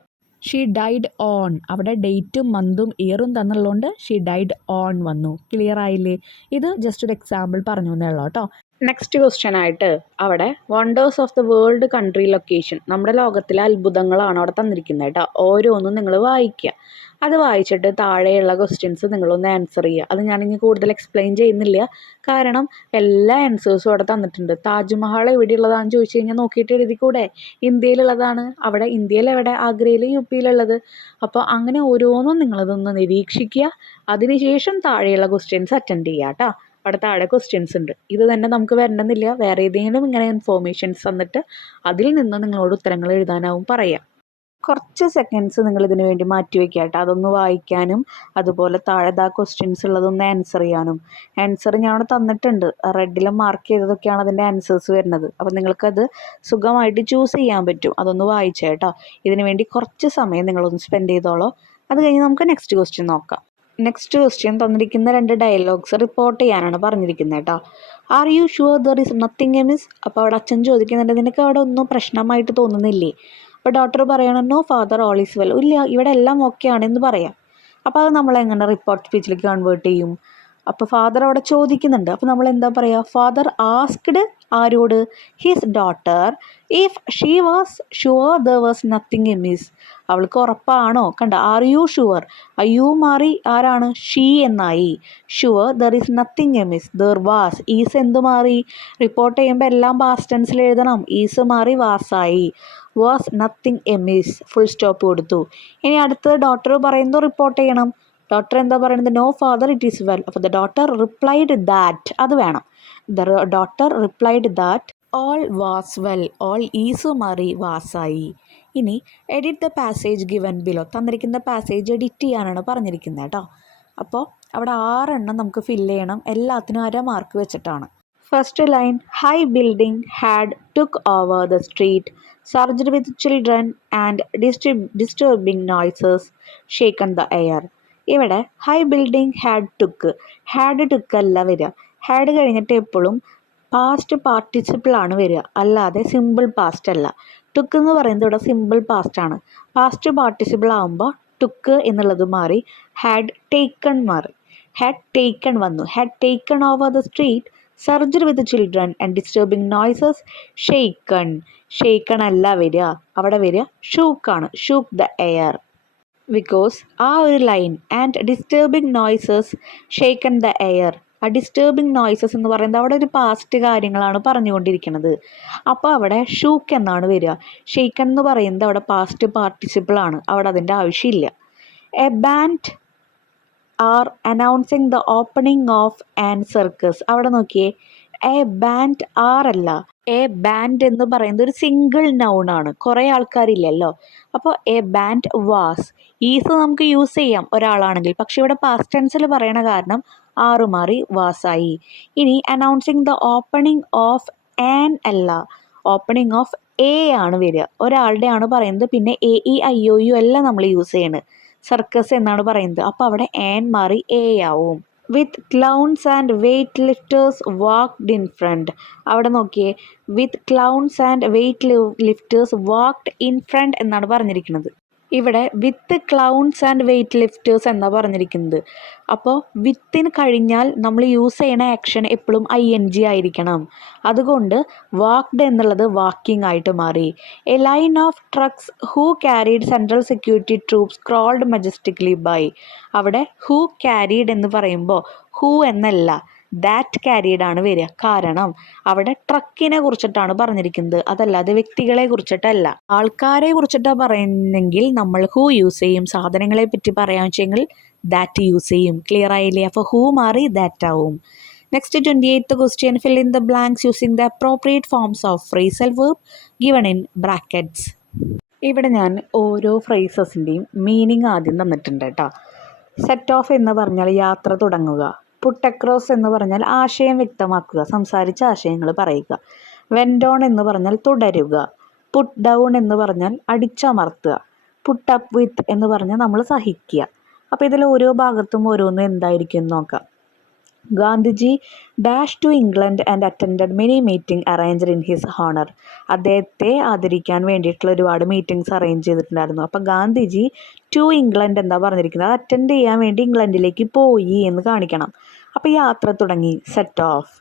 ഷീ ഡൈഡ് ഓൺ, അവിടെ ഡേറ്റും മന്തും ഇയറും തന്നുള്ളതുകൊണ്ട് ഷീ ഡൈഡ് ഓൺ വന്നു. ക്ലിയർ ആയില്ലേ? ഇത് ജസ്റ്റ് ഒരു എക്സാമ്പിൾ പറഞ്ഞു എന്നേ ഉള്ളൂ കേട്ടോ. നെക്സ്റ്റ് ക്വസ്റ്റ്യൻ ആയിട്ട് അവിടെ wonders of the world country location, നമ്മുടെ ലോകത്തിലെ അത്ഭുതങ്ങളാണ് അവിടെ തന്നിരിക്കുന്നത് കേട്ടോ. ഓരോന്നും നിങ്ങൾ വായിക്കുക. അത് വായിച്ചിട്ട് താഴെയുള്ള ക്വസ്റ്റ്യൻസ് നിങ്ങളൊന്ന് ആൻസർ ചെയ്യുക. അത് ഞാനിനി കൂടുതൽ എക്സ്പ്ലെയിൻ ചെയ്യുന്നില്ല, കാരണം എല്ലാ ആൻസേഴ്സും അവിടെ തന്നിട്ടുണ്ട്. താജ്മഹൽ എവിടെയുള്ളതാണെന്ന് ചോദിച്ചു കഴിഞ്ഞാൽ നോക്കിയിട്ട് എഴുതിക്കൂടെ? ഇന്ത്യയിലുള്ളതാണ്. അവിടെ ഇന്ത്യയിൽ എവിടെ? ആഗ്രയിൽ, UP-യിലുള്ളത്. അപ്പോൾ അങ്ങനെ ഓരോന്നും നിങ്ങളതൊന്ന് നിരീക്ഷിക്കുക. അതിനുശേഷം താഴെയുള്ള ക്വസ്റ്റ്യൻസ് അറ്റൻഡ് ചെയ്യുക കേട്ടോ. അവിടെ താഴെ ക്വസ്റ്റ്യൻസ് ഉണ്ട്. ഇത് തന്നെ നമുക്ക് വരണമെന്നില്ല, വേറെ ഏതെങ്കിലും ഇങ്ങനെ ഇൻഫോർമേഷൻസ് തന്നിട്ട് അതിൽ നിന്ന് നിങ്ങളോട് ഉത്തരങ്ങൾ എഴുതാനാവും പറയാം. കുറച്ച് സെക്കൻഡ്സ് നിങ്ങൾ ഇതിനു വേണ്ടി മാറ്റി വയ്ക്കുക കേട്ടോ. അതൊന്ന് വായിക്കാനും അതുപോലെ താഴെ ക്വസ്റ്റ്യൻസ് ഉള്ളതൊന്ന് ആൻസർ ചെയ്യാനും. ആൻസർ ഞാൻ അവിടെ തന്നിട്ടുണ്ട്, റെഡിൽ മാർക്ക് ചെയ്തതൊക്കെയാണ് അതിൻ്റെ ആൻസേഴ്സ് വരുന്നത്. അപ്പോൾ നിങ്ങൾക്കത് സുഖമായിട്ട് ചൂസ് ചെയ്യാൻ പറ്റും. അതൊന്ന് വായിച്ചേ കേട്ടോ. ഇതിനു വേണ്ടി കുറച്ച് സമയം നിങ്ങളൊന്ന് സ്പെൻഡ് ചെയ്തോളൂ. അത് കഴിഞ്ഞ് നമുക്ക് നെക്സ്റ്റ് ക്വസ്റ്റ്യൻ നോക്കാം. നെക്സ്റ്റ് ക്വസ്റ്റ്യൻ തന്നിരിക്കുന്ന 2 ഡയലോഗ്സ് റിപ്പോർട്ട് ചെയ്യാനാണ് പറഞ്ഞിരിക്കുന്നത് കേട്ടോ. Are you sure there is nothing amiss? അപ്പോൾ അവിടെ അച്ഛൻ ചോദിക്കുന്നുണ്ട്, നിനക്ക് അവിടെ ഒന്നും പ്രശ്നമായിട്ട് തോന്നുന്നില്ലേ? അപ്പോൾ ഡോക്ടർ പറയണം, no father, all is well. ഇല്ല, ഇവിടെ എല്ലാം ഓക്കെ ആണെന്ന് പറയാം. അപ്പോൾ അത് നമ്മളെങ്ങനെ റിപ്പോർട്ട് സ്പീച്ചിലേക്ക് കൺവേർട്ട് ചെയ്യും? അപ്പോൾ ഫാദർ അവിടെ ചോദിക്കുന്നുണ്ട്. അപ്പോൾ നമ്മൾ എന്താ പറയുക? ഫാദർ ആസ്ക്ഡ് ആരോട്? His daughter if she was sure there was nothing amiss. അവൾക്ക് ഉറപ്പാണോ? കണ്ട, ആർ യു ഷുവർ, യു മാറി ആരാണ്? ഷീ എന്നായി. Sure there is nothing amiss, there was. Is എന്ത് മാറി? റിപ്പോർട്ട് ചെയ്യുമ്പോൾ എല്ലാം പാസ്റ്റ് ടെൻസിൽ എഴുതണം. ഈസ് മാറി വാസായി. വാസ് നത്തിങ് എമിസ്, ഫുൾ സ്റ്റോപ്പ് കൊടുത്തു. ഇനി അടുത്തത് ഡോക്ടർ പറയുന്നത് റിപ്പോർട്ട് ചെയ്യണം. ഡോക്ടർ എന്താ പറയുന്നത്? No father, it is well. അപ്പോൾ ദ ഡോട്ടർ റിപ്ലൈഡ് ദാറ്റ്, അത് വേണം. The daughter replied that all was well, all is മാറി വാസായി. ഇനി edit the passage given below, തന്നിരിക്കുന്ന പാസേജ് എഡിറ്റ് ചെയ്യാനാണ് പറഞ്ഞിരിക്കുന്നത് കേട്ടോ. അപ്പോൾ അവിടെ 6 എണ്ണം നമുക്ക് ഫില്ല് ചെയ്യണം, എല്ലാത്തിനും 1/2 മാർക്ക് വെച്ചിട്ടാണ്. First line, high building had took over the street, surged with children and disturbing noises shaken the air. ഇവിടെ ഹൈ ബിൽഡിംഗ് ഹാഡ് ടുക്ക് അല്ല വരിക. ഹാഡ് കഴിഞ്ഞിട്ട് എപ്പോഴും പാസ്റ്റ് പാർട്ടിസിപ്പിൾ ആണ് വരിക, അല്ലാതെ സിമ്പിൾ പാസ്റ്റ് അല്ല. ടുക്ക് എന്ന് പറയുന്നത് ഇവിടെ സിമ്പിൾ പാസ്റ്റ് ആണ്. പാസ്റ്റ് പാർട്ടിസിപ്പിൾ ആകുമ്പോൾ ടുക്ക് എന്നുള്ളത് മാറി ഹാഡ് ടേക്കൺ മാറി. ഹാഡ് ടേക്കൺ വന്നു. Had taken over the street, surged with children and disturbing noises shaken അല്ല വരിക, അവിടെ വരിക ഷൂക്കാണ്. Shook the air. ബിക്കോസ് ആ ഒരു line and disturbing noises shaken the air, ആ ഡിസ്റ്റർബിംഗ് നോയ്സസ് എന്ന് പറയുന്നത് അവിടെ ഒരു പാസ്റ്റ് കാര്യങ്ങളാണ് പറഞ്ഞുകൊണ്ടിരിക്കുന്നത്. അപ്പോൾ അവിടെ ഷൂക്ക് എന്നാണ് വരിക. ഷെയ്ക്കൺ എന്ന് പറയുന്നത് അവിടെ പാസ്റ്റ് പാർട്ടിസിപ്പിൾ ആണ്, അവിടെ അതിൻ്റെ ആവശ്യമില്ല. A band are announcing the opening of an circus, അവിടെ നോക്കിയേ, എ ബാൻഡ് ആർ അല്ല, എ ബാൻഡ് എന്ന് പറയുന്നത് ഒരു സിംഗിൾ നൗൺ ആണ്, കുറേ ആൾക്കാരില്ലല്ലോ. അപ്പോൾ എ ബാൻഡ് വാസ്, ഈസ് നമുക്ക് യൂസ് ചെയ്യാം ഒരാളാണെങ്കിൽ, പക്ഷെ ഇവിടെ പാസ്റ്റ് ടെൻസിൽ പറയണ കാരണം ആറ് മാറി വാസായി. ഇനി announcing the opening of an അല്ല, ഓപ്പണിംഗ് ഓഫ് എ ആണ് വരിക, ഒരാളുടെ ആണ് പറയുന്നത്. പിന്നെ A E I O U എല്ലാം നമ്മൾ യൂസ് ചെയ്യണത്, സർക്കസ് എന്നാണ് പറയുന്നത്. അപ്പോൾ അവിടെ ആൻ മാറി എ ആവും. With clowns and weightlifters walked in front, അവിടെ നോക്കിയേ, with clowns and weightlifters walked in front എന്നാണ് പറഞ്ഞിരിക്കുന്നത്. ഇവിടെ with clowns and weightlifters എന്നാണ് പറഞ്ഞിരിക്കുന്നത്. അപ്പോൾ വിത്തിന് കഴിഞ്ഞാൽ നമ്മൾ യൂസ് ചെയ്യണ ആക്ഷൻ എപ്പോഴും ING ആയിരിക്കണം. അതുകൊണ്ട് വാക്ക്ഡ് എന്നുള്ളത് വാക്കിംഗ് ആയിട്ട് മാറി. A line of trucks who carried central security troops crawled majestically by, അവിടെ ഹൂ ക്യാരീഡ് എന്ന് പറയുമ്പോൾ ഹൂ എന്നല്ല ദാറ്റ് ക്യാരീഡ് ആണ് വരിക. കാരണം അവിടെ ട്രക്കിനെ കുറിച്ചിട്ടാണ് പറഞ്ഞിരിക്കുന്നത്, അതല്ലാതെ വ്യക്തികളെ കുറിച്ചിട്ടല്ല. ആൾക്കാരെ കുറിച്ചിട്ടാണ് പറയുന്നെങ്കിൽ നമ്മൾ ഹൂ യൂസ് ചെയ്യും, സാധനങ്ങളെ പറ്റി പറയാൻ വെച്ചെങ്കിൽ ദാറ്റ് യൂസ് ചെയ്യും. ക്ലിയർ ആയില്ലേ? അപ്പോൾ ഹൂ മാറി ദാറ്റ് ആവും. Next 28th question, fill in the blanks using the appropriate forms of phrasal verb given in brackets. ഇവിടെ ഞാൻ ഓരോ ഫ്രേസസിൻ്റെയും മീനിങ് ആദ്യം തന്നിട്ടുണ്ട് കേട്ടോ. സെറ്റ് ഓഫ് എന്ന് പറഞ്ഞാൽ യാത്ര തുടങ്ങുക. പുട്ട് അക്രോസ് എന്ന് പറഞ്ഞാൽ ആശയം വ്യക്തമാക്കുക, സംസാരിച്ച ആശയങ്ങൾ പറയുക. വെൻഡ് ഓൺ എന്ന് പറഞ്ഞാൽ തുടരുക. പുട്ട് ഡൗൺ എന്ന് പറഞ്ഞാൽ അടിച്ചമർത്തുക. പുട്ട് അപ്പ് വിത്ത് എന്ന് പറഞ്ഞാൽ നമ്മൾ സഹിക്കുക. അപ്പോൾ ഇതിൽ ഓരോ ഭാഗത്തും ഓരോന്നും എന്തായിരിക്കും നോക്കാം. Gandhiji dash to England and attended many meeting arranged in his honour, അദ്ദേഹത്തെ ആദരിക്കാൻ വേണ്ടിയിട്ടുള്ള ഒരുപാട് മീറ്റിംഗ്സ് അറേഞ്ച് ചെയ്തിട്ടുണ്ടായിരുന്നു. അപ്പോൾ ഗാന്ധിജി ടു ഇംഗ്ലണ്ട് എന്താ പറഞ്ഞിരിക്കുന്നത്, അത് അറ്റൻഡ് ചെയ്യാൻ വേണ്ടി ഇംഗ്ലണ്ടിലേക്ക് പോയി എന്ന് കാണിക്കണം. അപ്പോൾ യാത്ര തുടങ്ങി, സെറ്റ് ഓഫ്.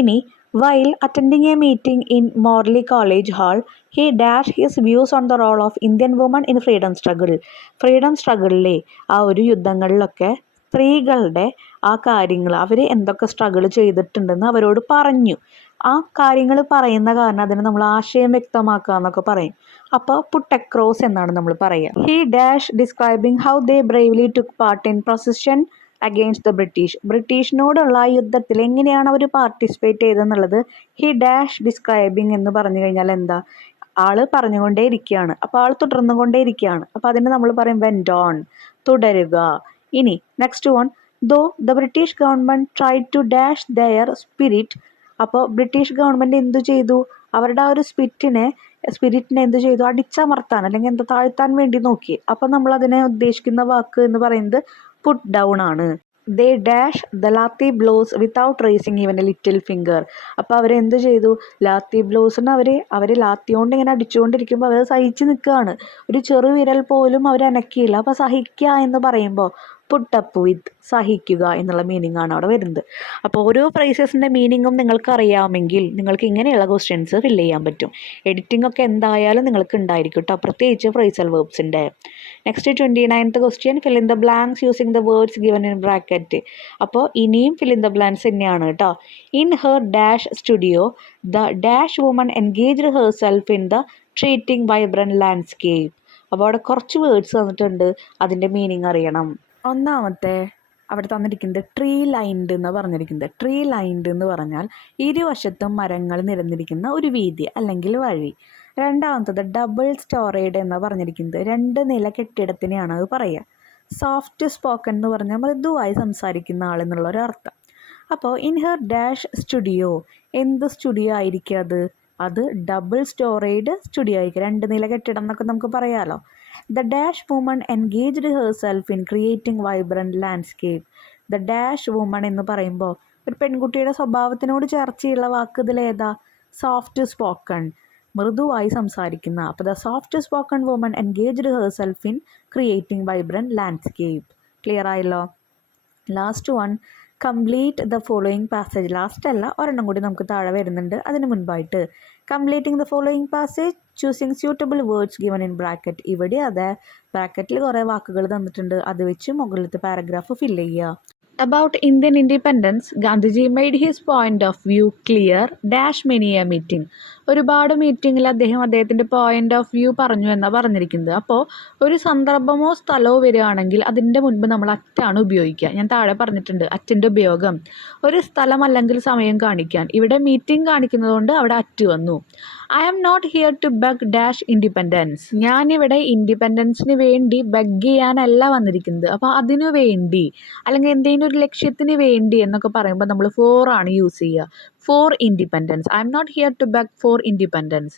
ഇനി while attending a meeting in Morley college hall he dash his views on the role of Indian woman in freedom struggle, freedom സ്ട്രഗിളിലെ ആ ഒരു യുദ്ധങ്ങളിലൊക്കെ സ്ത്രീകളുടെ ആ കാര്യങ്ങൾ, അവർ എന്തൊക്കെ സ്ട്രഗിൾ ചെയ്തിട്ടുണ്ടെന്ന് അവരോട് പറഞ്ഞു. ആ കാര്യങ്ങൾ പറയുന്ന കാരണം അതിന് നമ്മൾ ആശയം വ്യക്തമാക്കുക എന്നൊക്കെ പറയും. അപ്പോൾ പുട്ട് അക്രോസ് എന്നാണ് നമ്മൾ പറയുക. He dash describing how they bravely took part in procession against the British, ബ്രിട്ടീഷിനോടുള്ള ആ യുദ്ധത്തിൽ എങ്ങനെയാണ് അവർ പാർട്ടിസിപ്പേറ്റ് ചെയ്തതെന്നുള്ളത് ഹി ഡാഷ് ഡിസ്ക്രൈബിങ് എന്ന് പറഞ്ഞു കഴിഞ്ഞാൽ എന്താ, ആൾ പറഞ്ഞുകൊണ്ടേ ഇരിക്കുകയാണ്, അപ്പോൾ ആൾ തുടർന്നുകൊണ്ടേ ഇരിക്കുകയാണ്. അപ്പോൾ അതിന് നമ്മൾ പറയും വെൻഡ് ഓൺ, തുടരുക. ഇനി next one, though the British government try to dash their spirit, അപ്പോൾ ബ്രിട്ടീഷ് ഗവൺമെൻറ് എന്തു ചെയ്തു, അവരുടെ ആ ഒരു സ്പിരിറ്റിനെ എന്ത് ചെയ്തു, അടിച്ചമർത്താൻ അല്ലെങ്കിൽ എന്താ താഴ്ത്താൻ വേണ്ടി നോക്കി. അപ്പോൾ നമ്മൾ അതിനെ ഉദ്ദേശിക്കുന്ന വാക്ക് എന്ന് പറയുന്നത് പുട്ട് ഡൗൺ ആണ്. They dash the lathi blows without raising even a little finger, അപ്പോൾ അവരെന്ത് ചെയ്തു, ലാത്തി ബ്ലോസിന് അവർ ലാത്തി കൊണ്ട് ഇങ്ങനെ അടിച്ചുകൊണ്ടിരിക്കുമ്പോൾ അവർ സഹിച്ച് നിൽക്കുകയാണ്, ഒരു ചെറു വിരൽ പോലും അവർ അനക്കിയില്ല. അപ്പോൾ സഹിക്കുക എന്ന് പറയുമ്പോൾ പുട്ടപ്പ് വിത്ത്, സഹിക്കുക എന്നുള്ള മീനിങ് ആണ് അവിടെ വരുന്നത്. അപ്പോൾ ഓരോ ഫ്രേസസിൻ്റെ മീനിങ്ങും നിങ്ങൾക്ക് അറിയാമെങ്കിൽ നിങ്ങൾക്ക് ഇങ്ങനെയുള്ള ക്വസ്റ്റ്യൻസ് ഫില്ല് ചെയ്യാൻ പറ്റും. എഡിറ്റിംഗ് ഒക്കെ എന്തായാലും നിങ്ങൾക്ക് ഉണ്ടായിരിക്കും കേട്ടോ, പ്രത്യേകിച്ച് ഫ്രേസൽ വേർബ്സിൻ്റെ. Next 29th question, fill in the blanks using the words given in bracket. അപ്പോൾ ഇനിയും ഫിൽ ഇൻ ദ ബ്ലാങ്ക്സ് തന്നെയാണ് കേട്ടോ. In her dash studio the dash woman engaged herself in the treating vibrant landscape. അപ്പോൾ അവിടെ കുറച്ച് words തന്നിട്ടുണ്ട്, അതിൻ്റെ meaning അറിയണം. ഒന്നാമത്തെ അവിടെ തന്നിരിക്കുന്നത് ട്രീ ലൈൻഡ് എന്ന് പറഞ്ഞിരിക്കുന്നത്. ട്രീ ലൈൻഡ് എന്ന് പറഞ്ഞാൽ ഇരുവശത്തും മരങ്ങൾ നിരന്നിരിക്കുന്ന ഒരു വീതി അല്ലെങ്കിൽ വഴി. രണ്ടാമത്തത് ഡബിൾ സ്റ്റോറേഡ് എന്ന് പറഞ്ഞിരിക്കുന്നത് 2 നില കെട്ടിടത്തിനെയാണ് അത് പറയുക. സോഫ്റ്റ് സ്പോക്കൺ എന്ന് പറഞ്ഞാൽ മൃദുവായി സംസാരിക്കുന്ന ആളെന്നുള്ള ഒരു അർത്ഥം. അപ്പോൾ ഇൻ ഹെർ ഡാഷ് സ്റ്റുഡിയോ, എന്ത് സ്റ്റുഡിയോ ആയിരിക്കും അത് ഡബിൾ സ്റ്റോറേഡ് സ്റ്റുഡിയോ ആയിരിക്കും. 2 നില കെട്ടിടം എന്നൊക്കെ നമുക്ക് പറയാമല്ലോ. The dash woman engaged herself in creating vibrant landscape. The dash woman എന്ന് പറയുമ്പോൾ ഒരു പെൺകുട്ടിയുടെ സ്വഭാവത്തിനോട് ചേർച്ചയുള്ള വാക്ക് ഇതിലേതാ? സോഫ്റ്റ് സ്പോക്കൺ, മൃദുവായി സംസാരിക്കുന്ന. അപ്പോൾ the soft spoken woman engaged herself in creating vibrant landscape. Clear ആയല്ലോ? Last one, complete the following passage. Last അല്ല, ഒരെണ്ണം കൂടി നമുക്ക് താഴെ വരുന്നുണ്ട് അതിന് മുൻപായിട്ട്. Completing the following passage, choosing suitable words given in bracket. ഇവിടെ അതെ, ബ്രാക്കറ്റിൽ കുറേ വാക്കുകൾ തന്നിട്ടുണ്ട്, അത് വെച്ച് മുകളിലത്തെ പാരഗ്രാഫ് ഫില്ല് ചെയ്യുക. About Indian independence, Gandhiji made his point of view clear dash many a meeting. ഒരുപാട് മീറ്റിങ്ങിൽ അദ്ദേഹം അദ്ദേഹത്തിൻ്റെ പോയിൻ്റ് ഓഫ് വ്യൂ പറഞ്ഞു എന്നാണ് പറഞ്ഞിരിക്കുന്നത്. അപ്പോൾ ഒരു സന്ദർഭമോ സ്ഥലമോ വരികയാണെങ്കിൽ അതിൻ്റെ മുൻപ് നമ്മൾ അറ്റാണ് ഉപയോഗിക്കുക. ഞാൻ താഴെ പറഞ്ഞിട്ടുണ്ട് അറ്റിൻ്റെ ഉപയോഗം. ഒരു സ്ഥലം അല്ലെങ്കിൽ സമയം കാണിക്കാൻ. ഇവിടെ മീറ്റിംഗ് കാണിക്കുന്നതുകൊണ്ട് അവിടെ അറ്റ് വന്നു. I am not here to beg dash independence. ഞാനിവിടെ ഇൻഡിപെൻഡൻസിന് വേണ്ടി ബഗ് ചെയ്യാനല്ല വന്നിരിക്കുന്നത്. അപ്പോൾ അതിനു വേണ്ടി അല്ലെങ്കിൽ എന്തെങ്കിലും ഒരു ലക്ഷ്യത്തിന് വേണ്ടി എന്നൊക്കെ പറയുമ്പോൾ നമ്മൾ ഫോർ ആണ് യൂസ് ചെയ്യുക. For independence. I am not here to beg for independence.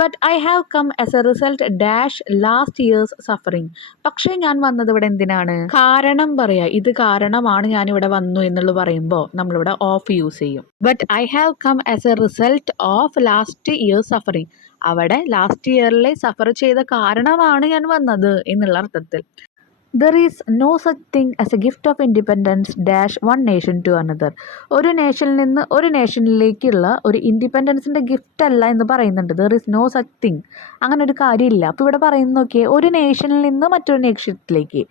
But I have come as a result dash last years suffering. പക്ഷേ ഞാൻ വന്നത് ഇവിടെ എന്തിനാണ്? കാരണം പറയുക. ഇത് കാരണമാണ് ഞാനിവിടെ വന്നു എന്നുള്ളത് പറയുമ്പോൾ നമ്മളിവിടെ ഓഫ് യൂസ് ചെയ്യും. But I have come as a result of last years suffering. അവിടെ ലാസ്റ്റ് ഇയറിലെ സഫർ ചെയ്ത കാരണമാണ് ഞാൻ വന്നത് എന്നുള്ള അർത്ഥത്തിൽ. There is no such thing as a gift of independence dash one nation to another. ഒരു നേഷനിൽ നിന്ന് ഒരു നേഷനിലേക്കുള്ള ഒരു ഇൻഡിപെൻഡൻസിൻ്റെ ഗിഫ്റ്റ് അല്ല എന്ന് പറയുന്നുണ്ട്. There is no such thing. അങ്ങനെ ഒരു കാര്യമില്ല. അപ്പോൾ ഇവിടെ പറയുന്നത് നോക്കിയേ, ഒരു നേഷനിൽ നിന്ന് മറ്റൊരു നേഷത്തിലേക്ക്,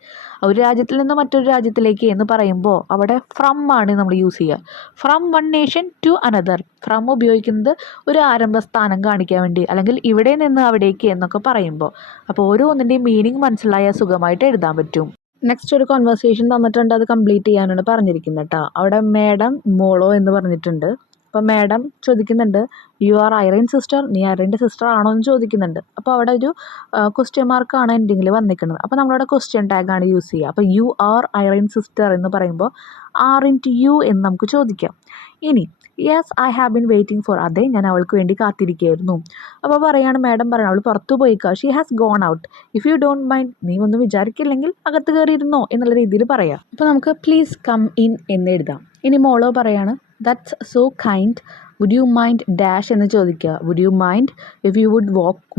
ഒരു രാജ്യത്തിൽ നിന്ന് മറ്റൊരു രാജ്യത്തിലേക്ക് എന്ന് പറയുമ്പോൾ അവിടെ ഫ്രം ആണ് നമ്മൾ യൂസ് ചെയ്യുക. From one nation to another. From ഉപയോഗിക്കുന്നത് ഒരു ആരംഭസ്ഥാനം കാണിക്കാൻ വേണ്ടി, അല്ലെങ്കിൽ ഇവിടെ നിന്ന് അവിടേക്ക് എന്നൊക്കെ പറയുമ്പോൾ. അപ്പോൾ ഓരോന്നിൻ്റെയും മീനിങ് മനസ്സിലായ സുഖമായിട്ട് എഴുതാൻ പറ്റും. നെക്സ്റ്റ് ഒരു കോൺവെർസേഷൻ തന്നിട്ടുണ്ട്, അത് കംപ്ലീറ്റ് ചെയ്യാനാണ് പറഞ്ഞിരിക്കുന്നത് കേട്ടോ. അവിടെ മേഡം മോളോ എന്ന് പറഞ്ഞിട്ടുണ്ട്. അപ്പോൾ മേഡം ചോദിക്കുന്നുണ്ട്, യു ആർ ഐറിൻ സിസ്റ്റർ, നീ ഐറിൻ്റെ സിസ്റ്റർ ആണോ എന്ന് ചോദിക്കുന്നുണ്ട്. അപ്പോൾ അവിടെ ഒരു ക്വസ്റ്റ്യൻ മാർക്കാണ് എൻഡിങ്ങിൽ വന്നിരിക്കുന്നത്. അപ്പോൾ നമ്മളവിടെ ക്വസ്റ്റ്യൻ ടാഗാണ് യൂസ് ചെയ്യുക. അപ്പോൾ യു ആർ ഐറിൻ സിസ്റ്റർ എന്ന് പറയുമ്പോൾ ആർ ഇൻ ടു യു എന്ന് നമുക്ക് ചോദിക്കാം. ഇനി yes I have been waiting for, അതെ ഞാൻ അവൾക്ക് വേണ്ടി കാത്തിരിക്കുകയായിരുന്നു. അപ്പോൾ പറയാണ്, മേഡം പറയണം, അവൾ പുറത്തു പോയിക്കാ, she has gone out. If you don't mind, നീ ഒന്നും വിചാരിക്കില്ലെങ്കിൽ അകത്ത് കയറിയിരുന്നോ എന്നുള്ള രീതിയിൽ പറയാം. അപ്പോൾ നമുക്ക് പ്ലീസ് കം ഇൻ എന്ന് എഴുതാം. ഇനി മോളോ പറയാണ്, that's so kind, would you mind dash എന്ന് ചോദിക്കുക. Would you mind if you would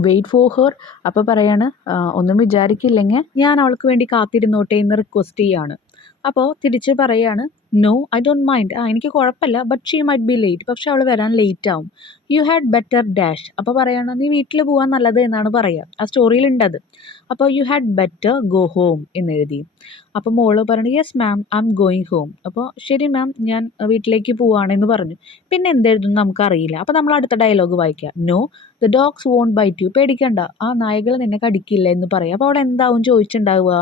wait for her. അപ്പോൾ പറയാണ്, ഒന്നും വിചാരിക്കില്ലെങ്കിൽ ഞാൻ അവൾക്ക് വേണ്ടി കാത്തിരുന്നോട്ടെ എന്ന് റിക്വസ്റ്റ് ചെയ്യാണ്. അപ്പോൾ തിരിച്ച് പറയാണ്, നോ ഐ ഡോണ്ട് മൈൻഡ്, എനിക്ക് കുഴപ്പമില്ല, but she might be late, പക്ഷെ അവൾ വരാൻ ലേറ്റ് ആവും. U had better dash. അപ്പോൾ പറയണം, നീ വീട്ടിൽ പോകാൻ നല്ലത് എന്നാണ് പറയുക. ആ സ്റ്റോറിയിലുണ്ടത്. അപ്പോൾ you had better go home എന്നെഴുതി. അപ്പോൾ മോള് പറഞ്ഞു, yes ma'am I am going home. അപ്പോൾ ശരി മാം, ഞാൻ വീട്ടിലേക്ക് പോവുകയാണെന്ന് പറഞ്ഞു. പിന്നെ എന്തെഴുതുന്നു നമുക്കറിയില്ല. അപ്പോൾ നമ്മൾ അടുത്ത ഡയലോഗ് വായിക്കാം. No the dogs won't bite you. പേടിക്കണ്ട, ആ നായകൾ നിന്നെ കടിക്കില്ല എന്ന് പറയാം. അപ്പോൾ അവിടെ എന്താവും ചോദിച്ചിട്ടുണ്ടാവുക?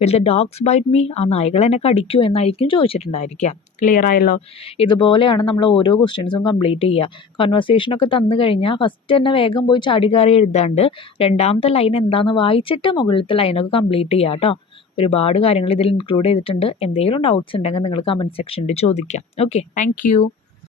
Will the dogs bite me, ആ നായകൾ എന്നെ കടിക്കൂ എന്നായിരിക്കും ചോദിച്ചിട്ടുണ്ടായിരിക്കാം. ക്ലിയർ ആയല്ലോ? ഇതുപോലെയാണ് നമ്മൾ ഓരോ ക്വസ്റ്റ്യൻസും കംപ്ലീറ്റ് ചെയ്യുക. കോൺവെർസേഷനൊക്കെ തന്നു കഴിഞ്ഞാൽ ഫസ്റ്റ് തന്നെ വേഗം പോയി ചാടിക്കാറി എഴുതാണ്ട് രണ്ടാമത്തെ ലൈൻ എന്താണെന്ന് വായിച്ചിട്ട് മുകളിലത്തെ ലൈനൊക്കെ കംപ്ലീറ്റ് ചെയ്യുക കേട്ടോ. ഒരുപാട് കാര്യങ്ങൾ ഇതിൽ ഇൻക്ലൂഡ് ചെയ്തിട്ടുണ്ട്. എന്തെങ്കിലും ഡൗട്ട്സ് ഉണ്ടെങ്കിൽ നിങ്ങൾ കമൻറ്റ് സെക്ഷനിൽ ചോദിക്കാം. Okay, thank you.